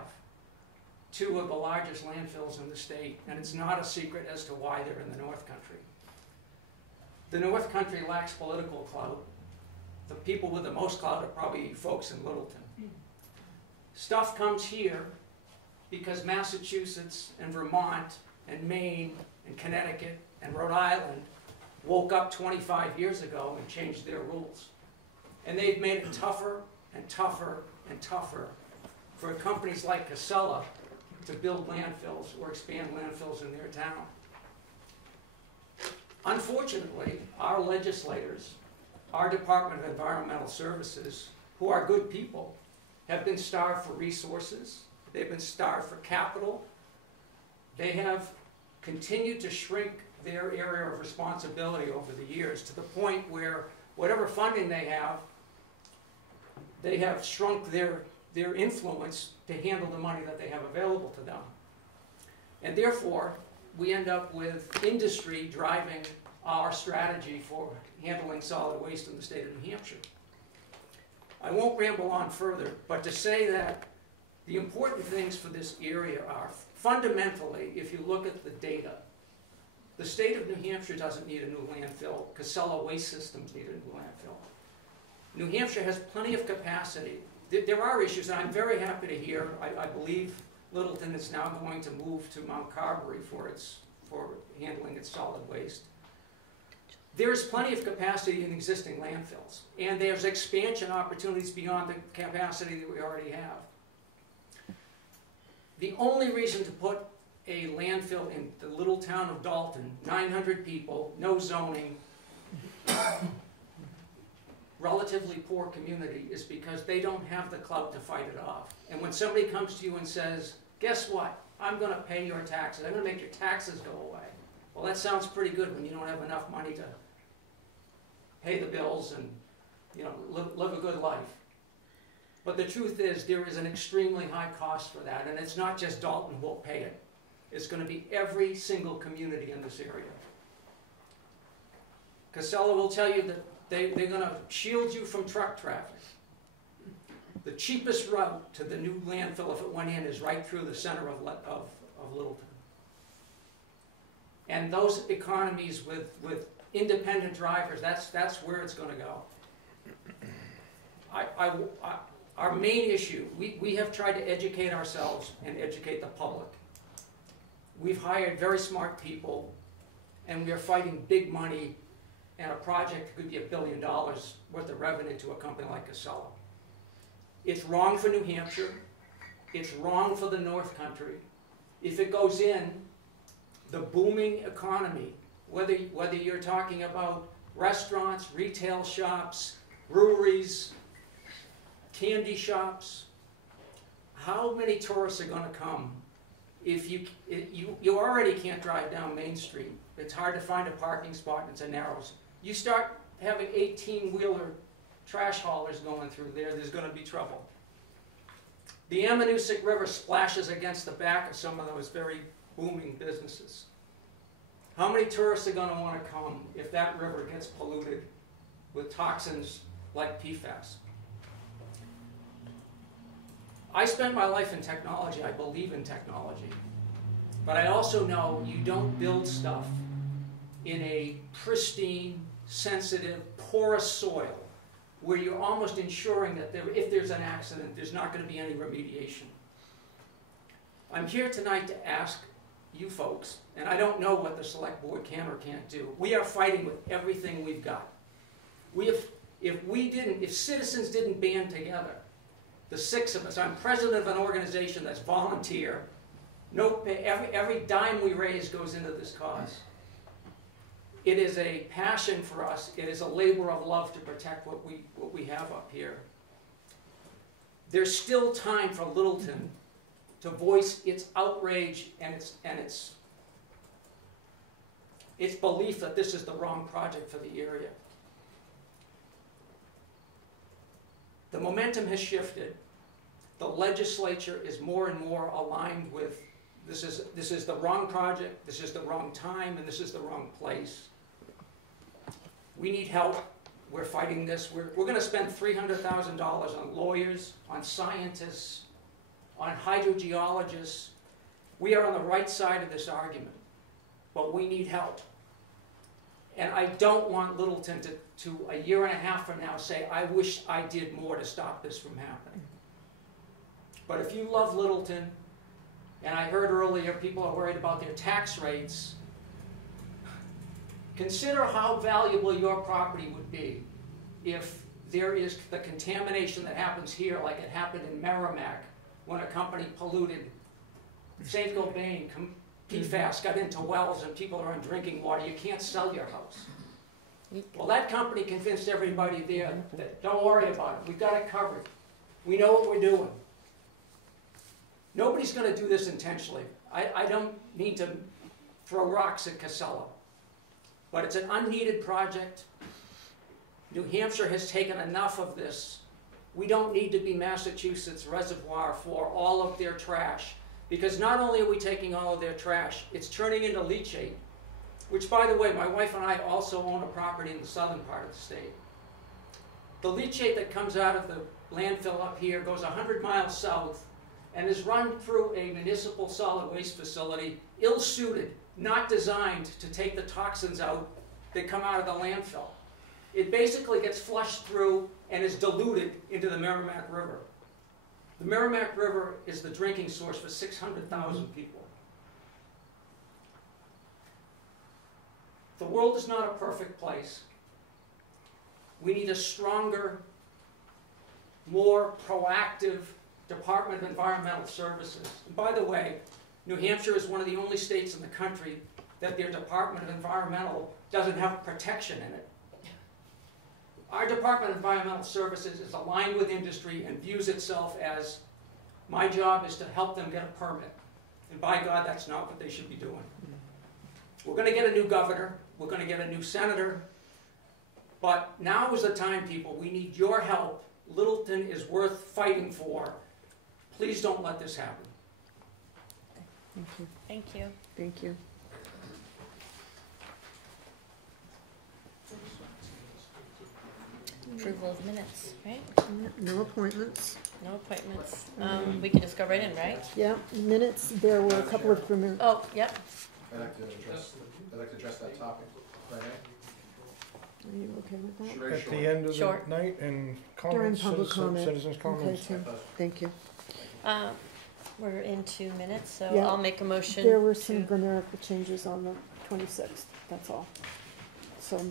2 of the largest landfills in the state, and it's not a secret as to why they're in the North Country. The North Country lacks political clout. The people with the most clout are probably folks in Littleton. Stuff comes here because Massachusetts and Vermont and Maine and Connecticut and Rhode Island woke up 25 years ago and changed their rules. And they've made it tougher and tougher and tougher for companies like Casella to build landfills or expand landfills in their town. Unfortunately, our legislators, our Department of Environmental Services, who are good people, have been starved for resources. They've been starved for capital. They have continued to shrink their area of responsibility over the years to the point where whatever funding they have shrunk their influence to handle the money that they have available to them. And therefore, we end up with industry driving our strategy for handling solid waste in the state of New Hampshire. I won't ramble on further, but to say that the important things for this area are, fundamentally, if you look at the data, the state of New Hampshire doesn't need a new landfill. Casella Waste Systems need a new landfill. New Hampshire has plenty of capacity. There are issues, and I'm very happy to hear, I believe Littleton is now going to move to Mount Carberry for handling its solid waste. There is plenty of capacity in existing landfills, and there's expansion opportunities beyond the capacity that we already have. The only reason to put a landfill in the little town of Dalton, 900 people, no zoning, relatively poor community, is because they don't have the clout to fight it off. And when somebody comes to you and says, guess what, I'm going to pay your taxes, I'm going to make your taxes go away. Well, that sounds pretty good when you don't have enough money to pay the bills and live a good life. But the truth is, there is an extremely high cost for that, and it's not just Dalton who will pay it. It's going to be every single community in this area. Casella will tell you that they're going to shield you from truck traffic. The cheapest route to the new landfill, if it went in, is right through the center of Littleton. And those economies with independent drivers, that's where it's going to go. Our main issue, we have tried to educate ourselves and educate the public. We've hired very smart people, and we are fighting big money, and a project could be $1 billion worth of revenue to a company like Casella. It's wrong for New Hampshire. It's wrong for the North Country. If it goes in, the booming economy, whether you're talking about restaurants, retail shops, breweries, candy shops, how many tourists are going to come? If you already can't drive down Main Street. It's hard to find a parking spot, and it's a narrow. You start having 18-wheeler trash haulers going through there, there's going to be trouble. The Ammonoosuc River splashes against the back of some of those very booming businesses. How many tourists are going to want to come if that river gets polluted with toxins like PFAS? I spent my life in technology. I believe in technology. But I also know you don't build stuff in a pristine, sensitive, porous soil, where you're almost ensuring that if there's an accident, there's not going to be any remediation. I'm here tonight to ask you folks, and I don't know what the select board can or can't do. We are fighting with everything we've got. If citizens didn't band together, the 6 of us, I'm president of an organization that's volunteer. Every dime we raise goes into this cause. It is a passion for us. It is a labor of love to protect what we have up here. There's still time for Littleton to voice its outrage and its belief that this is the wrong project for the area. The momentum has shifted. The legislature is more and more aligned with this is the wrong project, this is the wrong time, and this is the wrong place. We need help. We're fighting this. We're going to spend $300,000 on lawyers, on scientists, on hydrogeologists. We are on the right side of this argument, but we need help. And I don't want Littleton to a year and a half from now say, I wish I did more to stop this from happening. But if you love Littleton, and I heard earlier people are worried about their tax rates, consider how valuable your property would be if there is the contamination that happens here like it happened in Merrimack when a company polluted St. Bain, PFAS got into wells and people are on drinking water. You can't sell your house. Well, that company convinced everybody there that don't worry about it. We've got it covered. We know what we're doing. Nobody's going to do this intentionally. I don't mean to throw rocks at Casella, but it's an unneeded project. New Hampshire has taken enough of this. We don't need to be Massachusetts reservoir for all of their trash, because not only are we taking all of their trash, it's turning into leachate, which, by the way, my wife and I also own a property in the southern part of the state. The leachate that comes out of the landfill up here goes 100 miles south and is run through a municipal solid waste facility, ill-suited, not designed to take the toxins out that come out of the landfill. It basically gets flushed through and is diluted into the Merrimack River. The Merrimack River is the drinking source for 600,000 people. The world is not a perfect place. We need a stronger, more proactive Department of Environmental Services. And by the way, New Hampshire is one of the only states in the country that their Department of Environmental doesn't have protection in it. Our Department of Environmental Services is aligned with industry and views itself as, my job is to help them get a permit. And by God, that's not what they should be doing. We're going to get a new governor. We're going to get a new senator. But now is the time, people. We need your help. Littleton is worth fighting for. Please don't let this happen. Thank you. Thank you. Thank you. Approval of minutes, right? No appointments. No appointments. We can just go right in, right? Yeah, minutes, there were a couple of preliminary. Oh, yep. I'd like to address that topic right now. Are you okay with that? Very At short. the end of Short. the night and During comments, public comment. citizens' comments. Okay, Tim, thank you. We're in 2 minutes, so Yeah, I'll make a motion. There were some grammatical changes on the 26th, that's all. So,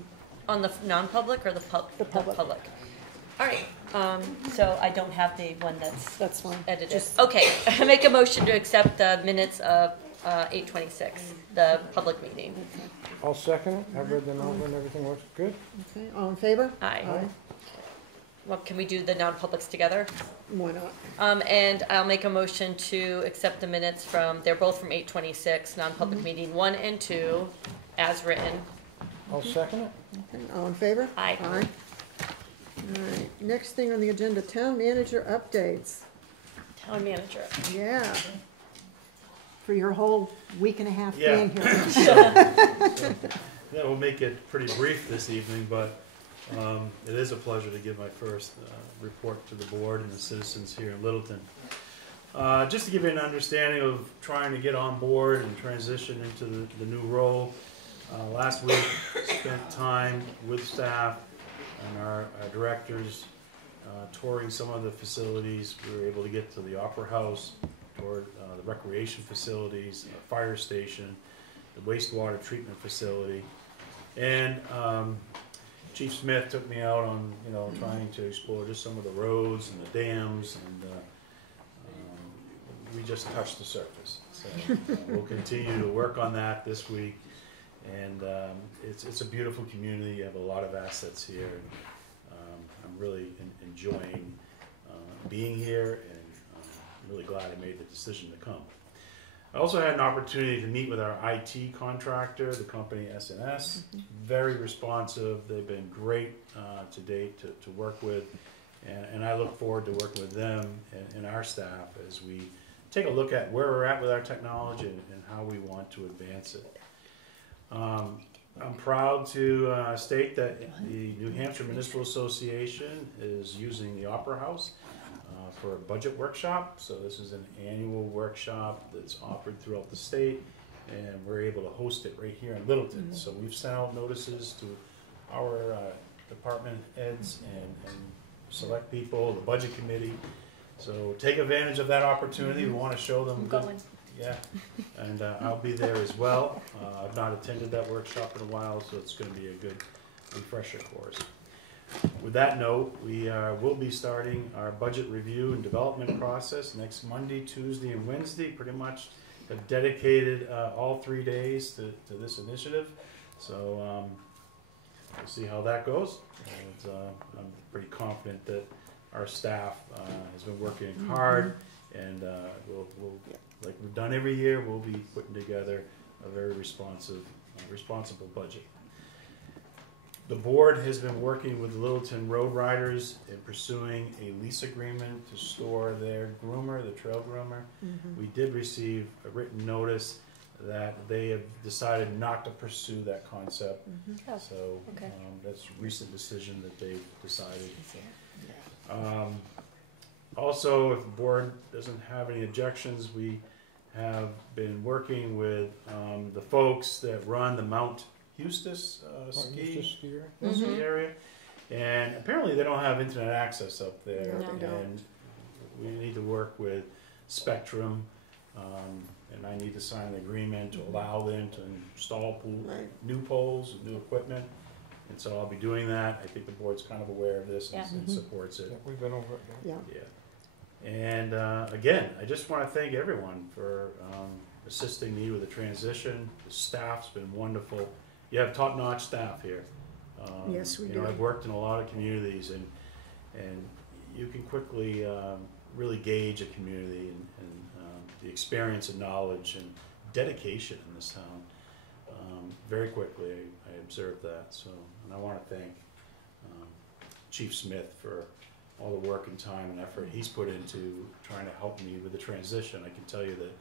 On the non-public or the public? All right, so I don't have the one that's fine. edited. Just- Okay, I make a motion to accept the minutes of 8/26, the public meeting. I'll second it. I've read them over and everything looks good. okay, all in favor? Aye. Well, can we do the non-publics together? Why not? And I'll make a motion to accept the minutes from, they're both from 8/26, non-public meeting 1 and 2, as written. I'll second it. Okay, all in favor? Aye. Aye. All right, next thing on the agenda, town manager updates. Town manager. Yeah. For your whole week and a half Yeah. being here. Yeah, we'll make it pretty brief this evening, but it is a pleasure to give my first report to the board and the citizens here in Littleton. Just to give you an understanding of trying to get on board and transition into the new role, Last week, spent time with staff and our directors touring some of the facilities. We were able to get to the Opera House, toward the recreation facilities, the fire station, the wastewater treatment facility. And Chief Smith took me out on, trying to explore just some of the roads and the dams, and we just touched the surface. So we'll continue to work on that this week. And it's a beautiful community. You have a lot of assets here. And, I'm really enjoying being here, and I'm really glad I made the decision to come. I also had an opportunity to meet with our IT contractor, the company SNS. Very responsive. They've been great to date to work with. And I look forward to working with them and our staff as we take a look at where we're at with our technology and how we want to advance it. I'm proud to state that the New Hampshire Municipal Association is using the Opera House for a budget workshop. So this is an annual workshop that's offered throughout the state, and we're able to host it right here in Littleton. So we've sent out notices to our department heads and select people, the budget committee. So take advantage of that opportunity. We want to show them. Yeah, and I'll be there as well. I've not attended that workshop in a while, so it's going to be a good refresher course. With that note, we will be starting our budget review and development process next Monday, Tuesday, and Wednesday. Pretty much have dedicated all 3 days to this initiative. So we'll see how that goes. And, I'm pretty confident that our staff has been working hard, and we'll like we've done every year, we'll be putting together a very responsible budget. The board has been working with Littleton Road Riders in pursuing a lease agreement to store their groomer, the trail groomer. We did receive a written notice that they have decided not to pursue that concept. So that's a recent decision that they've decided. Also, if the board doesn't have any objections, we have been working with the folks that run the Mount Eustis ski area, and apparently they don't have internet access up there, and we need to work with Spectrum, and I need to sign an agreement to allow them to install new poles and new equipment. And so I'll be doing that. I think the board's kind of aware of this and supports it. We've been over it. Yeah. And again, I just want to thank everyone for assisting me with the transition. The staff's been wonderful. You have top-notch staff here. Yes, we do. I've worked in a lot of communities, and you can quickly really gauge a community and the experience and knowledge and dedication in this town. Very quickly, I observed that. So, and I want to thank Chief Smith for all the work and time and effort he's put into trying to help me with the transition. I can tell you that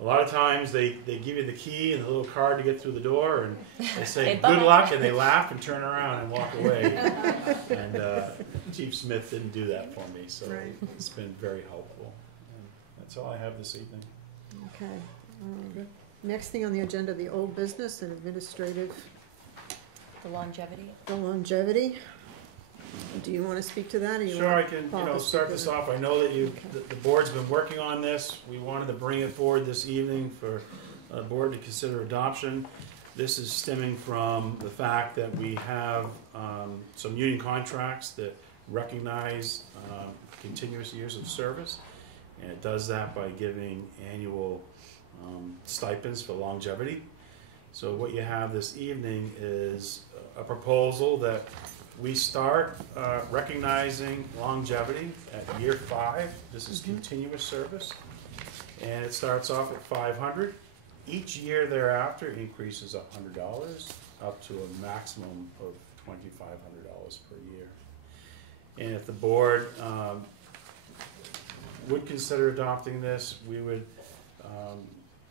a lot of times they give you the key and the little card to get through the door, and they say good luck, and they laugh and turn around and walk away. And Chief Smith didn't do that for me, so it's been very helpful. And that's all I have this evening. Okay. Next thing on the agenda, the old business and administrative. The longevity. The longevity. Do you want to speak to that? Or Sure, I can start this off. I know that the board's been working on this. We wanted to bring it forward this evening for the board to consider adoption. This is stemming from the fact that we have some union contracts that recognize continuous years of service, and it does that by giving annual stipends for longevity. So what you have this evening is a proposal that we start recognizing longevity at year 5. This is continuous service, and it starts off at $500. Each year thereafter increases $100 up to a maximum of $2,500 per year. And if the board would consider adopting this, we would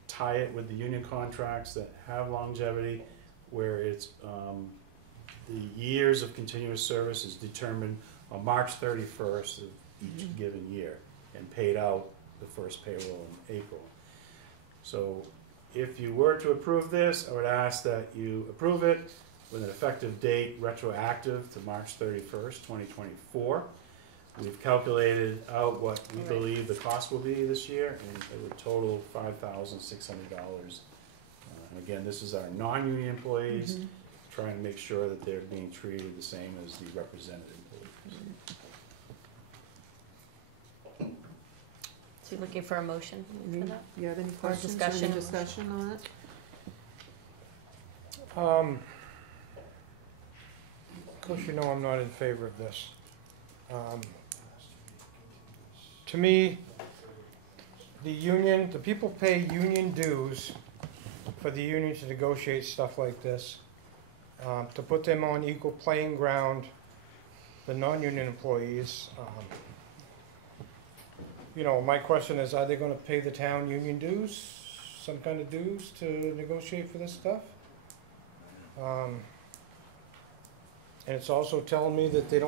tie it with the union contracts that have longevity, where it's the years of continuous service is determined on March 31st of each given year and paid out the first payroll in April. So if you were to approve this, I would ask that you approve it with an effective date retroactive to March 31st, 2024. We've calculated out what we believe the cost will be this year, and it would total $5,600. And again, this is our non-union employees, trying to make sure that they're being treated the same as the represented employees. So you're looking for a motion for that? You have any Or questions, discussion? any discussion on it? Of course, you know I'm not in favor of this. To me, the people pay union dues for the union to negotiate stuff like this, to put them on equal playing ground, the non-union employees. You know, my question is, are they gonna pay the town union dues, some kind of dues to negotiate for this stuff? And it's also telling me that they're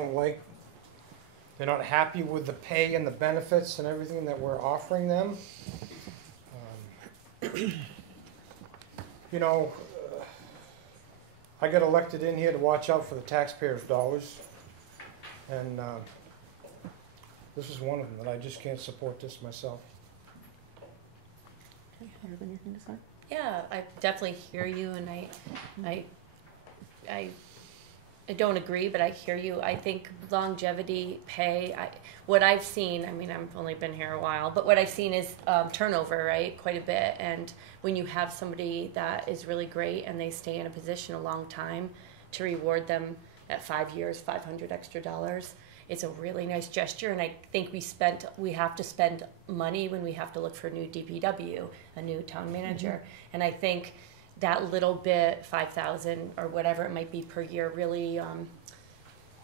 not happy with the pay and the benefits and everything that we're offering them. You know, I got elected in here to watch out for the taxpayers' dollars, and this is one of them, and I just can't support this myself. Okay, you have anything to say? Yeah, I definitely hear you, and I don't agree, but I hear you. I think longevity pay, what I've seen, I mean, I've only been here a while, but what I've seen is turnover, right? Quite a bit. And when you have somebody that is really great and they stay in a position a long time, to reward them at 5 years, $500 extra, it's a really nice gesture. And I think we have to spend money when we have to look for a new DPW, a new town manager. And I think that little bit, 5,000 or whatever it might be per year, really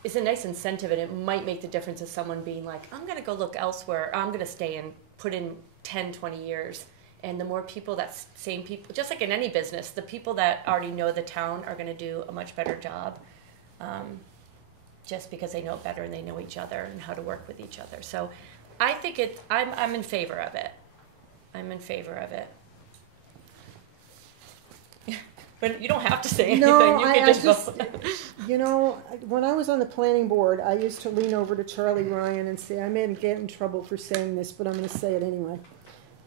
is a nice incentive, and it might make the difference of someone being like, I'm going to go look elsewhere, I'm going to stay and put in 10, 20 years. And the more people, same people, just like in any business, the people that already know the town are going to do a much better job, just because they know it better and they know each other and how to work with each other. So I think I'm in favor of it. I'm in favor of it. But you don't have to say anything. No, You can just vote. You know, when I was on the planning board, I used to lean over to Charlie Ryan and say, I may get in trouble for saying this, but I'm going to say it anyway.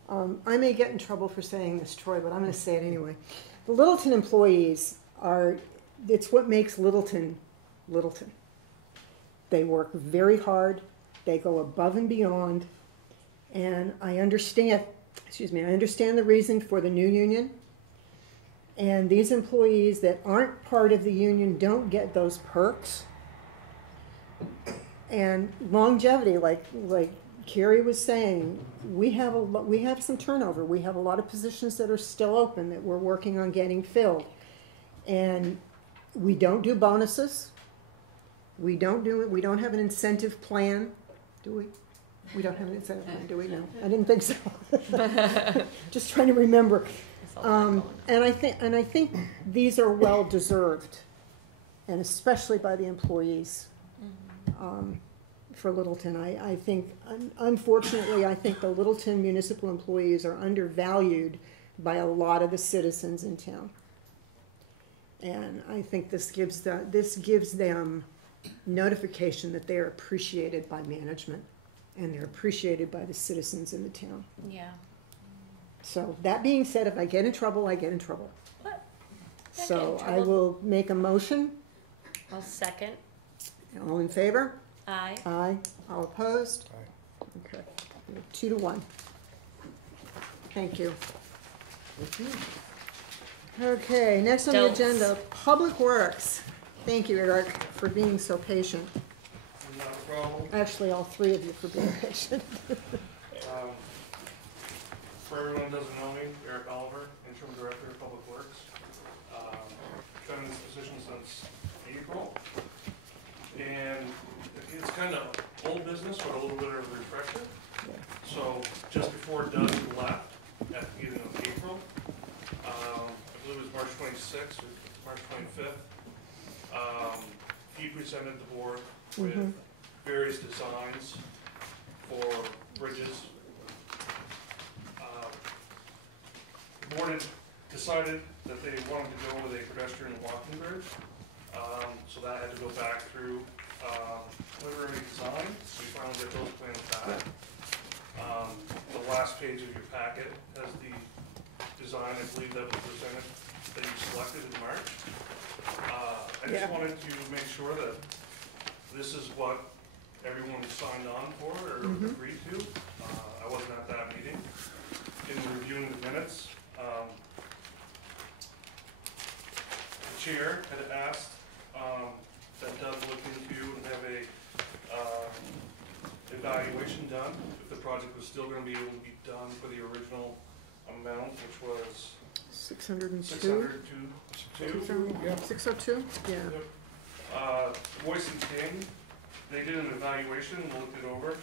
I may get in trouble for saying this, Troy, but I'm going to say it anyway. The Littleton employees it's what makes Littleton, Littleton. They work very hard. They go above and beyond. And I understand the reason for the new union. And these employees that aren't part of the union don't get those perks. And longevity, like Carrie was saying, we have some turnover. We have a lot of positions that are still open that we're working on getting filled. And we don't do bonuses. We don't have an incentive plan, do we? We don't have an incentive plan, do we? No, I didn't think so. Just trying to remember. And I think these are well deserved, and especially by the employees for Littleton. I think, unfortunately, I think the Littleton municipal employees are undervalued by a lot of the citizens in town. And I think this gives them notification that they are appreciated by management, and they're appreciated by the citizens in the town. Yeah. So that being said, if I get in trouble, I get in trouble. What? So I will make a motion. I'll second. All in favor? Aye. Aye. All opposed? Aye. Okay. 2-1. Thank you. Okay, next on the agenda, Public Works. Thank you, Eric, for being so patient. Not a problem. Actually, all three of you for being patient. For everyone who doesn't know me, Eric Oliver, Interim Director of Public Works. Been in this position since April. And it's kind of old business, but a little bit of a refresher. So just before Doug left at the beginning of April, I believe it was March 26th or March 25th, he presented the board with various designs for bridges. The board had decided that they wanted to go with a pedestrian walking bridge. So that had to go back through preliminary design. We finally get those plans back. The last page of your packet has the design, I believe, that was presented, that you selected in March. I just wanted to make sure that this is what everyone signed on for or agreed to. I wasn't at that meeting. In reviewing the minutes, the chair had asked that Doug look into and have a evaluation done if the project was still going to be able to be done for the original amount, which was 602? 602. Yeah. 602? Yeah. Boyce and King, they did an evaluation and looked it over,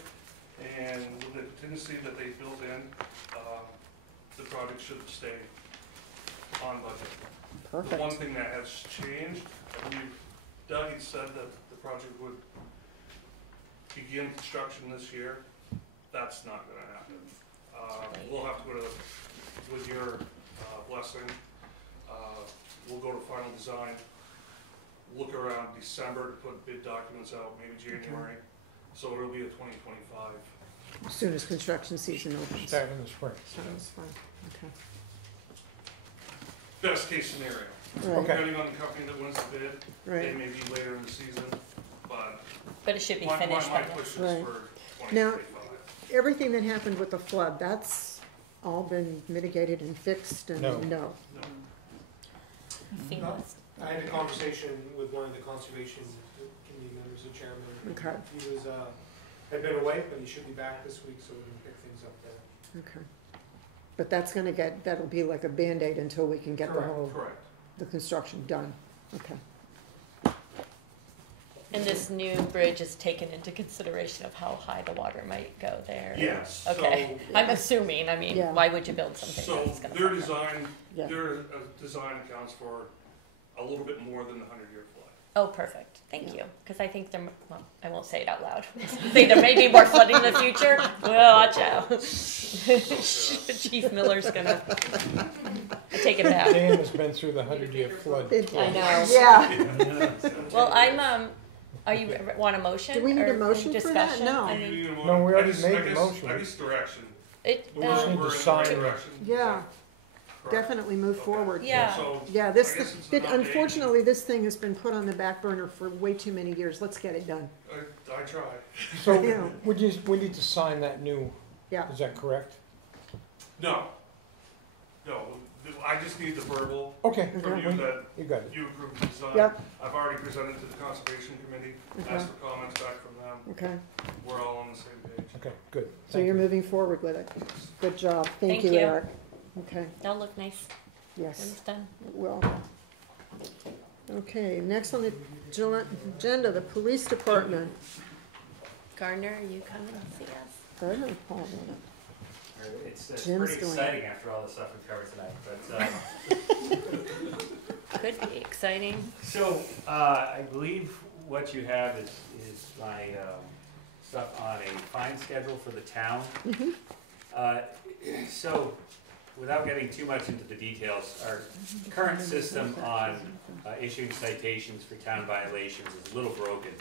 and with the contingency that they built in, the project should stay on budget. Perfect. The one thing that has changed, I believe Doug had said that the project would begin construction this year. That's not going to happen. We'll have to go to, with your blessing, we'll go to final design, look around December to put bid documents out, maybe January. So it'll be a 2025. As soon as construction season opens. Start in the spring. Start in the spring, okay. Best case scenario. Right. Depending on the company that wins the bid, Right. they may be later in the season, but it should be my finished by then. push is Right. for Now, 2025. everything that happened with the flood, that's all been mitigated and fixed and No. no. Seamless. I had a conversation with one of the conservation committee members, the chairman. Okay. He was, had been away, but he should be back this week, so we can pick things up there. Okay. But that's gonna get, that'll be like a Band-Aid until we can get the whole, Correct. the construction done. Okay. And this new bridge is taken into consideration of how high the water might go there? Yes. Okay, So, I'm assuming, I mean, Yeah. why would you build something So that's gonna? their fall down? design, Yeah. their design accounts for a little bit more than the 100-year flood. Oh, perfect, thank you, because I think there, well, I won't say it out loud. I think there may be more flooding in the future, well, watch out. Chief Miller's gonna, I take it back. Dan has been through the 100-year flood. I know. Yeah. Well, are you, want a motion? Do we need a or motion for that? discussion? No. I You mean, need a No, we already I guess- made I the guess- motion. I guess direction. It, We're just in need the to right sign. direction. Yeah, Correct. definitely move forward. Yeah. So, Yeah, this, I guess it's an it- update. unfortunately, this thing has been put on the back burner for way too many years. Let's get it done. I try. So, Yeah. we need to sign that new, Yeah. is that correct? No. No, I just need the verbal Okay, from you that you got it. you approve the design. Yep. I've already presented to the conservation committee, Okay. asked for comments back from them. Okay, We're all on the same page. Okay, good. so Thank you're you. moving forward with it. Good job. Thank Thank you, you. Eric. Okay, that'll look nice when yes, it's done. it will. Okay, next on the agenda, the police department. Gardner, are you coming to see us? Go ahead, Paul. It's Jim's pretty doing exciting after all the stuff we've covered tonight, but, Could be exciting. so, I believe what you have is my, stuff on a fine schedule for the town. So, without getting too much into the details, our current system on issuing citations for town violations is a little broken.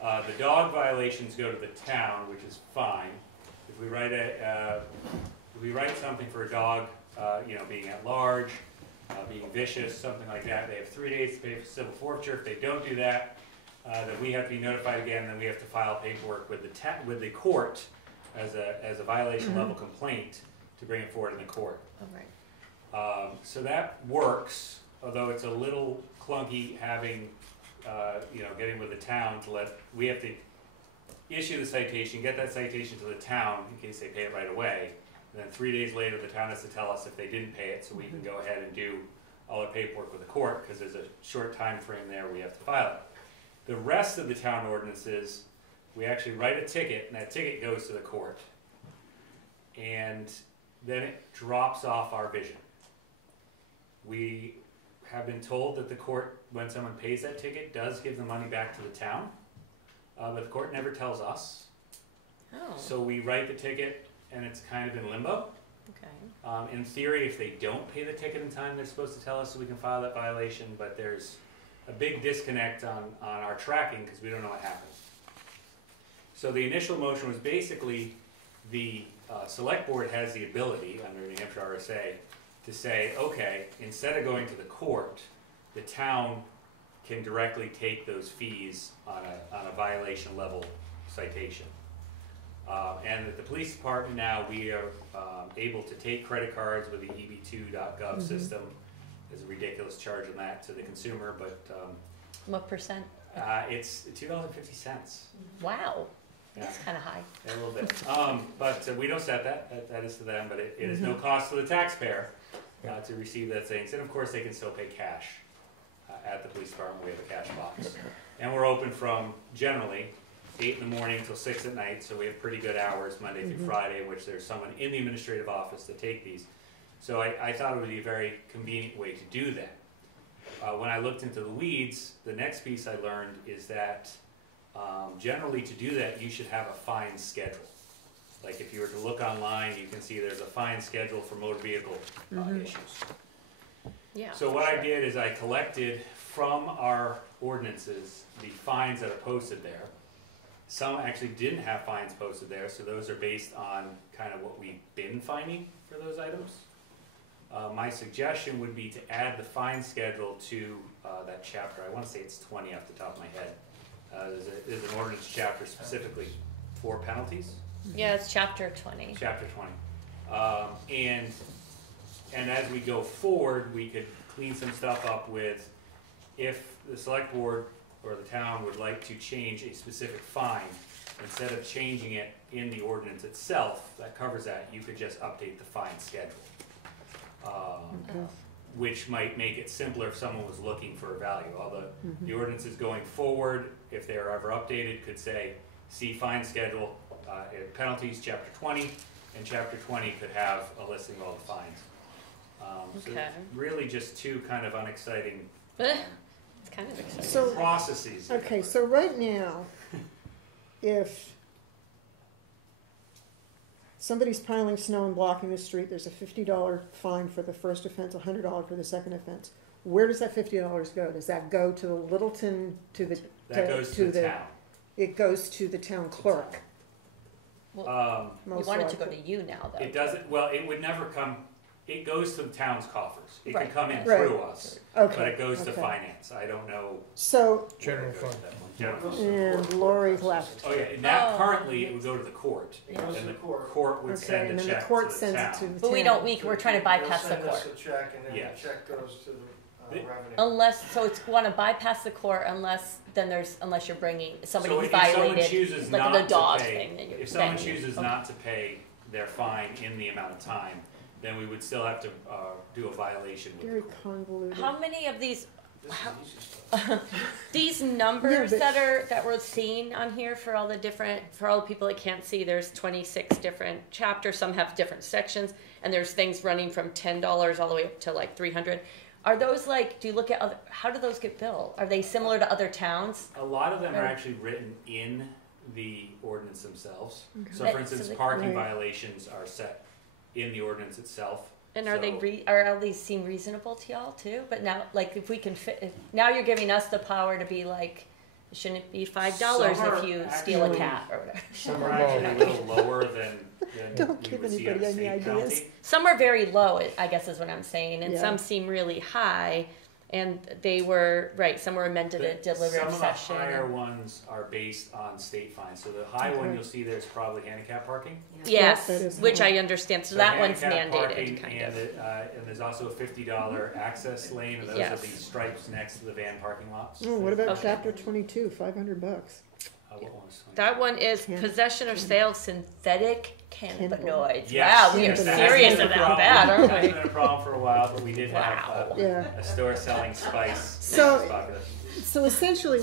The dog violations go to the town, which is fine. If we write something for a dog, being at large, being vicious, something like that, they have 3 days to pay for civil forfeiture. If they don't do that, then we have to be notified again. Then we have to file paperwork with the court as a violation level complaint to bring it forward in the court. All right. So that works, although it's a little clunky having, getting with the town we have to issue the citation, get that citation to the town in case they pay it right away. And then 3 days later, the town has to tell us if they didn't pay it, so we can go ahead and do all our paperwork with the court, because there's a short time frame there we have to file it. The rest of the town ordinances, we actually write a ticket, and that ticket goes to the court. And then it drops off our vision. We have been told that the court, when someone pays that ticket, does give the money back to the town, but the court never tells us. Oh. So we write the ticket, and it's kind of in limbo. Okay. In theory, if they don't pay the ticket in time, they're supposed to tell us so we can file that violation, but there's a big disconnect on our tracking because we don't know what happened. So the initial motion was basically the select board has the ability under New Hampshire RSA to say, okay, instead of going to the court, the town can directly take those fees on a violation level citation. And at the police department now, we are able to take credit cards with the eb2.gov system. There's a ridiculous charge on that to the consumer, but What percent? it's $2.50. Wow, Yeah. that's kind of high. Yeah, a little bit. But we don't set that. That is to them, but it is no cost to the taxpayer to receive that savings. And of course, they can still pay cash at the police department. We have a cash box. And we're open from generally 8 in the morning until 6 at night, so we have pretty good hours Monday through Friday in which there's someone in the administrative office to take these. So I thought it would be a very convenient way to do that. When I looked into the weeds, the next piece I learned is that generally to do that, you should have a fine schedule. Like if you were to look online, you can see there's a fine schedule for motor vehicle issues. Yeah. So what I did is I collected from our ordinances the fines that are posted there. Some actually didn't have fines posted there, so those are based on kind of what we've been fining for those items. My suggestion would be to add the fine schedule to that chapter. I want to say it's 20 off the top of my head. There's an ordinance chapter specifically for penalties. Yeah, it's chapter 20. Chapter 20. And as we go forward, we could clean some stuff up with if the select board or the town would like to change a specific fine, instead of changing it in the ordinance itself, that covers that, you could just update the fine schedule. Which might make it simpler if someone was looking for a value. All the ordinances going forward, if they're ever updated, could say, see fine schedule, penalties, chapter 20, and chapter 20 could have a listing of all the fines. So really just two kind of unexciting It's kind of exciting. So, processes. okay, so right now, if somebody's piling snow and blocking the street, there's a $50 fine for the first offense, $100 for the second offense. Where does that $50 go? Does that go to the Littleton, that goes to the town. It goes to the town clerk. Well, you want it to go to you now, though. It doesn't, well, it would never come, it goes to the town's coffers. It Right. can come in Right. through us, Okay, but it goes to okay. finance. I don't know. So, General fund. General fund. and Lori left. Oh, yeah, and that currently, it would go to the court. It goes to And the the court. court would Okay, send and a then the check court to the sends it town. to the But we town. don't, we're trying to bypass the They'll court. send us a check, and then Yes. the check goes to the The- revenue. Unless, so it's want to bypass the court unless you're bringing somebody So who's if someone violated, chooses like not the to dog pay- thing. Then If someone then you- chooses not to pay their fine in the amount of time, then we would still have to do a violation with the Very court. convoluted. How many of these, This is easy stuff. these numbers Yeah, but- that we're seeing on here for all the people that can't see, there's 26 different chapters, some have different sections, and there's things running from $10 all the way up to like 300. Are those do you look at how do those get billed? Are they similar to other towns? A lot of them are Or- actually written in the ordinance themselves. So Right, for instance, so they- parking Right. violations are set in the ordinance itself. And are So- are all these seem reasonable to y'all too? But now, if we can now you're giving us the power to be like, shouldn't it be $5 Some are if you steal a actually- cat or whatever? Some are actually a little lower than Don't we give would see on anybody a any state ideas. penalty. Some are very low, I guess is what I'm saying, and Yeah. some seem really high. And they were some were amended at delivery Some of the session. higher ones are based on state fines. So the high one Okay. you'll see there's probably handicap parking. Yes, That is which high. I understand. So So that one's handicap mandated, parking, kind and of. and there's also a $50 access lane, and those are Yes. the stripes next to the van parking lots. Oh, what about Okay. chapter 22, $500? What one was 20? That one is Can- possession or sale of synthetic cannabinoids. Yes. Wow, we are Yes. That's serious been a about problem. that, aren't That's we? been a problem for a while, but we did Wow. have Yeah. a store selling spice. So- which is popular. So essentially,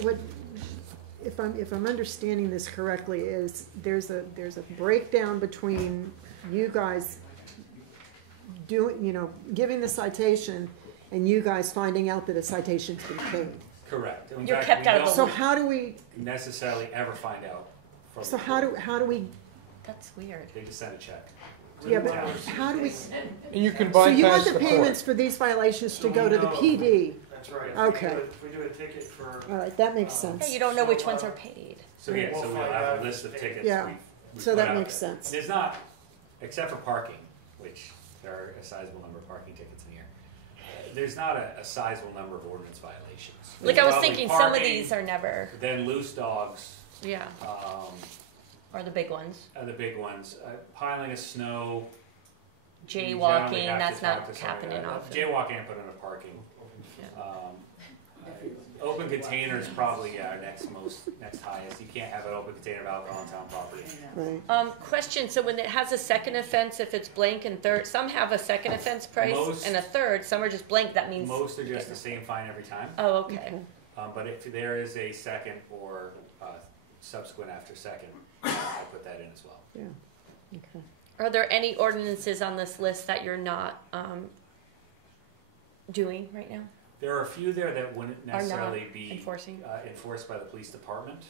if I'm understanding this correctly, is there's a breakdown between you guys giving the citation and you guys finding out that a citation's been paid. Correct. In You're fact, kept we out of don't So how do we? necessarily ever find out from So the how court. do we? That's weird. They just send a check. Yeah, but how do we, And you can so you want bypass the the court. payments for these violations to go to the PD? That's right. Okay. If we do a ticket for. All right, that makes Yeah, sense. you don't know which ones are paid. So yeah, We'll so we'll find have out. a list of tickets. Yeah. we So put that out makes there. sense. There's not, except for parking, which there are a sizable number of parking tickets in here. There's not a sizable number of ordinance violations. Like There's I was probably thinking, some of parking, these are never, Then loose dogs, yeah, or the big ones. are the big ones. Piling of snow. you Jaywalking, generally have that's to talk not to somebody. happening often. Jaywalking I put under parking. Open containers probably next highest. You can't have an open container of alcohol on town property. Right. Question, so when it has a second offense, if it's blank and third, some have a second offense price Most- and a third, some are just blank, that means. Most are just the same fine every time. Oh, okay. But if there is a second or subsequent after second, I put that in as well. Yeah, okay. Are there any ordinances on this list that you're not, doing right now? There are a few there that wouldn't Are not necessarily be enforcing? enforced by the police department,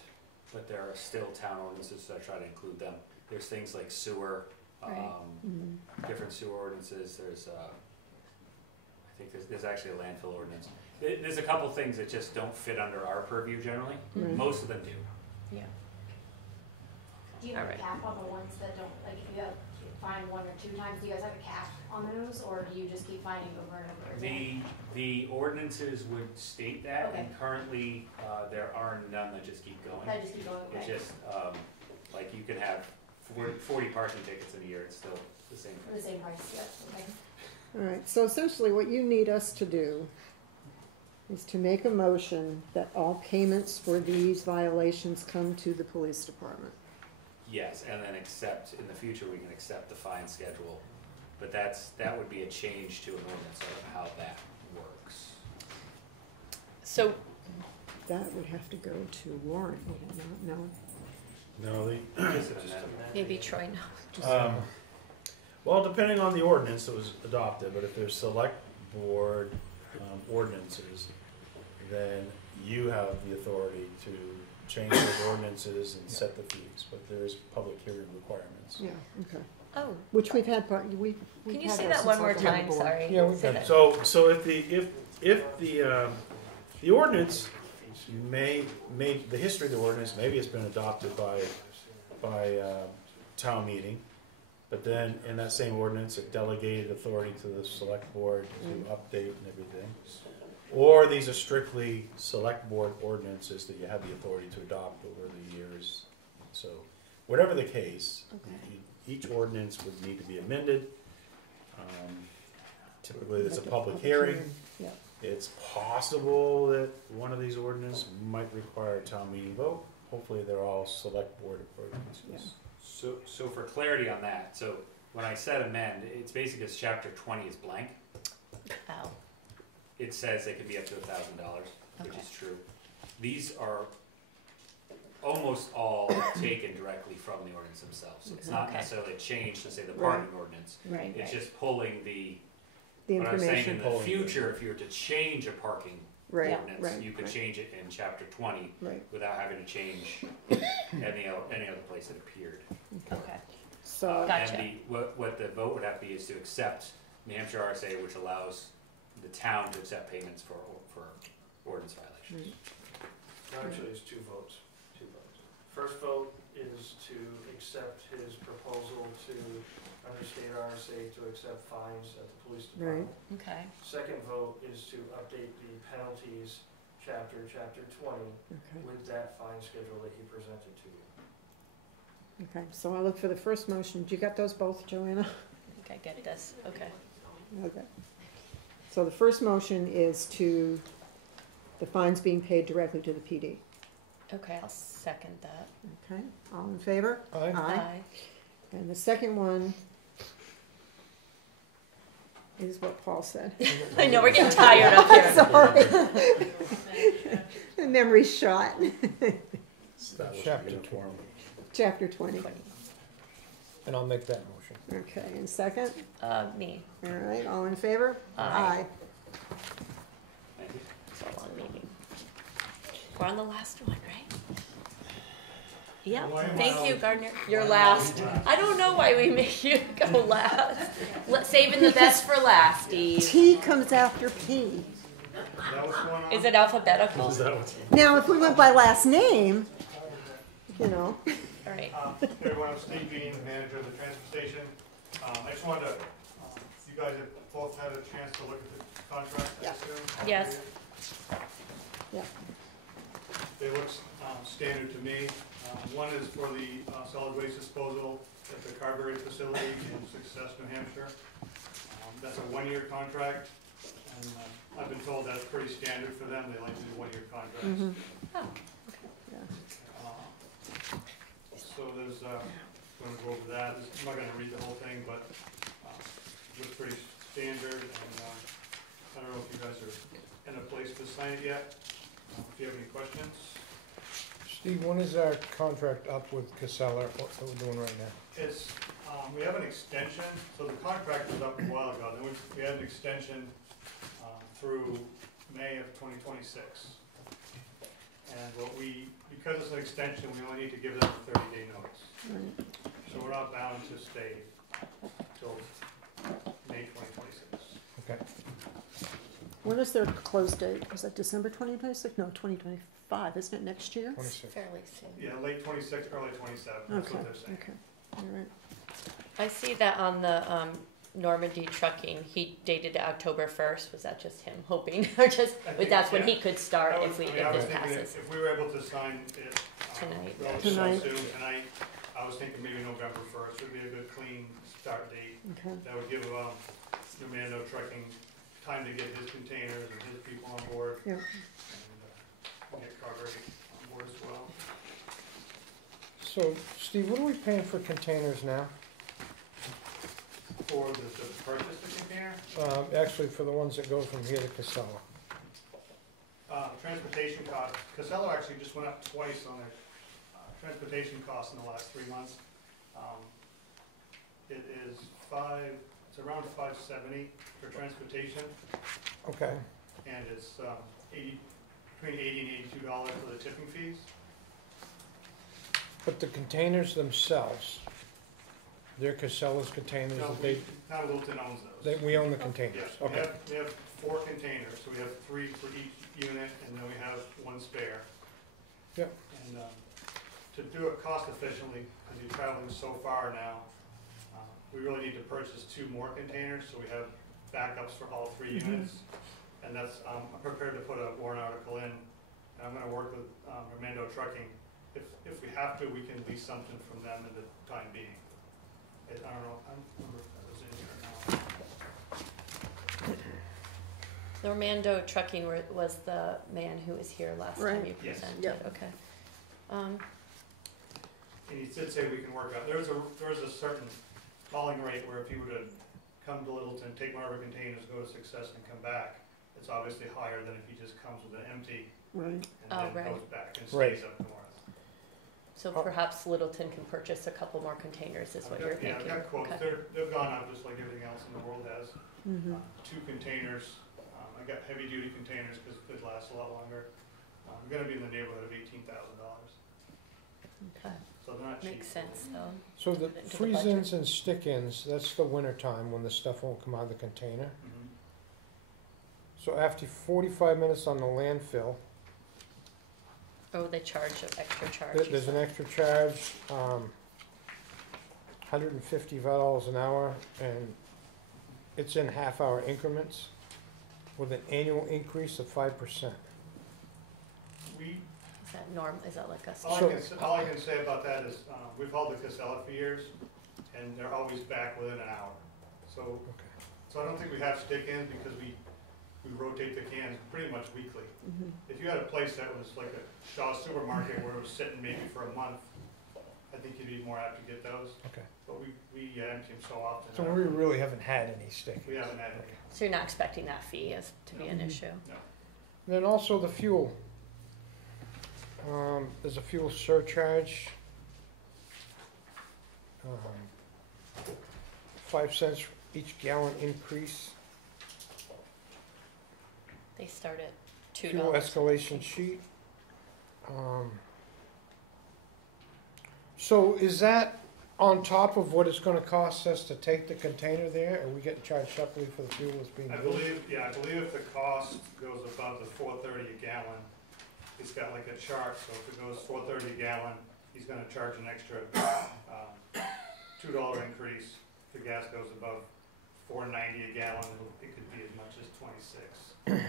but there are still town ordinances, so I try to include them. There's things like sewer, Right. different sewer ordinances. There's, I think there's actually a landfill ordinance. There's a couple things that just don't fit under our purview generally. Right. Most of them do. Yeah. Do you have Alright. a cap on the ones that don't, like if you have fined one or two times, do you guys have a cap on those, or do you just keep finding over and over again? The ordinances would state that, Okay. and currently, there are none that just keep going. That just keep going, okay. It's just, like you could have 40 parking tickets in a year, it's still the same For price. the same price, yeah, okay. All right, so essentially what you need us to do is to make a motion that all payments for these violations come to the police department. Yes, and then in the future, we can accept the fine schedule, but that would be a change to an ordinance, I don't know how that works. So, That would have to go to warrant, would it not? No? No, Just an amendment. maybe Troy knows. well, depending on the ordinance that was adopted, but if there's select board ordinances, then you have the authority to change those ordinances and set the fees, but there's public hearing requirements. Yeah, okay. Oh, Which we've had, we've can you had say that that one since more I've been on time, board. sorry? Yeah, we've Say got that. So if the ordinance may the history of the ordinance, maybe it's been adopted by town meeting, but then in that same ordinance, it delegated authority to the select board to update and everything. Or these are strictly select board ordinances that you have the authority to adopt over the years. So whatever the case, each ordinance would need to be amended. Typically, it's a public hearing. Yeah. It's possible that one of these ordinances might require a town meeting vote. Hopefully, they're all select board ordinances. So for clarity on that, so when I said amend, it's basically because chapter 20 is blank. Oh. It says it can be up to $1,000, which Okay. is true. These are almost all taken directly from the ordinance themselves. So it's not Okay. necessarily a change to say the Right. parking ordinance. Right, It's right. just pulling the The what I was saying in information. the future, if you were to change a parking Right, ordinance, right, you could right. change it in chapter 20 Right. without having to change any other place it appeared. Okay. So, Gotcha. And what the vote would have to be is to accept New Hampshire RSA, which allows the town to accept payments for ordinance violations. Actually, it's two votes. First vote is to accept his proposal to, under state RSA, to accept fines at the police department. Okay. Second vote is to update the penalties, chapter 20, okay. with that fine schedule that he presented to you. Okay, so I look for the first motion. You got those both, Joanna? I think I get this, okay. Okay. So the first motion is to the fines being paid directly to the PD. Okay, I'll second that. Okay, all in favor? Aye. Aye. And the second one is what Paul said. I know, we're getting tired up here. Sorry. The memory's shot. Chapter 20. Chapter 20. And I'll make that motion. Okay, and second? Me. All right, all in favor? Aye. Thank you. It's a long meeting. We're on the last one, right? Yeah, Why am I thank you, always- Gardner. You're why am I last. always last? I don't know why we make you go last. Saving the best for last, Steve. T comes after P. Is that what's going on? Is it alphabetical? Is that what's? Now, if we went by last name, you know. All right. Hey everyone, I'm Steve Bean, the manager of the transfer station. I just wanted to, you guys have both had a chance to look at the contract, I Yeah. assume? Yes. Yeah. They look standard to me. One is for the solid waste disposal at the Carberry facility in Success, New Hampshire. That's a one-year contract, and I've been told that's pretty standard for them. They like to do one-year contracts. Mhm. Oh, So there's, I'm going to go over that. I'm not going to read the whole thing, but it looks pretty standard, and I don't know if you guys are in a place to sign it yet. If you have any questions. Steve, when is our contract up with Casella, what we're doing right now? It's, we have an extension, so the contract was up a while ago, then we had an extension through May of 2026. And because it's an extension, we only need to give them a 30-day notice. Right. So we're not bound to stay till May 2026. Okay. When is their close date? Is that December 2026? No, 2025, isn't it next year? 26. fairly soon. Yeah, late 26, early 27, that's Okay, what they're saying. okay, all right. I see that on the Normandy trucking, he dated it October 1st. Was that just him hoping, or just I think, that's when yeah. he could start I if was it thinking passes? if we were able to sign it Tonight. relatively Tonight. soon, tonight, I was thinking maybe November 1st would be a good clean start date. Okay. That would give Normando Trucking time to get his containers and his people on board. Yeah. And get Carberry on board as well. So, Steve, what are we paying for containers now? For the purchase the container, Actually, for the ones that go from here to Casella. transportation costs, Casella actually just went up twice on their transportation costs in the last 3 months. It is it's around $570 for transportation, Okay. and it's between $80 and $82 for the tipping fees. But the containers themselves, they're Casella's containers No, that they, Town of Littleton owns those. we own the containers? Yes, Okay. we have 4 containers, so we have 3 for each unit, and then we have 1 spare. Yep. And to do it cost efficiently, because you're traveling so far now, we really need to purchase 2 more containers, so we have backups for all 3 units. And that's, I'm prepared to put a warrant article in, and I'm gonna work with Normando Trucking. If we have to, we can lease something from them at the time being. I don't know, I don't remember if that was in here or not. Normando Trucking was the man who was here last time Right. you Yes. presented. Yep. Okay. And he did say we can work out, there's a certain hauling rate where if you were to come to Littleton, take one of our containers, go to Success and come back, it's obviously higher than if he just comes with an empty Right. and Oh, then right. goes back and Right. stays up north. So perhaps Littleton can purchase a couple more containers, is what you're Yeah, thinking. I've got quotes, Okay. they've gone up just like everything else in the world has. Mm-hmm. 2 containers, I got heavy duty containers because it could last a lot longer. We're gonna be in the neighborhood of $18,000, Okay. so they're not cheap. Makes sense, though. So the Put it into the freeze-ins and stick-ins, that's the winter time when the stuff won't come out of the container. Mhm. So after 45 minutes on the landfill, Oh, they charge an extra charge. there's an extra charge, $150 an hour, and it's in half-hour increments with an annual increase of 5%. Is that is that like us? All I can say about that is, we've hauled the Casella for years, and they're always back within an hour. So I don't think we have stick-ins because we rotate the cans pretty much weekly. Mm-hmm. If you had a place that was like a Shaw supermarket where it was sitting maybe for a month, I think you'd be more apt to get those. Okay. But we empty them so often. So we really haven't had any stick-ins. We haven't had any. So you're not expecting that fee to be an issue? No. Then also the fuel. There's a fuel surcharge. 5 cents each gallon increase. They start at $2. Fuel escalation sheet. So is that on top of what it's gonna cost us to take the container there, or we get charged separately for the fuel that's being I used? believe if the cost goes above the $4.30 a gallon, he's got like a chart, so if it goes $4.30 a gallon, he's gonna charge an extra, $2 increase. If the gas goes above $4.90 a gallon, it could be as much as 26. And,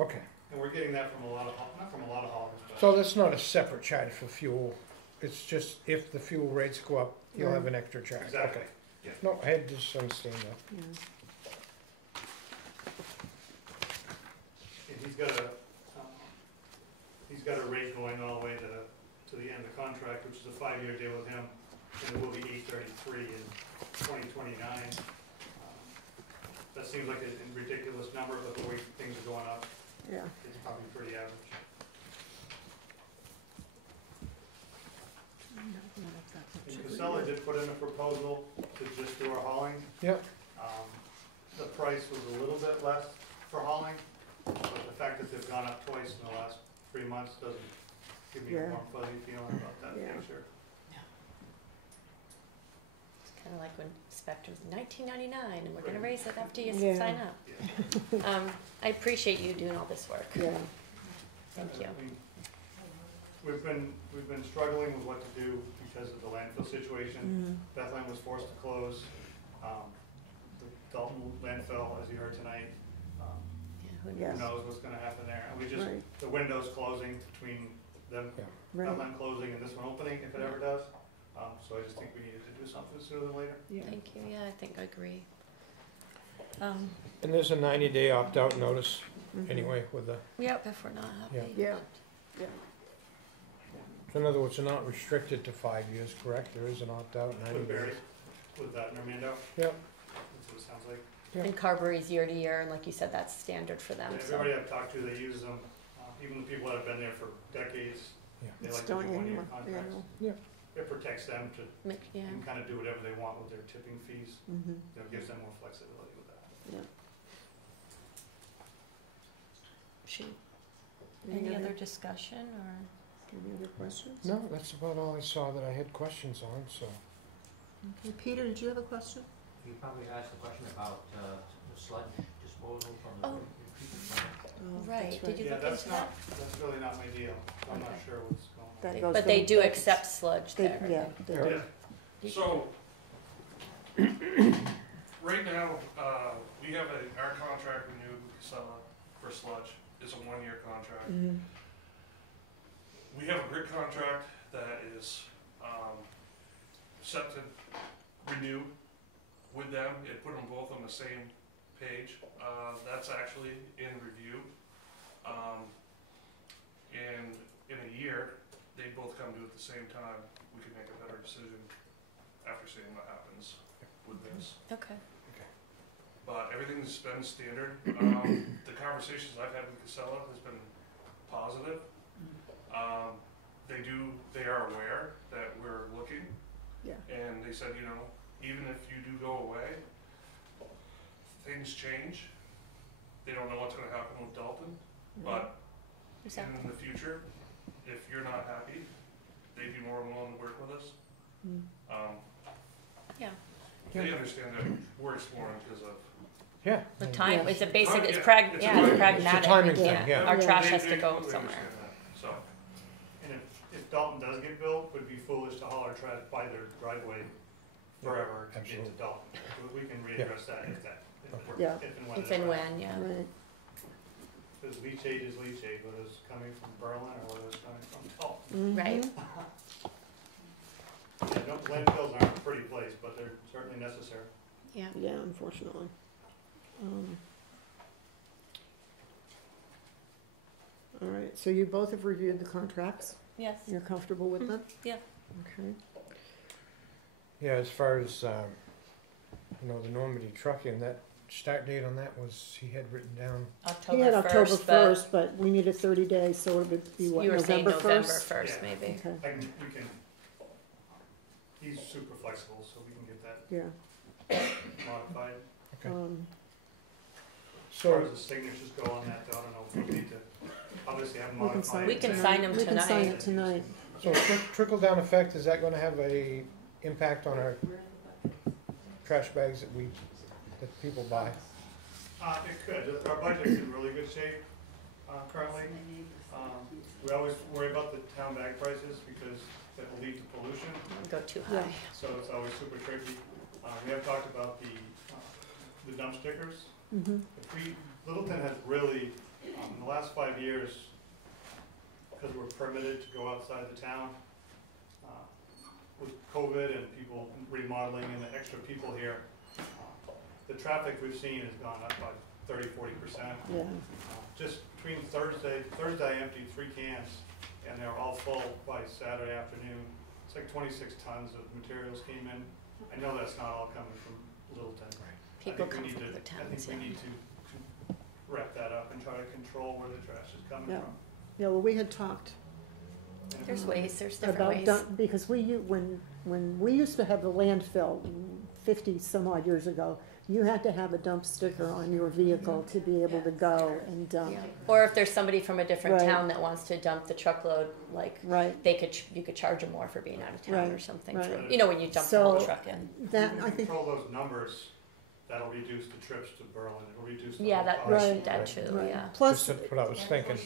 Okay, and we're getting that from a lot of, not from a lot of haulers, but. so that's not a separate charge for fuel, it's just if the fuel rates go up, you'll have an extra charge, Exactly, okay. yeah. No, I had to just understand that. Yeah. And he's got a rate going all the way to the end of the contract, which is a 5-year deal with him, and it will be $8.33 in 2029. That seems like a ridiculous number, but the way things are going up, Yeah. it's probably pretty average. And Casella did put in a proposal to just do our hauling. Yep. The price was a little bit less for hauling, but the fact that they've gone up twice in the last 3 months doesn't give me a warm fuzzy feeling about that picture. It's kind of like when Spectrum was $19.99 and we're going to raise it after you Yeah. sign up. I appreciate you doing all this work. Yeah. Thank you. I mean, we've been struggling with what to do because of the landfill situation. Bethlehem was forced to close. The Dalton landfill, as you heard tonight, Who Yes. knows? who knows what's gonna happen there. And we just, Right. the window's closing between them, Right. Bethlehem closing and this one opening, if it ever does. So I just think we needed to do something sooner than later. Yeah. Thank you. Yeah, I think I agree. And there's a 90-day opt-out notice Mhm. anyway with the, Yep, if we're not happy. Yeah. Yeah. so in other words, they're not restricted to 5 years, correct? There is an opt-out, 90 With Barry, days. with that in Armando, Yep. that's what it sounds like. Yeah. And Carberry's year to year, and like you said, that's standard for them. So. Everybody I've talked to, they use them, even the people that have been there for decades, Yeah. they It's like to do still one-year annual, contracts. annual. Yeah. It protects them to, Yeah. and kind of do whatever they want with their tipping fees. Mhm. It gives them more flexibility with that. Yeah. Shoot. Any other discussion or? Any other questions? No, that's about all I saw that I had questions on, so. Okay, Peter, did you have a question? You probably asked a question about the sludge disposal from the Oh. treatment plant. Oh, Right. that's Did you Yeah, look that's into that? that's really not my deal. So I'm not Okay. sure what's going on. That goes But they from- do that's- accept sludge They, there. yeah, they do. Yeah. So, right now, we have our contract renewed with Casella for sludge. It's a 1-year contract. Mhm. We have a grid contract that is set to renew with them. It put them both on the same page. That's actually in review. And in a year, they both come due at the same time. We can make a better decision after seeing what happens with this. Okay. But everything's been standard. The conversations I've had with Casella has been positive. They are aware that we're looking. Yeah. And they said, even if you do go away, things change. They don't know what's gonna happen with Dalton, but in the future, if you're not happy, they'd be more than willing to work with us. Yeah. They understand that we're exploring because of. Yeah. The time, it's a basic, it's Yeah, pragmatic. it's a Yeah, timing- it's pragmatic. It's a timing We thing, can't- yeah. Our trash They- has they to go completely somewhere. understand that. So, and if Dalton does get built, would be foolish to haul our trash by their driveway forever to get to Absolutely. Dalton. We can readdress that if Yeah. if and when. If it and happens. when, yeah. Right. Because leachate is leachate, whether it's coming from Berlin or whether it's coming from Dalton. Right. Yeah, landfills aren't a pretty place, but they're certainly necessary. Yeah. Yeah, unfortunately. All right, so you both have reviewed the contracts? Yes. You're comfortable with them? Yeah. Okay. Yeah, as far as, the Normandy trucking, that start date on that was, he had written down. He had October 1st, first, but we needed 30 days, so it would be what, You were saying November November 1st? 1st, Yeah. maybe. Okay, We can, he's super flexible, so we can get that yeah. modified. Okay. far as the signatures go on that, though, I don't know, if we need to, obviously have modified. We can sign them We can sign tonight. it tonight. So trickle-down effect, is that gonna have a impact on our trash bags that people buy? It could. Our budget's in really good shape currently. We always worry about the town bag prices because that will lead to pollution. Go too high. So it's always super tricky. We have talked about the dump stickers. Littleton has really, in the last 5 years, because we're permitted to go outside the town, with COVID and people remodeling and the extra people here, the traffic we've seen has gone up by 30–40%. Yeah. Just between Thursday I emptied 3 cans and they're all full by Saturday afternoon. It's like 26 tons of materials came in. I know that's not all coming from Littleton. People I come think from other I towns, think we need to wrap that up and try to control where the trash is coming from. Yeah, well, we had talked There's ways, there's different about ways. because when we used to have the landfill 50 some odd years ago, you had to have a dump sticker on your vehicle to be able to go and dump. Or if there's somebody from a different Right. town that wants to dump the truckload, like you could charge them more for being out of town or Right, something. right. For, you know, when you dump the whole truck in. That If I we think. control those numbers, that'll reduce the trips to Berlin. It'll reduce the Yeah, whole that cost. too. Yeah. Plus, That's what I was thinking.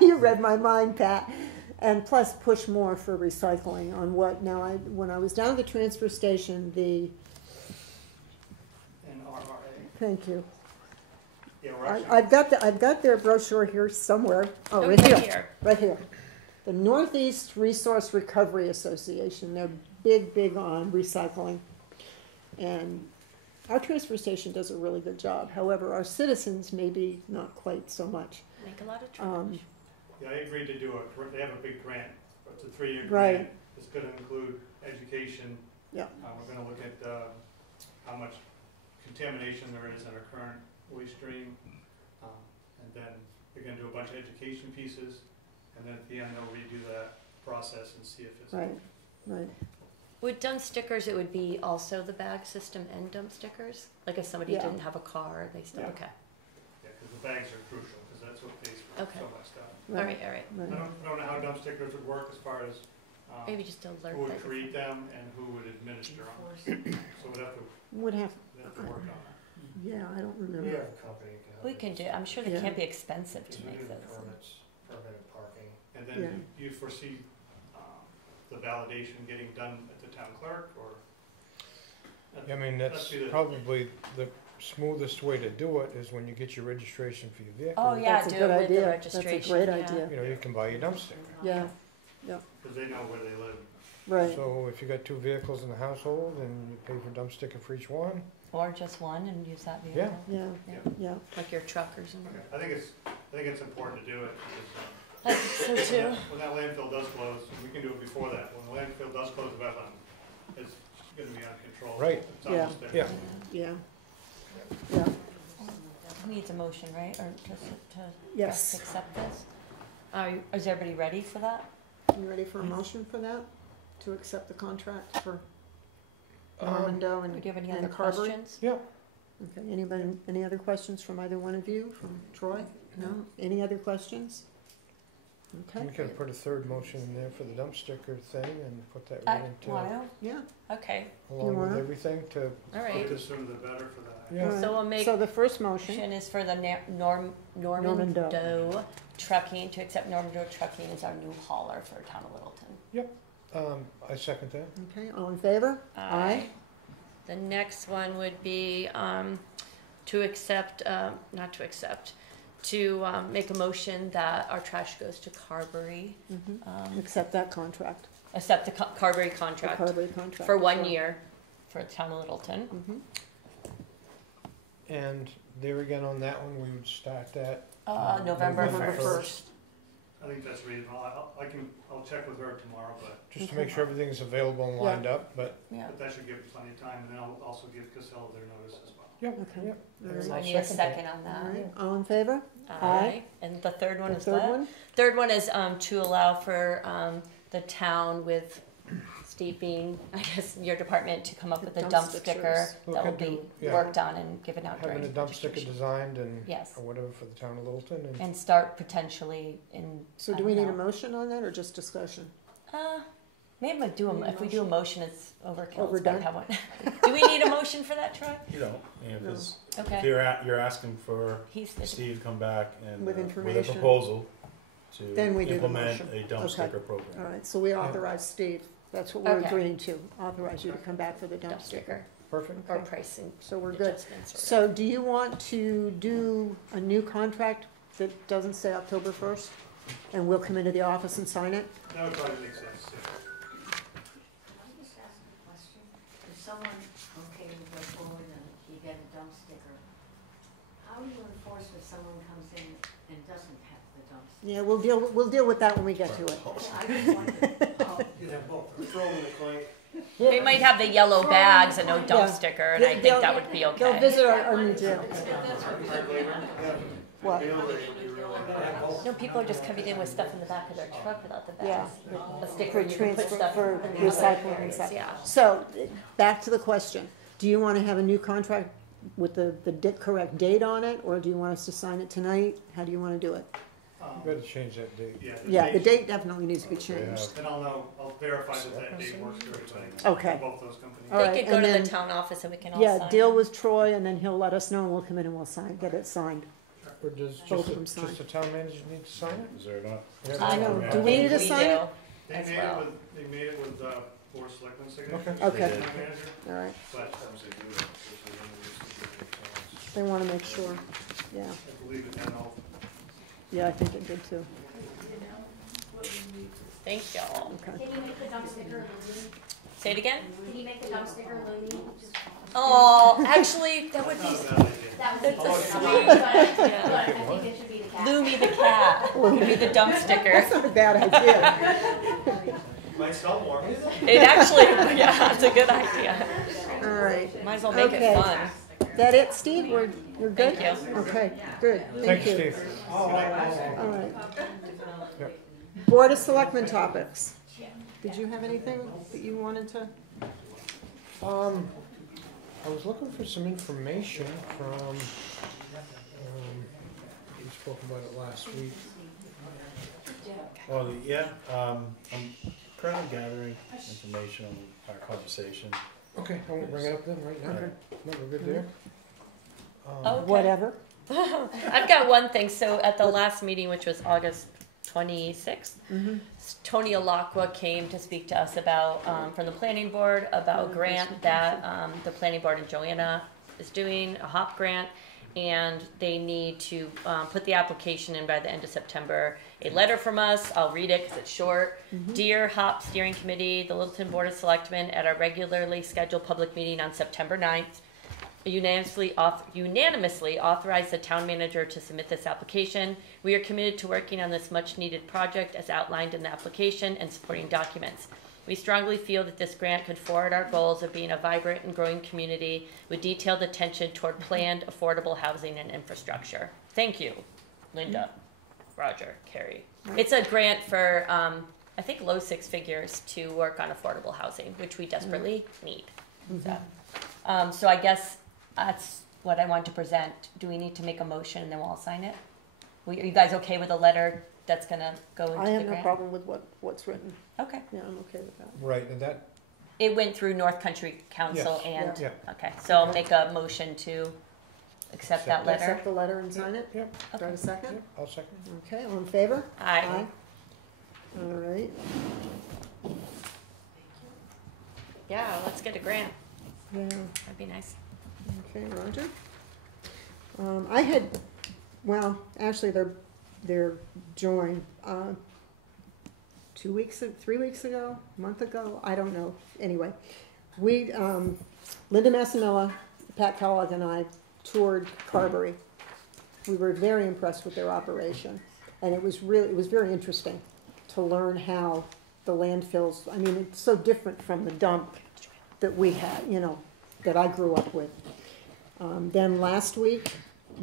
you read my mind, Pat. And plus, push more for recycling on what now. When I was down at the transfer station, And RRA. thank you. Yeah, we're actually. I've got their brochure here somewhere. Oh, right here. Right here. The Northeast Resource Recovery Association. They're big on recycling. And our transfer station does a really good job. However, our citizens maybe not quite so much. Make a lot of trash. Yeah, I agreed to do they have a big grant. It's a 3-year Right. grant. It's gonna include education. Yeah. We're gonna look at how much contamination there is in our current waste stream. And then we're gonna do a bunch of education pieces. And then at the end, they'll redo that process and see if it's. Right. With dump stickers, it would be also the bag system and dump stickers? Like if somebody didn't have a car, they still, okay. Yeah, because the bags are crucial, because that's what pays for Okay. so much stuff. All right. I don't know how dump stickers would work as far as Maybe just alert who would that- create them and who would administer them. So we'd have to Would have. work on that. Yeah, I don't remember. We have a company. We can do, I'm sure they Yeah. can't be expensive to We make do the those. permitted parking. And then do you foresee the validation getting done at the town clerk, or? I mean, that's probably the smoothest way to do it is when you get your registration for your vehicle. Oh, yeah, That's a do good it with the idea. registration. That's a great yeah. idea. You know, you can buy your dump sticker. Yeah. Because they know where they live. Right. So if you got 2 vehicles in the household and you pay for dump sticker for each one. Or just one and use that vehicle. Yeah. Like your truck or something. Okay. I think it's important to do it because. I think so too. When that landfill does close, and we can do it before that, when the landfill does close the wetland, it's gonna be uncontrolled. Right. It's almost there. Yeah. Needs a motion, right, or to Yes. accept this? Is everybody ready for that? You ready for a motion for that? To accept the contract for Armando and Do you have any other and Carberry? questions? Yeah. Okay, anybody, any other questions from either one of you, from Troy? No? Any other questions? Okay. We could put a third motion in there for the dump sticker thing and put that right into, Yeah. Okay. along with everything to. All right. The sooner the better for that. Yeah. So we'll make. So the first motion. Is for the Normando Trucking, to accept Normando Trucking as our new hauler for town of Littleton. Yep, I second that. Okay, all in favor? Aye. The next one would be to accept, not to accept, to make a motion that our trash goes to Carberry. Accept that contract. Accept the Carberry contract. The Carberry contract. For 1 year for the town of Littleton. And there again on that one, we would start that. November 1st. I think that's reasonable. I'll check with her tomorrow, but. Just to make sure everything's available and lined up, but. But that should give plenty of time, and then I'll also give Casella their notice as well. Yep. Okay. Yep. So I need a second on that. All right, all in favor? Aye. And the third one The is third what? one? Third one is to allow for the town with Steve being, I guess, your department to come up with a Dump dump stickers. sticker Look that will into- be yeah. worked on and given out during Having a dump sticker registration. designed and, Yes. or whatever for the town of Littleton and. And start potentially in. So I do we don't need a know. motion on that or just discussion? Maybe if we do a motion, it's overkill. It's Overdone? better to have one. Do we need a motion for that, Troy? You don't, because Okay. you're asking for He's Steve to come back and With with a information. proposal to Then we do the implement motion. a dump Okay. sticker program. All right, so we authorize Steve, that's what we're Okay. agreeing to, authorize you to come back for the dump sticker. Perfect. Or pricing. So we're good. adjustments or So do you want to do a new contract that doesn't say October 1st? And we'll come into the office and sign it? That would probably make sense, yeah. Can I just ask a question? If someone, okay, we go forward and you get a dump sticker, how do you enforce if someone comes in and doesn't have the dump sticker? Yeah, we'll deal with that when we get to it. I just wondered. You'd have both, throw in the clank. They might have the yellow bags and no dump Yeah. sticker, and I think that would be okay. They'll visit our new jail. What? No, people are just coming in with stuff in the back of their truck without the Yeah. bags. A sticker For you can put transfer, stuff for in the other recycling and areas, stuff. yeah. So, back to the question, do you wanna have a new contract with the correct date on it, or do you want us to sign it tonight? How do you wanna do it? You better change that date. Yeah, the date definitely needs to be changed. Then I'll know, I'll verify that date works for everybody. Okay. Both those companies. All They right, could go and to the then- town office and we can all Yeah, sign deal it. with Troy, and then he'll let us know, and we'll come in and we'll get it signed. Or does Both of them just signed. the town manager need to sign it? Is there not? I know. Yeah. Do we need to We sign it? do. They As made well. it with, Board of Selectmen signature. Okay. Town manager, All right, but they wanna make sure, yeah, I believe it and all. yeah, I think it did too, Thank y'all. okay. Can you make the dump sticker aluminum? Say it again? Can you make the dump sticker aluminum? Just- Oh, actually, that would be, Not a bad idea. That was That's a sweet, sweet- but, yeah. but I think it should be the cat. Lumi the cat would be the dump sticker. That's not a bad idea. Might sell more. It actually, yeah, it's a good idea. All right, Might as well make Okay. it fun. that it, Steve, you're good? Thank you. Okay, good, Thank thank you, you. Steve. All right. Yep. Board of Selectmen topics. Did you have anything that you wanted to? I was looking for some information from, we spoke about it last week. Well, yeah, I'm currently gathering information on our conversation. Okay, I won't bring it up then right now. Okay. No, we're good there. Okay. Whatever. I've got one thing. So at the last meeting, which was August 26th, Tony Alacqua came to speak to us about, from the planning board, about a grant that the planning board in Joanna is doing, a HOP grant, and they need to put the application in by the end of September. A letter from us, I'll read it because it's short. Dear HOP Steering Committee, the Littleton Board of Selectmen, at our regularly scheduled public meeting on September 9th, unanimously authorized the town manager to submit this application. We are committed to working on this much-needed project as outlined in the application and supporting documents. We strongly feel that this grant could forward our goals of being a vibrant and growing community with detailed attention toward planned affordable housing and infrastructure. Thank you, Linda, Roger, Carrie. It's a grant for, I think, low six figures to work on affordable housing, which we desperately need. So I guess that's what I want to present. Do we need to make a motion and then we'll all sign it? Are you guys okay with a letter that's gonna go into I the have no grant? problem with what's written. Okay. Yeah, I'm okay with that. Right, and that, It went through North Country Council Yes. and, Yeah. okay, so I'll make a motion to accept that letter. Accept the letter and sign it? Yep. Do I have a second? I'll second. Okay, all in favor? Aye. All right. Yeah, let's get a grant. Yeah. That'd be nice. Okay, Roger. I had, well, actually, they're joined, 3 weeks ago, a month ago, I don't know. Anyway, we, Linda Massimilla, Pat Kellogg, and I toured Carberry. We were very impressed with their operation, and it was very interesting to learn how the landfills, I mean, it's so different from the dump that we had, that I grew up with. Then last week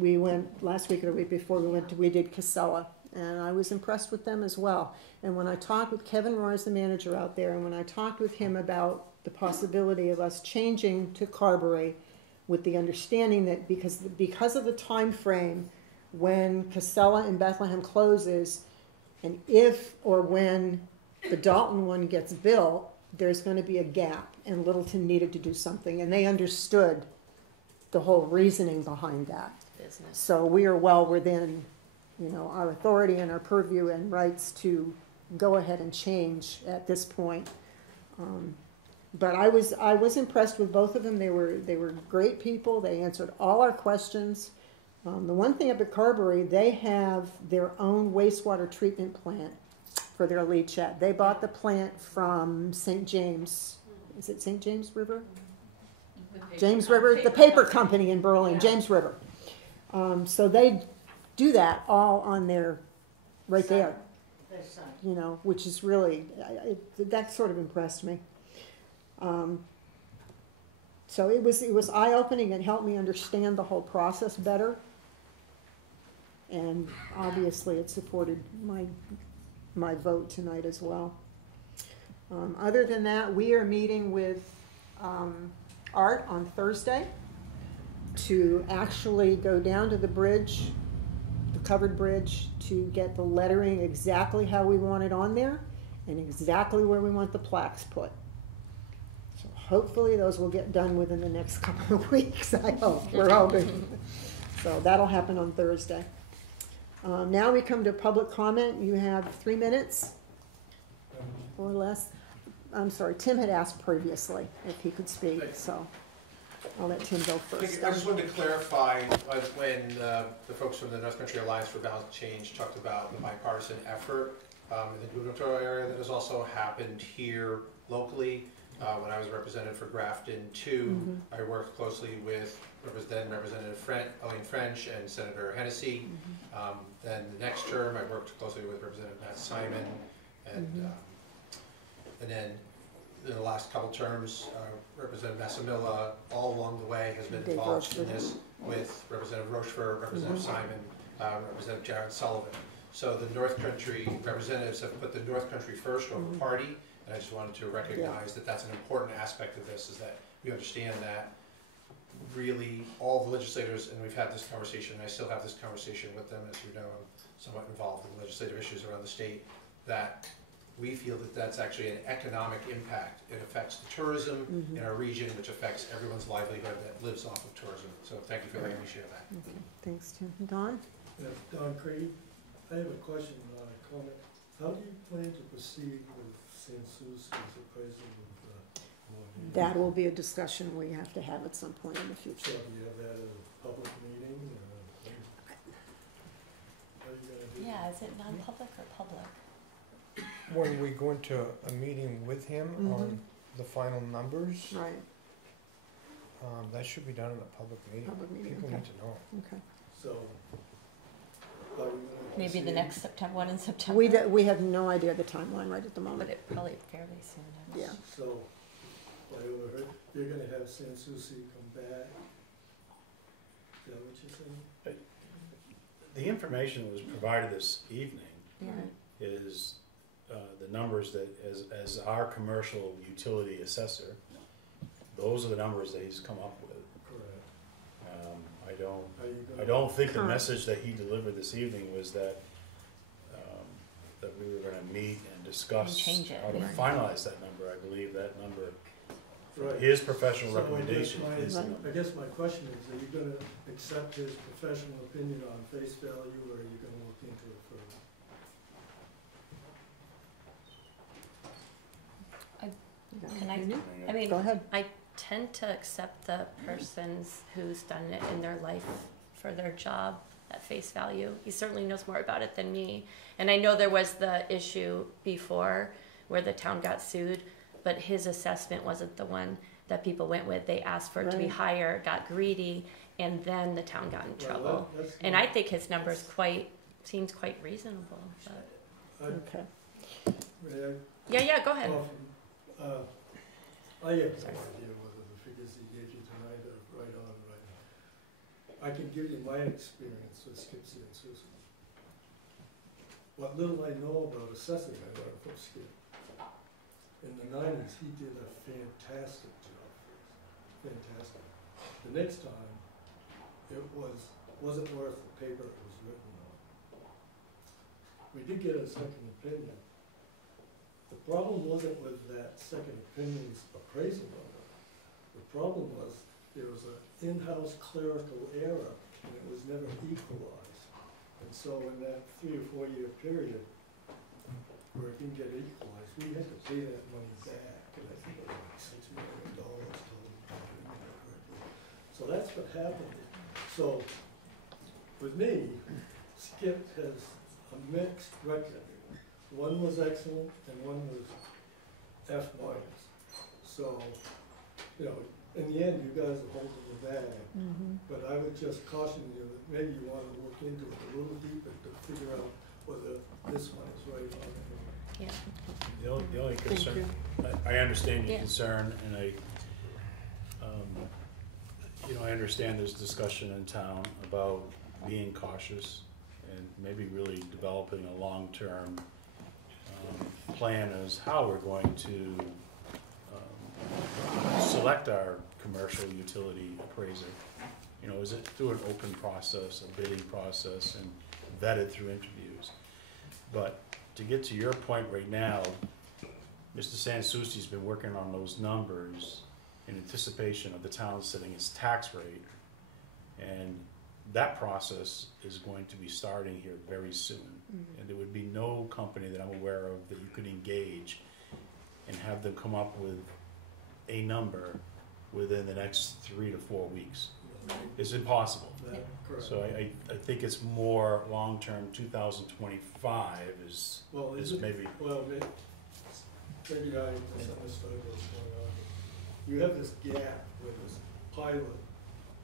or the week before, we did Casella, and I was impressed with them as well. And when I talked with Kevin Roy's the manager out there, and when I talked with him about the possibility of us changing to Carberry, with the understanding that because of the time frame when Casella and Bethlehem closes, and if or when the Dalton one gets built, there's going to be a gap, and Littleton needed to do something, and they understood the whole reasoning behind that. Business. So we are well within, our authority and our purview and rights to go ahead and change at this point. But I was impressed with both of them. They were great people. They answered all our questions. The one thing up at Carberry, they have their own wastewater treatment plant for their leachate. They bought the plant from St. James. Is it St. James River? James River, the paper company in Berlin, James River. So they do that all on their, right there. Which is really, that sort of impressed me. So it was eye-opening and helped me understand the whole process better. And obviously it supported my vote tonight as well. Other than that, we are meeting with Art on Thursday to actually go down to the bridge, the covered bridge, to get the lettering exactly how we want it on there and exactly where we want the plaques put. So hopefully those will get done within the next couple of weeks, I hope. We're hoping. So that'll happen on Thursday. Now we come to public comment. You have 3 minutes or less. I'm sorry, Tim had asked previously if he could speak, so I'll let Tim go first. I just wanted to clarify when the folks from the North Country Alliance for Balanced Change talked about the bipartisan effort in the gubernatorial area that has also happened here locally. When I was representative for Grafton 2, I worked closely with then Representative Elaine French and Senator Hennessy. Then the next term, I worked closely with Representative Matt Simon, and then in the last couple terms, Representative Massimilla, all along the way, has been involved in this with Representative Rochefort, Representative Simon, Representative Jared Sullivan. So the North Country representatives have put the North Country first over party, and I just wanted to recognize that that's an important aspect of this, is that we understand that really all the legislators, and we've had this conversation, and I still have this conversation with them, as you know, I'm somewhat involved in legislative issues around the state, that we feel that that's actually an economic impact. It affects the tourism in our region, which affects everyone's livelihood that lives off of tourism. So thank you for letting me share that. Okay. Thanks, Tim. Don? Don Cree, I have a question, a comment. How do you plan to proceed with Sanssouci's appraisal of That will be a discussion we have to have at some point in the future. So do you have that at a public meeting? How are you gonna do Yeah, is it non-public or public? When we go into a meeting with him on the final numbers, right? That should be done in a public meeting. People need to know. Okay. So, are we gonna Maybe the proceed? next September, one in September. We have no idea the timeline right at the moment. But it probably fairly soon. Yeah. So, I overheard, you're gonna have Sanssouci come back? Is that what you're saying? The information that was provided this evening is the numbers that, as our commercial utility assessor, those are the numbers that he's come up with. Correct. I don't think the message that he delivered this evening was that that we were going to meet and discuss how to finalize that number. I believe that number, his professional recommendation is the number. I guess my question is, are you gonna accept his professional opinion on face value, or are you gonna look into it further? I mean, go ahead. I tend to accept the persons who's done it in their life for their job at face value. He certainly knows more about it than me. And I know there was the issue before where the town got sued, but his assessment wasn't the one that people went with. They asked for it to be higher, got greedy, and then the town got in trouble. And I think his numbers seems quite reasonable. But. Okay. Yeah, go ahead. I have no idea whether the figures he gave you tonight are right on right now. I can give you my experience with Skip Sanssouci. what little I know about assessing, I learned from Skip. In the 90s, he did a fantastic job. Fantastic. The next time, it wasn't worth the paper it was written on. We did get a second opinion. The problem wasn't with that second opinion's appraisal of it. The problem was there was an in-house clerical error, and it was never equalized. And so in that 3 or 4 year period where it didn't get equalized, we had to pay that money back, and I think it was like $6 million total. So that's what happened. So with me, Skip has a mixed record. One was excellent and one was F minus. So, you know, in the end, you guys are holding the bag. But I would just caution you that maybe you want to look into it a little deeper to figure out whether this one is right or not. Yeah. The only concern, I understand your concern, and I understand there's discussion in town about being cautious and maybe really developing a long-term plan as how we're going to select our commercial utility appraiser. You know, is it through an open process, a bidding process, and vetted through interviews? But to get to your point right now, Mr. Sansucci's been working on those numbers in anticipation of the town setting its tax rate, and that process is going to be starting here very soon. And there would be no company that I'm aware of that you could engage and have them come up with a number within the next 3 to 4 weeks. It's impossible. So I think it's more long-term. 2025 is maybe. Well, maybe I misunderstood what's going on. You have this gap where this pilot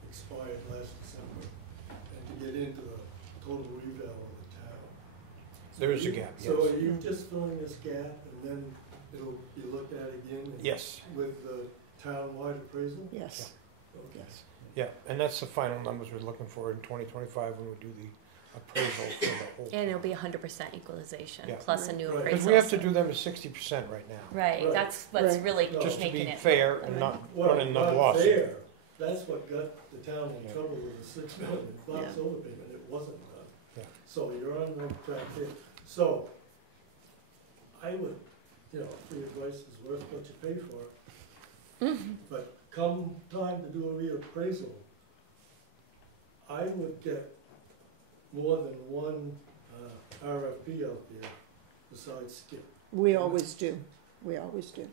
expired last December, and to get into the total revale of the town. There is a gap, yes. So are you just filling this gap, and then it'll be looked at again? Yes. With the town-wide appraisal? Yes. Okay. Yes. Yeah, and that's the final numbers we're looking for in 2025 when we do the appraisal for the whole. And it'll be 100% equalization, Yeah. plus a new appraisal. Because we have to do them at 60% right now. Right, that's what's really Just to making be it fair and not running the loss. Fair. That's what got the town in trouble with the $6 million overpayment. It wasn't done. Yeah. So you're on the track there. So I would, free advice is worth what you pay for it. But come time to do a reappraisal, I would get more than one RFP out there besides Skip. We always do. We always do.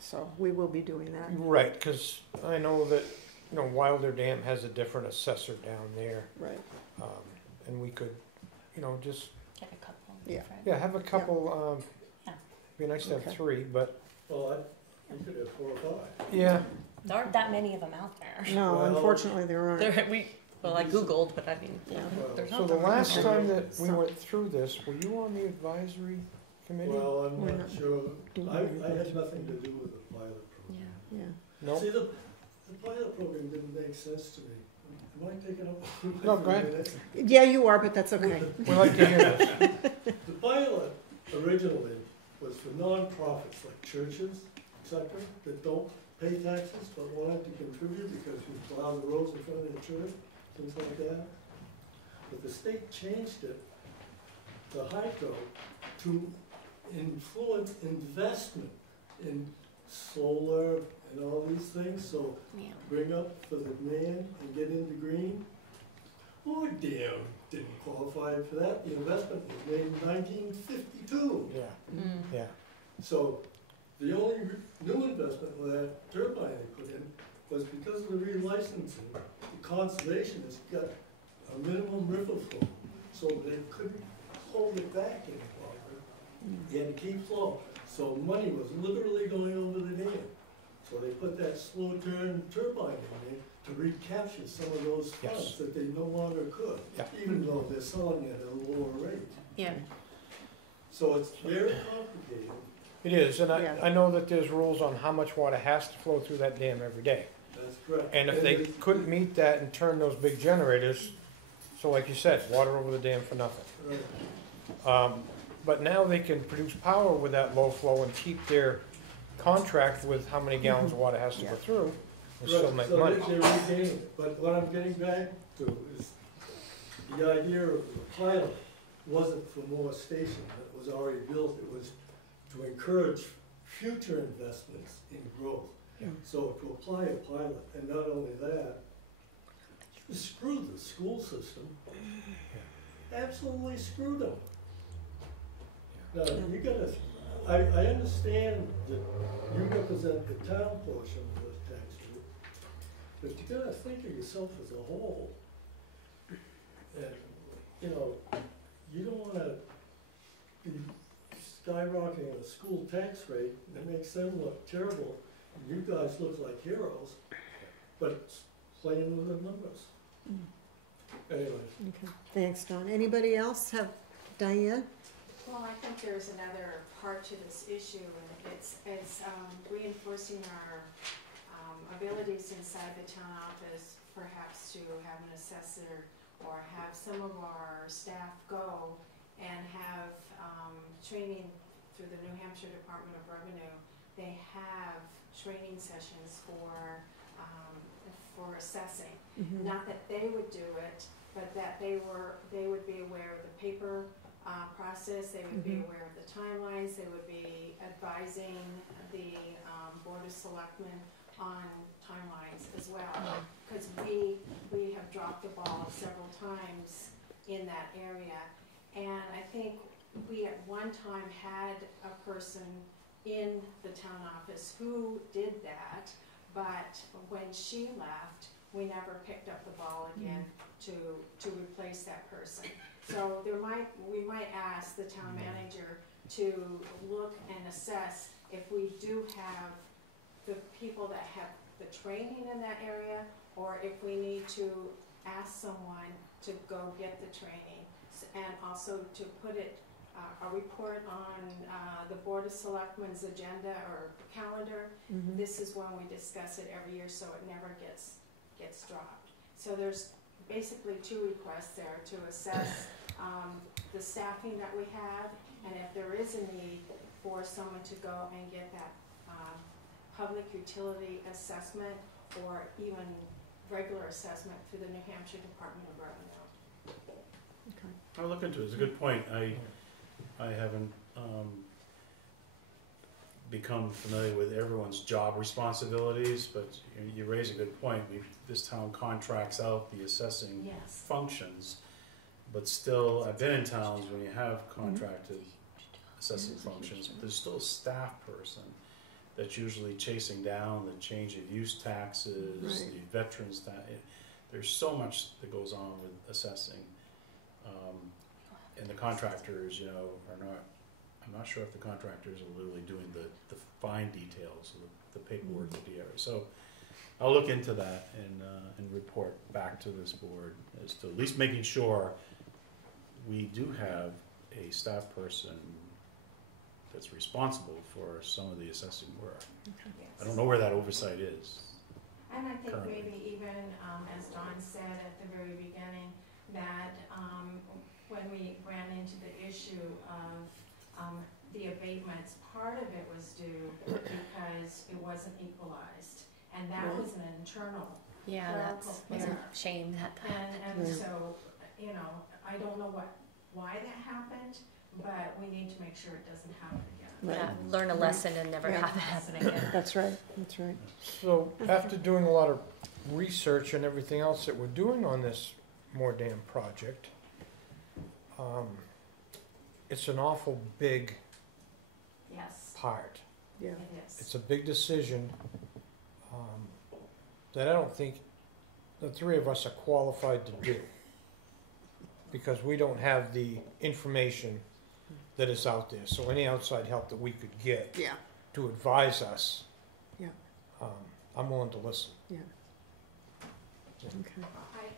So we will be doing that. Right, because I know that, Wilder Dam has a different assessor down there. Right. And we could, just. Get a couple. Yeah, have a couple, be nice to have 3, but. Well, you could have 4 or 5. Yeah. There aren't that many of them out there. No, Well, unfortunately there aren't. I Googled, but I mean, there's So not the that last many. time that we went through this, were you on the advisory committee? Well, I'm We're not not sure. doing I anything. had nothing to do with the pilot program. Yeah. No? See, the pilot program didn't make sense to me. Am I taking up? No, go ahead. Yeah, you are, but that's okay. We like to hear this. The pilot originally was for nonprofits like churches, etc., that don't pay taxes but wanted to contribute because you plow the roads in front of their church, things like that. But the state changed it to hydro to influence investment in solar and all these things, so bring up for the demand and get into green. Oh, damn, didn't qualify for that. The investment was made in 1952. Yeah. Yeah. So the only new investment with that turbine they put in was because of the relicensing, the conservationists got a minimum river flow, so they couldn't hold it back any longer. You had to keep flow. So money was literally going over the dam. So they put that slow turn turbine in there to recapture some of those funds that they no longer could, even though they're selling it at a lower rate. Yeah. So it's very complicated. It is, and I know that there's rules on how much water has to flow through that dam every day. That's correct. And if they couldn't meet that and turn those big generators, so like you said, water over the dam for nothing. Right. But now they can produce power with that low flow and keep their contract with how many gallons of water has to go through and still make money. So they're regaining it, but what I'm getting back to is the idea of the pilot wasn't for more stations that was already built, it was to encourage future investments in growth. Yeah. So to apply a pilot, and not only that, screw the school system, absolutely screw them. Now, you gotta, I understand that you represent the town portion of the tax rate, but you gotta think of yourself as a whole. And, you know, you don't wanna be skyrocketing the school tax rate, that makes them look terrible, and you guys look like heroes, but it's playing with the numbers. Anyway. Okay, thanks, Don. Anybody else have, Diane? Well, I think there's another part to this issue, and it's reinforcing our abilities inside the town office, perhaps to have an assessor or have some of our staff go and have training through the New Hampshire Department of Revenue. They have training sessions for assessing. Mhm. Not that they would do it, but that they would be aware of the paper process, they would be aware of the timelines, they would be advising the Board of Selectmen on timelines as well. Because we have dropped the ball several times in that area. And I think we at one time had a person in the town office who did that, but when she left, we never picked up the ball again to replace that person. So we might ask the town manager to look and assess if we do have the people that have the training in that area, or if we need to ask someone to go get the training, and also to put it a report on the Board of Selectmen's agenda or calendar. Mhm. This is when we discuss it every year, so it never gets dropped. So there's basically two requests there, to assess the staffing that we have, and if there is a need for someone to go and get that public utility assessment, or even regular assessment through the New Hampshire Department of Revenue. Okay. I'll look into it. It's a good point. I haven't become familiar with everyone's job responsibilities, but you raise a good point. This town contracts out the assessing functions, but still, I've been in towns when you have contracted assessing functions, but there's still a staff person that's usually chasing down the change of use taxes, the veterans tax. There's so much that goes on with assessing. And the contractors, you know, are not, I'm not sure if the contractors are literally doing the fine details of the paperwork with the area. So I'll look into that and report back to this board as to at least making sure we do have a staff person that's responsible for some of the assessing work. I don't know where that oversight is. And I think currently. maybe even, as Don said at the very beginning, that when we ran into the issue of the abatements, part of it was due because it wasn't equalized. And that was an internal clerical that's error. a shame that And so, you know, I don't know why that happened, but we need to make sure it doesn't happen again. Yeah, learn a lesson and never have it happen again. That's right, that's right. So after doing a lot of research and everything else that we're doing on this More Dam project, it's an awful big part. Yeah. It is. It's a big decision that I don't think the three of us are qualified to do, because we don't have the information that is out there. So any outside help that we could get to advise us, I'm willing to listen. Yeah. Okay.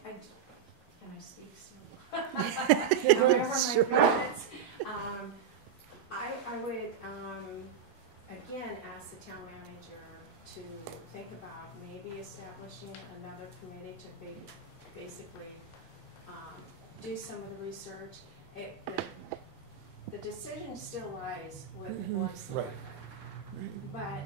Can I speak soon? However, my Sure. comments, I would, again, ask the town manager to think about maybe establishing another committee to basically do some of the research. The the decision still lies with the Mhm. board of selectmen. Right. But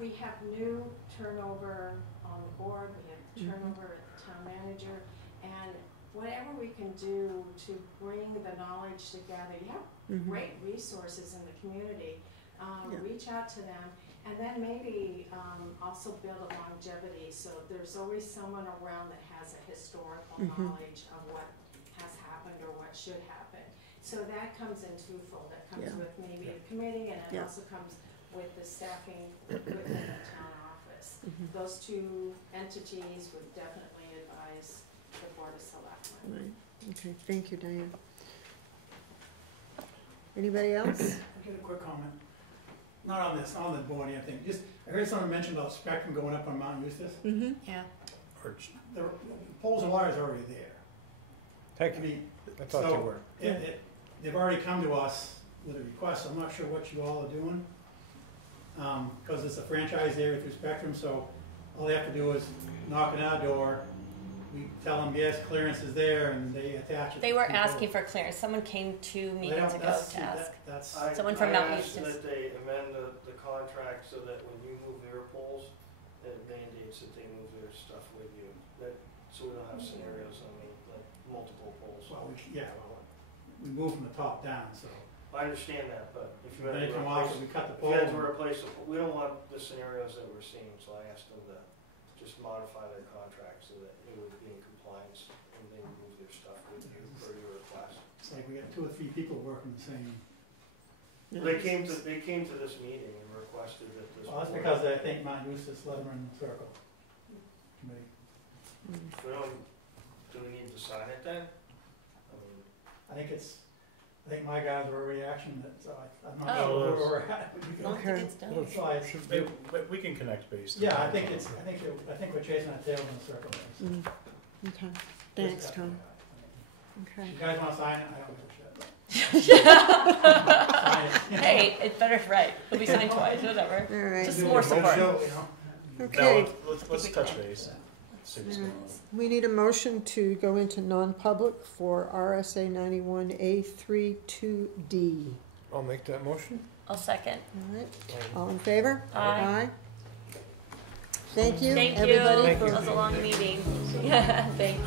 we have new turnover on the board, we have turnover at the town manager, and whatever we can do to bring the knowledge together, you have Mhm. great resources in the community. Yeah. Reach out to them, and then maybe also build a longevity, so there's always someone around that has a historical Mhm. knowledge of what has happened or what should happen. So that comes in twofold, that comes Yeah. with maybe the committee, and it Yeah. also comes with the staffing within the town office. Mhm. Those two entities would definitely advise the board of selectmen. Right, okay, thank you, Diane. Anybody else? I'll get a quick comment. Not on this, not on the board or anything, just, I heard someone mention about spectrum going up on Mount Eustace. Mm-hmm. Yeah. The poles and wires are already there. Thank I you. mean, I thought they so, were. they've already come to us with a request, I'm not sure what you all are doing. Cause it's a franchise area through Spectrum, so all they have to do is knock on our door, we tell them, yes, clearance is there, and they attach it. They were to the asking pole. for clearance. Someone came 2 Well, meetings ago that's- to ask. That's, Someone from Mount Eustace. I asked that they amend the contract so that when you move their poles, that it mandates that they move their stuff with you. So we don't have scenarios, like multiple poles. well, we move from the top down, so. I understand that, but if you had Then to they come off, replace, we cut the if pole. you had to replace, we don't want the scenarios that we're seeing, so I asked them to just modify their contract so that it would be in compliance and they would move their stuff with you per your request. It's like we got 2 or 3 people working the same. They came to this meeting and requested that this. Well, that's board- because I think Mount Eustace, Letterman Circle Committee. We don't, do we need to sign it then? I think my guys are already actioned it, so I'm not Oh. sure where we're at. Long as it's done. So We can connect based. yeah, I think we're chasing our tails in a circle. Mm. Okay, thanks, Tom. Okay. You guys wanna sign it? I don't give a shit. Hey, it's better, right? It'll be signed twice, whatever. All right. Just more support. Okay. Let's touch base. See what's going on. We need a motion to go into non-public for RSA 91A32D. I'll make that motion. I'll second. All right, all in favor? Aye. Thank you, Thank you. everybody. That was a long meeting. Yeah, thanks.